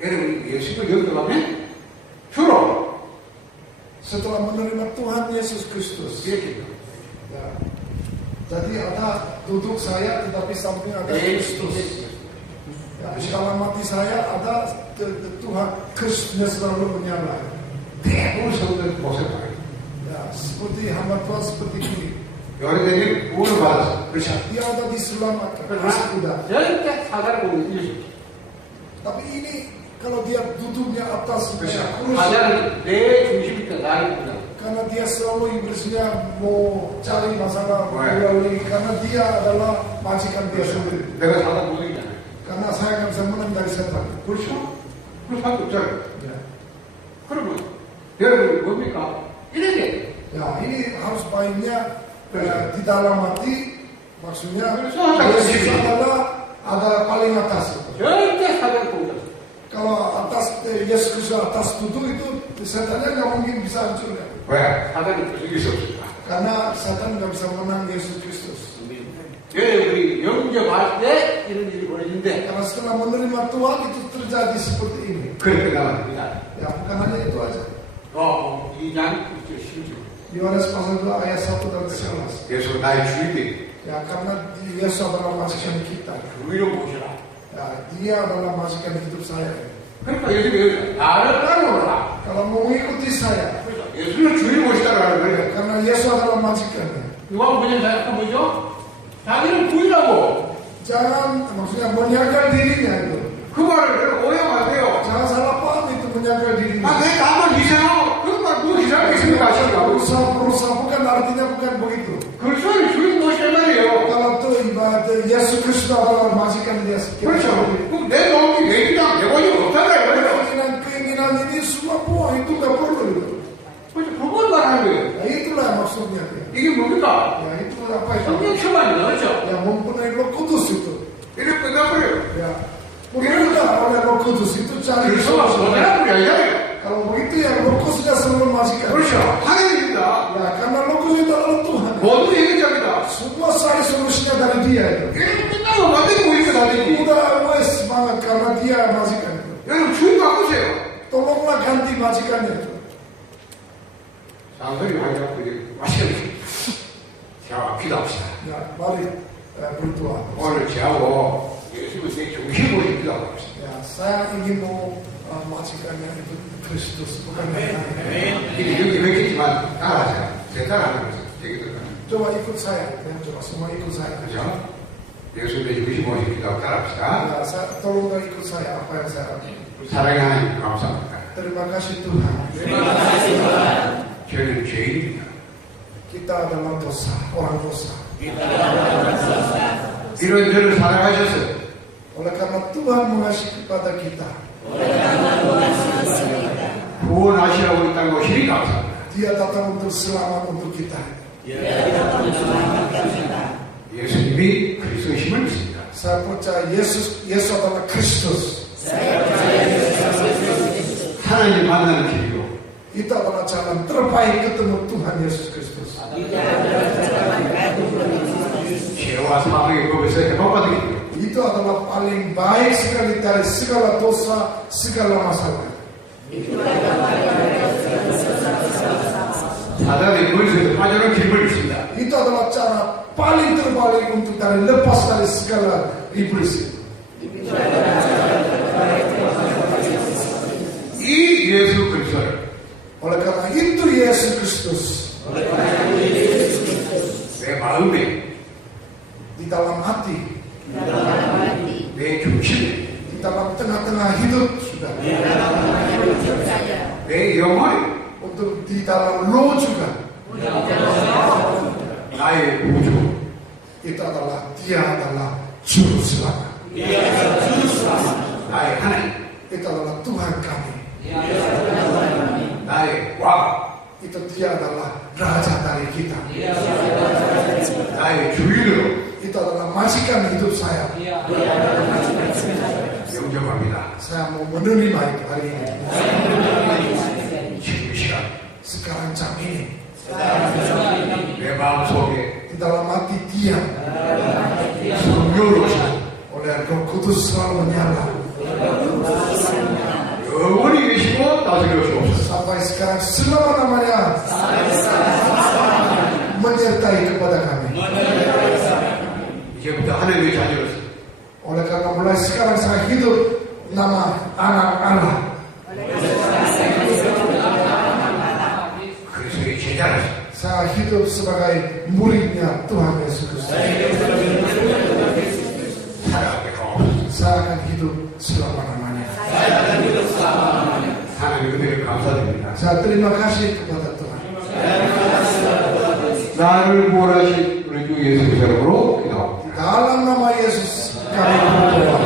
여러분 예수를 여기 가면 주로 Setelah menerima Tuhan Yesus Kristus, 이렇게 ya, jadi ada duduk saya tetapi samping ada Kristus. Ya, di dalam hati saya ada Tuhan Kristusnya selalu menyala. 대부분 성도들 모습 봐요. Ya, seperti hamba Tuhan seperti ini. 여러분들이 구원을 받았어. 그렇죠? Dia ada diselamatkan. 그러나 Sudah. 절대 사단을 보면 이길 수 없어. Tapi ini kalau dia duduknya atas kursi, 사단은 내 중심이니까 나이구나. karena dia selalu Inggrisnya mau cari masalah Right. melalui, karena dia adalah majikan dia sendiri. 내가 사단 못 이기잖아요. Karena saya nggak bisa menang dari setan. 그렇죠? 그럴 수밖에 없잖아요. Ya. 그러면 여러분 뭡니까? 이래야 돼. Ya, ini harus baiknya di dalam hati, maksudnya So, Yesus adalah paling atas. 절대 사단을 보면 없어. Kalau atas Yesus Kristus atas duduk itu setannya nggak mungkin bisa hancurkan. 왜? 사단이 이길 수 없을까? Karena setan nggak bisa menang Yesus Kristus. 여러분이 영접할 때 이런 일이 벌어진대. Karena setelah menerima Tuhan itu terjadi seperti ini. 그렇게 나갑니다. Ya, bukan hanya itu aja. 2장 16절. Yohanes pasal 2 ayat 1 dan 11. 예수 나의 주인이 Ya, karena Yesus adalah majikan kita. 주의로 보시라. Ya, dia adalah majikan hidup saya. 그러니까 예수님이 나를 따라오라. Kalau mau mengikuti saya, 예수를 주인 모시다라는 거예요. karena Yesus adalah majikannya. 누가 보면 자기가 뭐죠? 자기를 부인하고 Jangan, maksudnya menyangkal dirinya itu. 그 말을 여러분 오해 마세요. Jangan salah paham itu menyangkal dirinya. 내 남을 희생하고 그말 뭐 희생할 게 있습니까? Berusaha bukan artinya bukan begitu. 그렇죠. 주인 모시란 말이에요. Kalau itu ibarat Yesus Kristus adalah majikan dia. 그렇죠. 그럼 내 마음이 내기랑 내관이 없다는 거예요. Keinginan ini semua buah itu nggak perlu itu. 그렇죠. 그걸 말하는 거예요. Ya, itulah maksudnya dia. 이게 뭡니까? Ya, itu apa itu? 성령체만 그렇죠? Yang mempunyai Roh Kudus itu. 이렇게 끝나버려요. Ya, pemerintah oleh Roh Kudus itu cari 그래서 solusi. 뭐냐면 아니잖아요. Kalau begitu ya Roh Kudusnya selalu majikan. 그렇죠. 하나님입니다. Ya, karena Roh Kudus itu adalah Tuhan. 모두 해결자입니다. Semua cari solusinya dari dia itu. 이렇게 끝나고 완전히 보이니까 나중에 Udah wes banget karena dia majikan itu. 여러분 주인 바꾸세요. Tolonglah ganti majikannya itu. 장소리 많이 잡고 이제 맛있게 자 기도합시다. Ya, mari berdoa. 오늘 저하고 예수님의 내 중심으로 기도합시다. Ya, saya ingin mau majikannya itu Kristus, bukan yang lain. 이게 여기 맺겠지만 따라하세요. 제 따라하는 거죠. 얘기들. Coba ikut saya, ya, coba semua ikut saya. 그죠? 예수님의 중심으로 기도하고 따라합시다. Ya, tolonglah ikut saya apa yang saya lakukan. 사랑의 하나님 감사합니다. Terima kasih Tuhan. 저희는 죄인입니다. Kita adalah dosa, orang dosa. 이런 저를 사랑하셔서 Oleh karena Tuhan mengasihi kepada kita, 구원하시라고 이 땅에 오시니 감사합니다. Dia datang untuk selamat untuk kita. 예수님이 그리스도심을 믿습니다. Saya percaya Yesus adalah Kristus. 하나님 만나는 길이요. Itu adalah jalan terbaik ketemu Tuhan Yesus Kristus. 죄와 사망의 법에서 해방받은 길이요. Itu adalah paling baik sekali dari segala dosa, segala masalah. 사단의 머리에서 빠져나온 길을 있습니다. Itu adalah cara paling terbaik untuk dari lepas dari segala iblis. 이 예수 그리스도를 Oleh karena itu Yesus Kristus 내 마음에 di dalam hati, 내 중심에 di dalam tengah-tengah hidup sudah, 내 영혼에 untuk di dalam roh juga. 나의 구주 Itu adalah dia adalah juru selamat. 나의 하나님 Itu adalah Tuhan kami. 나의 왕 Itu dia adalah raja dari kita. 나의 주인으로 Itu adalah majikan hidup saya. 영접합니다. Saya mau menerima itu hari ini. 지금 이 시간 Sekarang jam ini 내 마음속에 di di dalam hati dia 성령으로 oleh Roh Kudus selalu menyala 영원히 계시고 다스려 주옵소서. sampai sekarang selama-lamanya menyertai kepada kami. 이제부터 하나님의 자녀로서 Oleh karena mulai sekarang saya hidup nama anak Allah, 그리스도의 제자로서 saya hidup sebagai muridnya Tuhan Yesus Kristus. 살아가게 하옵소서. Saya akan hidup selama-lamanya. 하나님 은혜를 감사드립니다. Saya terima kasih kepada Tuhan. 나를 구원하신 우리 주 예수 그리스도로 기도합니다. Dalam nama Yesus kami berdoa.